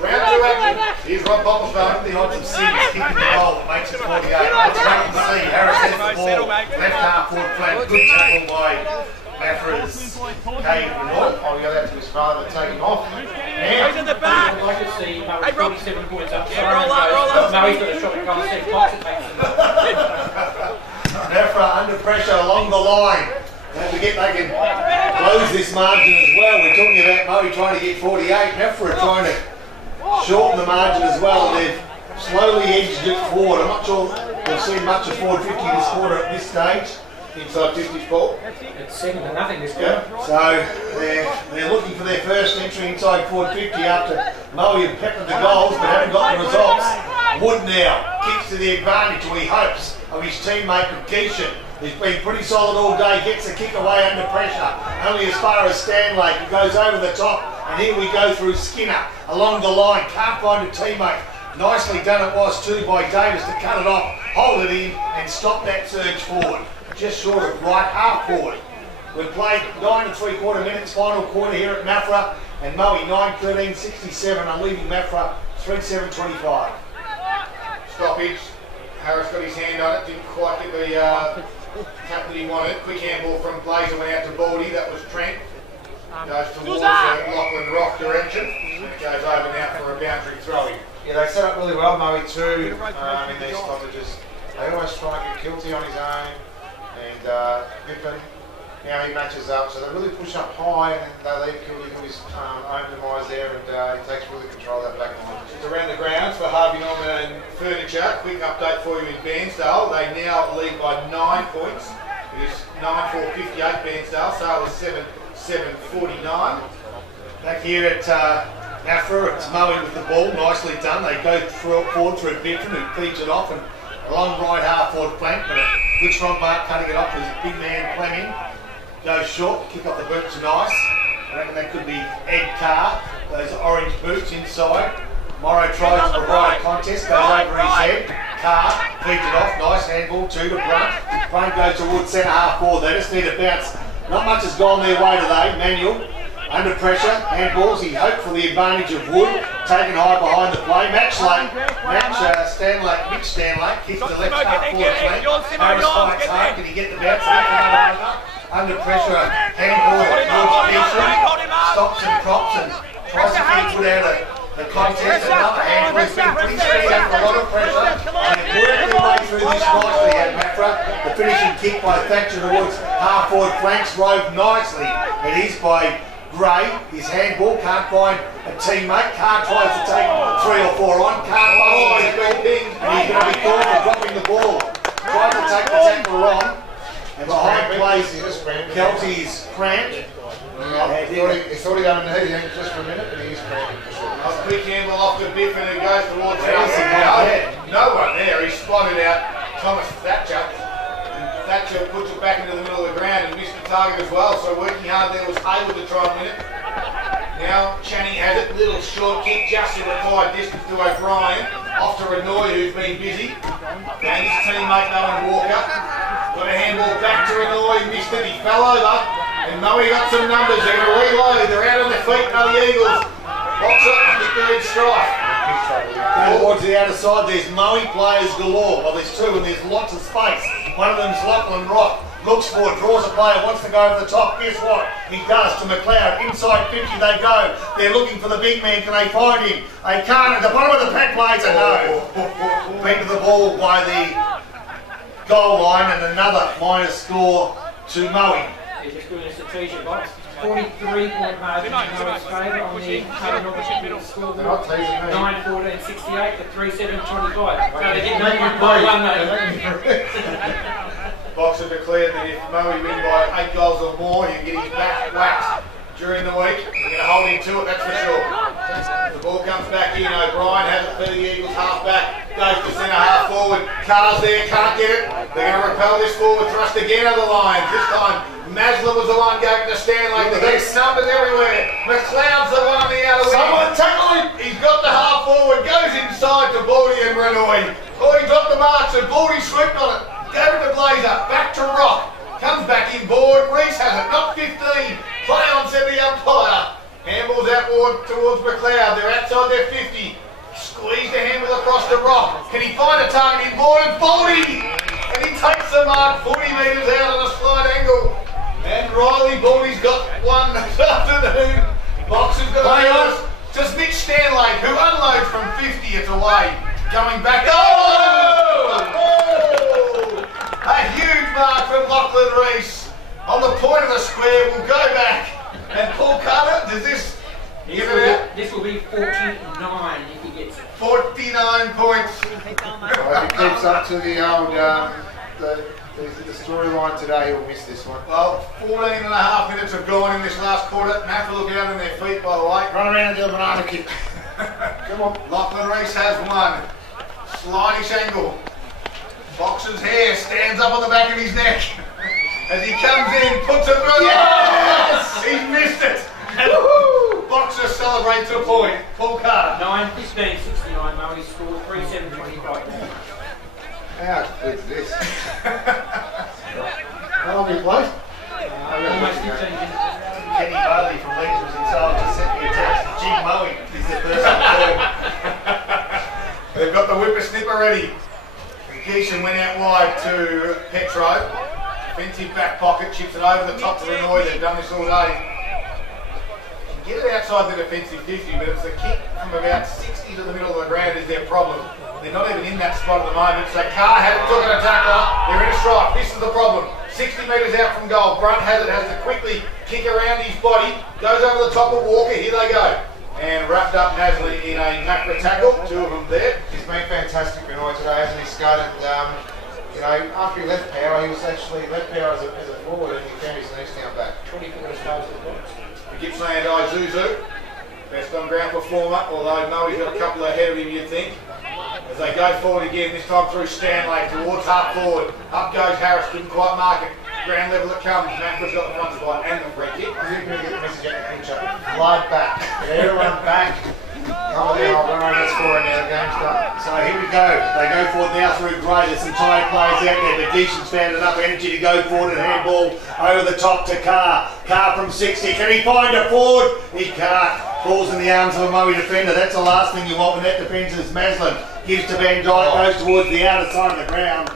round 2 action. Here's Rob Bottlestone behind some Sims kicking the goal that makes it 48. Let's wait and see. Harris has the ball. Left half forward flank. Good tackle by Maffra's Kane Renault. I'll yell out to his father to take him off. He's in the back. I'd like to see Murray 47 points up. Yeah, roll up. Murray's got a shot at goal. Steve Fox it makes it. Maffra under pressure along the line. Don't forget they can close this margin as well. We're talking about Murray trying to get 48. Maffra are trying to shorten the margin as well. They've slowly edged it forward. I'm not sure we'll see much of forward 50 this quarter at this stage. Inside 50's ball. It's 7-0 this quarter. Yeah. So they're looking for their first entry inside forward 50 after Moe had peppered the goals but haven't got the results. Wood now kicks to the advantage, or he hopes, of his teammate Keishan. He's been pretty solid all day, gets a kick away under pressure, only as far as Stanley. He goes over the top, and here we go through Skinner along the line, can't find a teammate. Nicely done it was too by Davis to cut it off, hold it in and stop that surge forward, just short of right half forward. We've played 9 3/4 minutes, final quarter here at Maffra, and Moe 9-13-67 are leading Maffra 3-7-25. Stoppage. Harris got his hand on it, didn't quite get the tap that he wanted. Quick handball from Blazer went out to Baldy, that was Trent. Goes towards Lachlan Rock direction, and it goes over now for a boundary throw-in. Yeah, they set up really well, Moe too, in these stoppages. They always try and get Kilty on his own, and Pippin, now he matches up, so they really push up high, and they leave Kilty to his own demise there, and he takes really control of that back line. Just around the grounds for Harvey Norman and Furniture. Quick update for you in Bairnsdale. They now lead by 9 points. It is 9-4-58 Bairnsdale. Sale is 7-7-49. Back here at Maffra, it's Moe with the ball, nicely done. They go forward through Bittron, who feeds it off, and a long right half forward flank, but a good strong mark cutting it off as big man Fleming goes short, kick off the boots nice. I reckon that could be Ed Carr, those orange boots inside. Morrow tries to provide a contest, goes over his head. Carr feeds it off, nice handball to Brunt. Brunt goes towards centre half forward, they just need a bounce. Not much has gone their way today. Manuel under pressure, handballs, he hoped for the advantage of Wood, taken high behind the play. Mitch Stanley, kicks the left half forward flank. Harris fights hard, can he get the bounce? Under pressure, handball towards Keishan, stops and props and tries to keep Wood out of the contest. Another handball, he's been pretty steady under a lot of pressure. And they've worked their way through this nicely at Maffra. The finishing kick by Thatcher towards half forward flanks rode nicely. It is by Gray, his handball, can't find a teammate. Carr tries to take 3 or 4 on, can't bust his ball, and he's going to be called for dropping the ball. Tries to take the tackle wrong, and behind plays Kelty's cramped. He thought he'd underneath him just for a minute, but he's cramping for sure. A quick handball off the biff and it goes towards Chelsea now. No one there, he spotted out Thomas Thatcher. Thatcher puts it back into the middle of the ground and missed the target as well, so working hard there was able to try and win it. Now Channing has it, little short kick just in required distance to O'Brien, off to Renoy who's been busy. And his teammate Owen Walker got a handball back to Renoy, missed it, he fell over, and Moe got some numbers, they're going to reload, they're out on their feet now the Eagles. Box it, get there in strike. Towards the outer side, there's Moe players galore. Well, there's 2 and there's lots of space. One of them's Lachlan Rock. Looks for it, draws a player, wants to go over the top. Guess what? He does to McLeod. Inside 50 they go. They're looking for the big man. Can they find him? They can't. At the bottom of the pack plays a no. Beat to the ball by the goal line and another minus score to Moe. He's just doing a strategic box. 43-point margin in Moe's favour on the Northern scoreboard. 9-14-68 to 3-7-25. So they get nothing by 1 Boxer declared that if Moe win by 8 goals or more, he'll get his back waxed during the week. We're going to hold him to it, that's for sure. The ball comes back in, O'Brien has it for the Eagles half back, goes to centre half forward, Carr's there, can't get it. They're going to repel this forward thrust again over the line. This time Masler was the one going to Stanley. There's numbers everywhere. McLeod's the one on the outer wing. Someone tackle him! He's got the half forward, goes inside to Baldy and Renoy. Oh, he dropped the march and Baldy swooped on it. Gave it to Blazer, back to Rock. Comes back inboard, Reese has it, not 15. Play on, said the umpire. Handballs outboard towards McLeod, they're outside their 50. Squeeze the handle across the rock. Can he find a target inboard? And 40! And he takes the mark 40 metres out on a slight angle. And Riley Baldy's got one this afternoon. Boxer's got a just Mitch Stanley, who unloads from 50, it's away. Going back. Oh! A huge mark from Lachlan Reese. On the point of the square, we'll go back. And Paul Carter, does this give it out? This will be 49 if he gets it. 49 points. Well, if he keeps up to the old the storyline today, he'll miss this one. Well, 14 and a half minutes have gone in this last quarter. Maffra look out on their feet, by the way. Run around and do a banana kick. Come on. Lachlan Reese has one. Slightish angle. Boxer's hair stands up on the back of his neck. As he comes in, puts it through. Yes! He missed it. Boxer celebrates a point. Paul Carter. 9-15, 69. Murray scored 3-7, 25. How good is this? How long have you played? Almost 15 minutes. Kenny Bailey from Leeds was himself to send me a text. Jim Mowing is the person called. They've got the whippersnipper ready. Geishan went out wide to Petro. Defensive back pocket, chips it over the top to Renoy. They've done this all day. Get it outside the defensive 50, but it's a kick from about 60 to the middle of the ground is their problem. They're not even in that spot at the moment. So Carr has it, took an attacker. They're in a strike. This is the problem. 60 metres out from goal. Brunt has to quickly kick around his body. Goes over the top of Walker. Here they go. And wrapped up nicely in a Maffra tackle. Two of them there. He's been fantastic Benoit today, hasn't he, Scott? And, you know, after he left power, he was actually left power as a forward and he found his knees down back. 24 stars at the box. Gippsland Isuzu, best on ground performer, although Moe's got a couple ahead of him, you'd think. As they go forward again, this time through Stanley towards half forward. Up goes Harris, couldn't quite mark it. Ground level it comes. Maffra's got the front spot and the free kick. I think we're going to get the message out of the picture. Blood back. Everyone back. Come on there, I'll run over the score and now the game's done. So here we go. They go forward now through Gray. There's some tired players out there, but Geishan's found enough energy to go forward and handball over the top to Carr. Carr from 60. Can he find a forward? He can't. Falls in the arms of a Moe defender. That's the last thing you want when that defence is Maslin. Gives to Van Dyke, goes towards the outer side of the ground.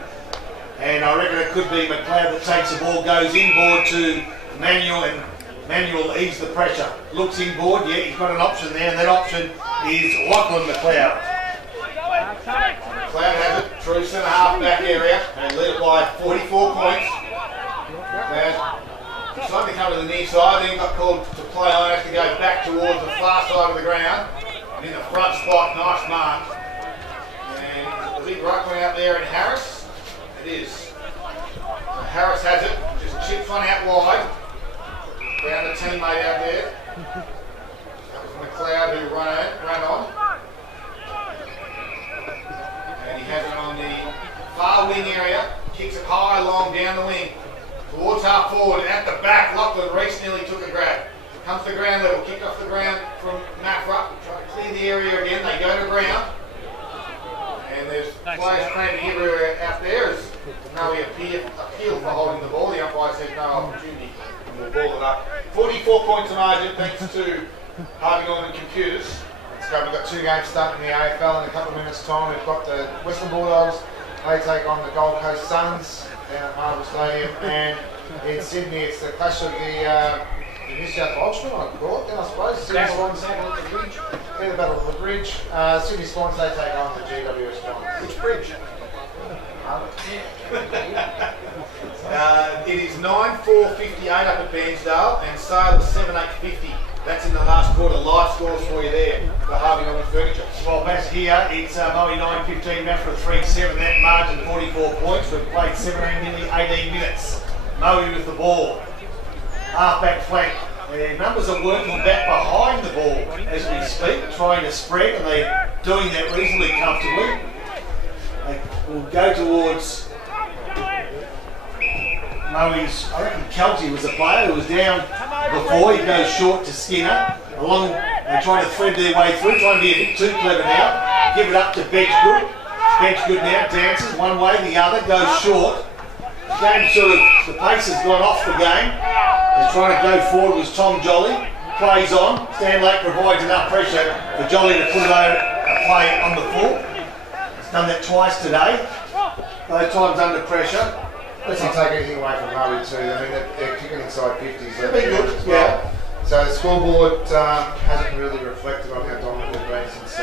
And I reckon it could be McLeod that takes the ball, goes inboard to Manuel, and Manuel ease the pressure. Looks inboard, yeah, he's got an option there, and that option is Lachlan McLeod. McLeod has it, through centre half back area, and lead it by 44 points. McLeod trying to come to the near side, then got called to play on, has to go back towards the far side of the ground. And in the front spot, nice mark. And the big ruckman out there in Harris. It is. So Harris has it, just chips one out wide. Found a teammate out there. That was McLeod who ran on. And he has it on the far wing area. Kicks it high, long down the wing. Towards half forward, at the back, Lachlan Reese nearly took a grab. Comes to ground level, kicked off the ground from Maffra. Try to clear the area again, they go to ground. And there's players cramping everywhere out there as Moe appeal for holding the ball. The umpire said no opportunity and we'll ball it up. 44 points of margin thanks to Harvey Norman Computers. Let's go. We've got two games starting in the AFL in a couple of minutes' time. We've got the Western Bulldogs. They take on the Gold Coast Suns down at Marvel Stadium. And in Sydney, it's the clash of the New South Welshman, I'd call it, then I suppose. Sydney Swans, yeah, the Battle of the Bridge. Sydney Swans, they take on the GWS Swans. Which bridge? It is 9-4-58 up at Bairnsdale and Sale is 7-8-50. That's in the last quarter. Live scores for you there for Harvey Norman Furniture. Well, back here, it's Moe 9-15, Maffra 3-7. That margin 44 points. We've played 17, nearly 18 minutes. Moe with the ball. Half-back flank. Their numbers are working back behind the ball as we speak, trying to spread, and they're doing that reasonably comfortably. They will go towards Moe's, I reckon Kelty was a player who was down before. He goes short to Skinner. Along, they're trying to thread their way through, trying to be a bit too clever now. Give it up to Benchgood. Benchgood now dances one way, the other, goes short. The game sort of, the pace has gone off the game. They're trying to go forward was Tom Jolly. Plays on. Stan Lake provides enough pressure for Jolly to put it over a play on the full. He's done that twice today. Those times under pressure. Let's not take anything away from Murray too. I mean, they're kicking inside 50s. They've been good, yeah. So the scoreboard hasn't really reflected on how dominant they've been since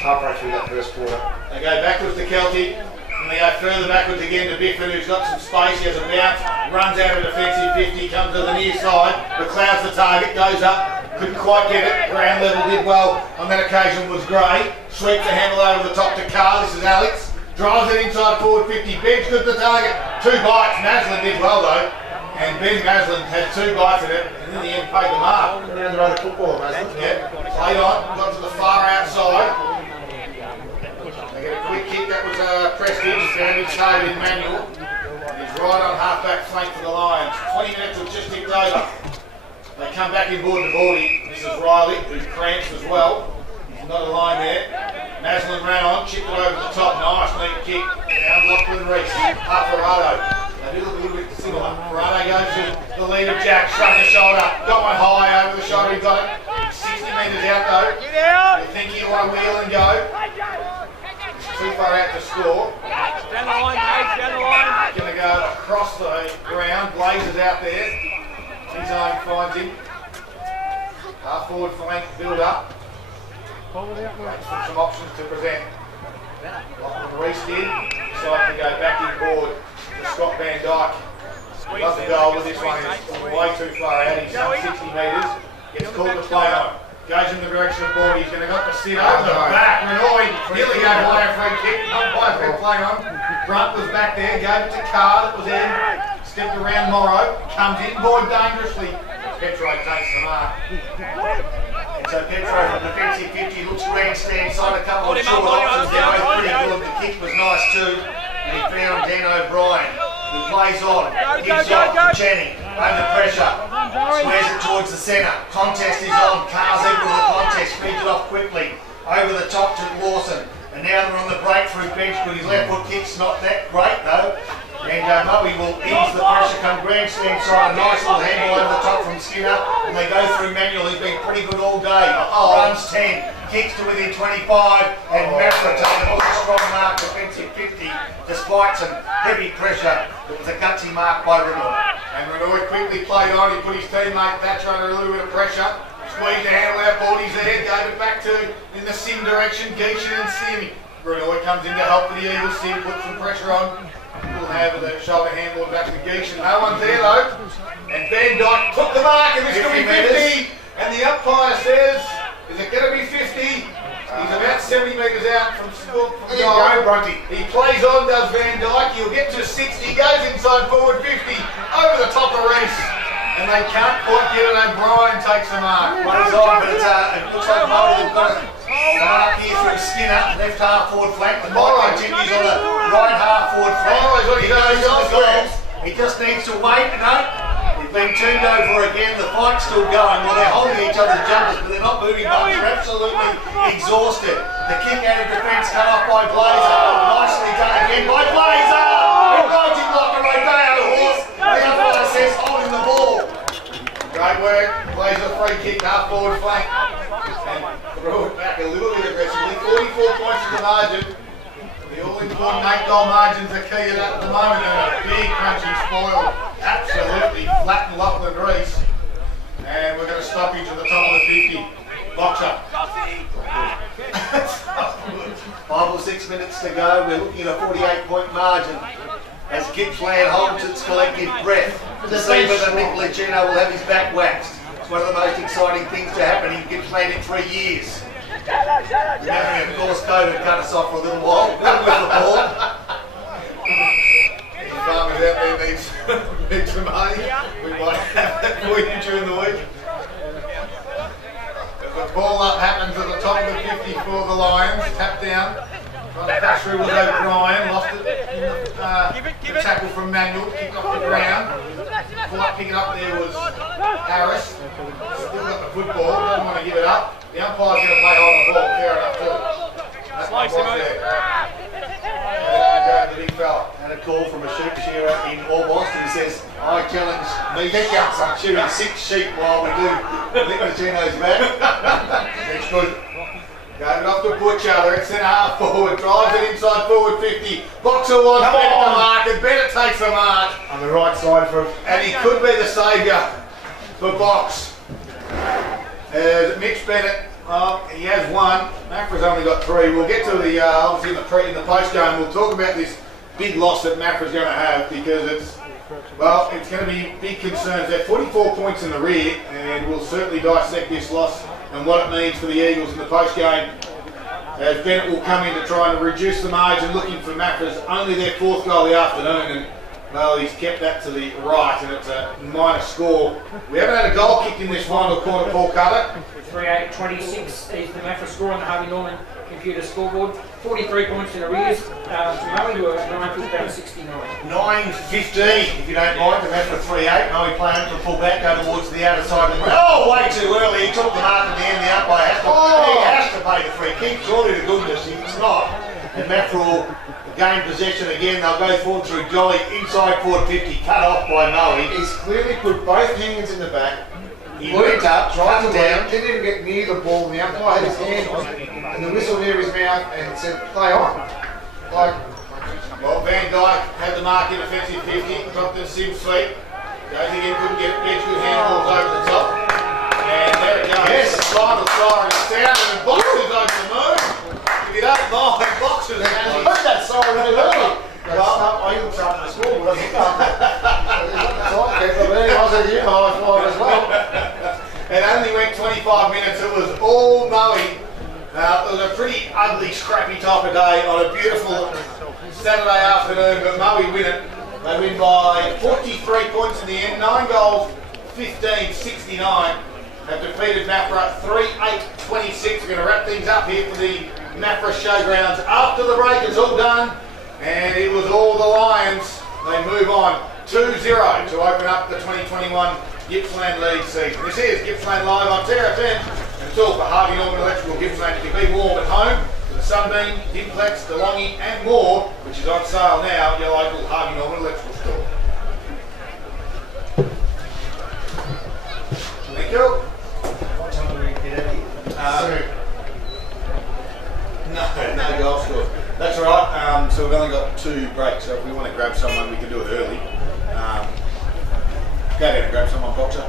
halfway through that first quarter. They go backwards to Celtic, and they go further backwards again to Biffin, who's got some space. He has a bounce, runs out of a defensive 50, comes to the near side, McLeod's the target, goes up, couldn't quite get it. Ground level did well on that occasion, was Gray. Sweeps the handle over the top to Carr. This is Alex. Drives it inside forward 50. Ben's good to the target. 2 bites. Maslin did well though. And Ben Maslin had 2 bites at it, and in the end paid the mark. Down the road of football, Maslin. Yeah, played on, got to the far outside. They get a quick kick, that was Prestige, found his target in Manuel. He's right on half-back flank for the Lions. 20 minutes have just ticked over. They come back in board to Bordy. This is Riley, who's cramps as well. He's not a line there. Maslin ran on, chipped it over the top, nice neat kick. Down Lachlan Reese, Farado. They do look a little bit similar. Farado goes to the lead of Jack, shrugged the shoulder, got one high over the shoulder, he got it. 60 metres out though. They think he'll want to wheel and go. It's too far out to score. Down the line, Cage, down the line. Going to go across the ground, Blazers out there. His own finds him. Half forward flank, build up. Waits for some options to present. Lachlan Reese did. Decided to go back in board to Scott Van Dyke. Loves the goal, but this one is way too far out. He's some 60 metres. Gets called to play on. Goes in the direction of board. He's going to got to sit over the back. Renoy nearly gave away a free kick. Umpire fair play on. Brunt was back there. Gave it to Carr that was in. Stepped around Morrow. Comes in. Boyd dangerously. Petro takes the mark. And so Petro from defensive 50 looks grandstand side, a couple of short options. They're both pretty good. The kick was nice too. And he found Dan O'Brien, who plays on, gives off to Channing, under pressure, squares it towards the centre. Contest is on. Carr's equal to the contest, feeds it off quickly. Over the top to Lawson. And now they're on the breakthrough bench, but his left foot kick's not that great though. And Moe will ease the pressure, come grandstand side, a nice little handle over the top from Skinner, and they go through Manuel, who's been pretty good all day. Runs 10, kicks to within 25, and Maffra taking a strong mark, defensive 50, despite some heavy pressure. It was a gutsy mark by Renoy. And Renoy quickly played on. He put his teammate Thatcher under a little bit of pressure. Squeezed the handle out, Bordy's there, gave it back to in the Sim direction, Geishan and Sim. Renoy comes in to help with the Eagles. Sim puts some pressure on. We'll have the shoulder handball back to Geishan. No one's there though. And Van Dyke took the mark, and this could be 50. And the umpire says, is it going to be 50? He's about 70 metres out from goal. He plays on, does Van Dyke. He'll get to 60, goes inside forward 50, over the top of Reese. And they can't quite get it. O'Brien takes the mark. Runs on, but it looks like Murray's got a mark here through Skinner, left half forward flank. The ball continues on the right half forward flank. He goes to the goals. He just needs to wait. No, he's been turned over again. The fight's still going. Well, they're holding each other's jumpers, but they're not moving much. They're absolutely exhausted. The kick out of defence cut off by Blazer. Nicely done again by Blazer. He rides him like a rodeo horse. The umpire says holding the ball. Great work. Blazer free kick, half forward flank. And throw it back a little bit aggressively. 44 points is the margin. The all-important 8-goal margins are key to that at the moment, and a big crunchy spoil. Absolutely flattened Lachlan Reese. And we're going to stop into the top of the 50. Boxer. 5 or 6 minutes to go. We're looking at a 48-point margin as Gippsland holds its collective breath to see whether Nick Licino will have his back waxed. It's one of the most exciting things to happen in Gippsland in 3 years. Remembering, of course, COVID cut us off for a little while. We'll move the ball. The farmers out there need some money. We might have that for you during the week. The ball up happens at the top of the 50 for the Lions. Tap down. Trying to crash through was O'Brien. Lost it in the tackle from Manuel. Kicked off the ground. Quite picking up there was Harris. Still got the football. Doesn't want to give it up. The umpire's going to play hold the ball. Fair enough too. That's my boss there. The big fella. And a call from a sheep shearer in Orbost who says, I challenge me shooting 6 sheep while we do Nick Licino's back. It's good. Gave it off to Butcher. They're at centre half forward. Drives it inside forward 50. Boxer wants Come Bennett to on. mark, and Bennett takes the mark. On the right side for And he could be the saviour for Box. Mitch Bennett, he has one. Maffra's only got 3. We'll get to the, obviously in the post game, we'll talk about this big loss that Maffra's going to have, because it's going to be big concerns. They're 44 points in the rear, and we'll certainly dissect this loss and what it means for the Eagles in the post game, as Bennett will come in to try and reduce the margin, looking for Maffra's only their 4th goal of the afternoon, and well, he's kept that to the right, and it's a minor score. We haven't had a goal kicked in this final quarter, Paul Cutter. 38-26 is the Maffra score on the Harvey Norman computer scoreboard. 43 points in arrears. Moe were 9-15-69. 9-15, if you don't mind, the Maffra 3-8. Moe playing to pull back, go towards the outer side of the ground. Oh, way too early. He took the mark at the end. The umpire has to pay the free kick. Surely to goodness, if it's not, and Maffra will gain possession again. They'll go forward through Jolly, inside forward 50, cut off by Moe. He's clearly put both hands in the back. He went up, tried cut to down. didn't even get near the ball, and the umpire had his hand on it, and the whistle near his mouth, and said, play on. Like, Well, Van Dyke had the mark in offensive 50, dropped the Sim's feet. Goes again, couldn't get it, gets good handballs over the top. And there it goes. Yes. The final siren is sounded, and Boxer's over the moon. If you don't mind, Boxer's I heard that siren really early. Well, I looked up at the scoreboard, I think but anyway, I was at you, high five as well. it only went 25 minutes. It was all Moe. It was a pretty ugly, scrappy type of day on a beautiful Saturday afternoon, but Moe win it. They win by 43 points in the end, 9 goals, 15-69. Have defeated Maffra 3-8-26. We're going to wrap things up here for the Maffra Showgrounds. After the break, it's all done, and it was all the Lions. They move on 2-0 to open up the 2021 Gippsland League season. This is Gippsland Live on TRFN, and it's all for Harvey Norman Electrical Gippsland. You can be warm at home with the Sunbeam, Dimplex, DeLonghi and more, which is on sale now at your local Harvey Norman Electrical store. Thank you. What time do we get out here? No goal scored. That's all right. So we've only got 2 breaks, so if we want to grab someone, we can do it early. Go down and grab someone, Boxer.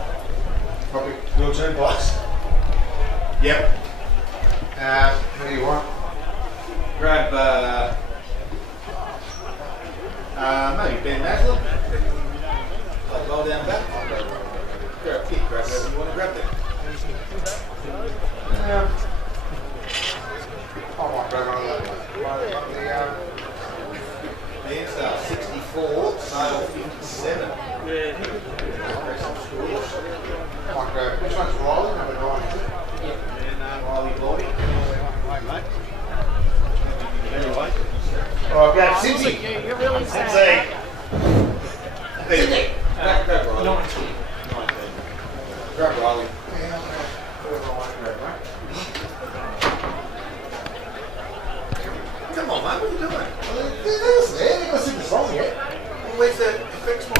Probably your turn, Box. Yep. What do you want? Grab maybe Ben Maslin. Play ball down back. Grab kick, grab whoever you want to grab them. I might grab one of those. Ben Star 64, Sale 57. Might grab. Which one's Riley? Number 9, is it? Riley Body. Anyway. Alright, grab Cincy. You're really sad. Cindy. Grab Riley. 19. 19. Grab Riley. Yeah, whoever I want to grab, mate. Come on, mate, what are you doing? Well, they're there. They've got to sing the song yet. Where's the effects mic?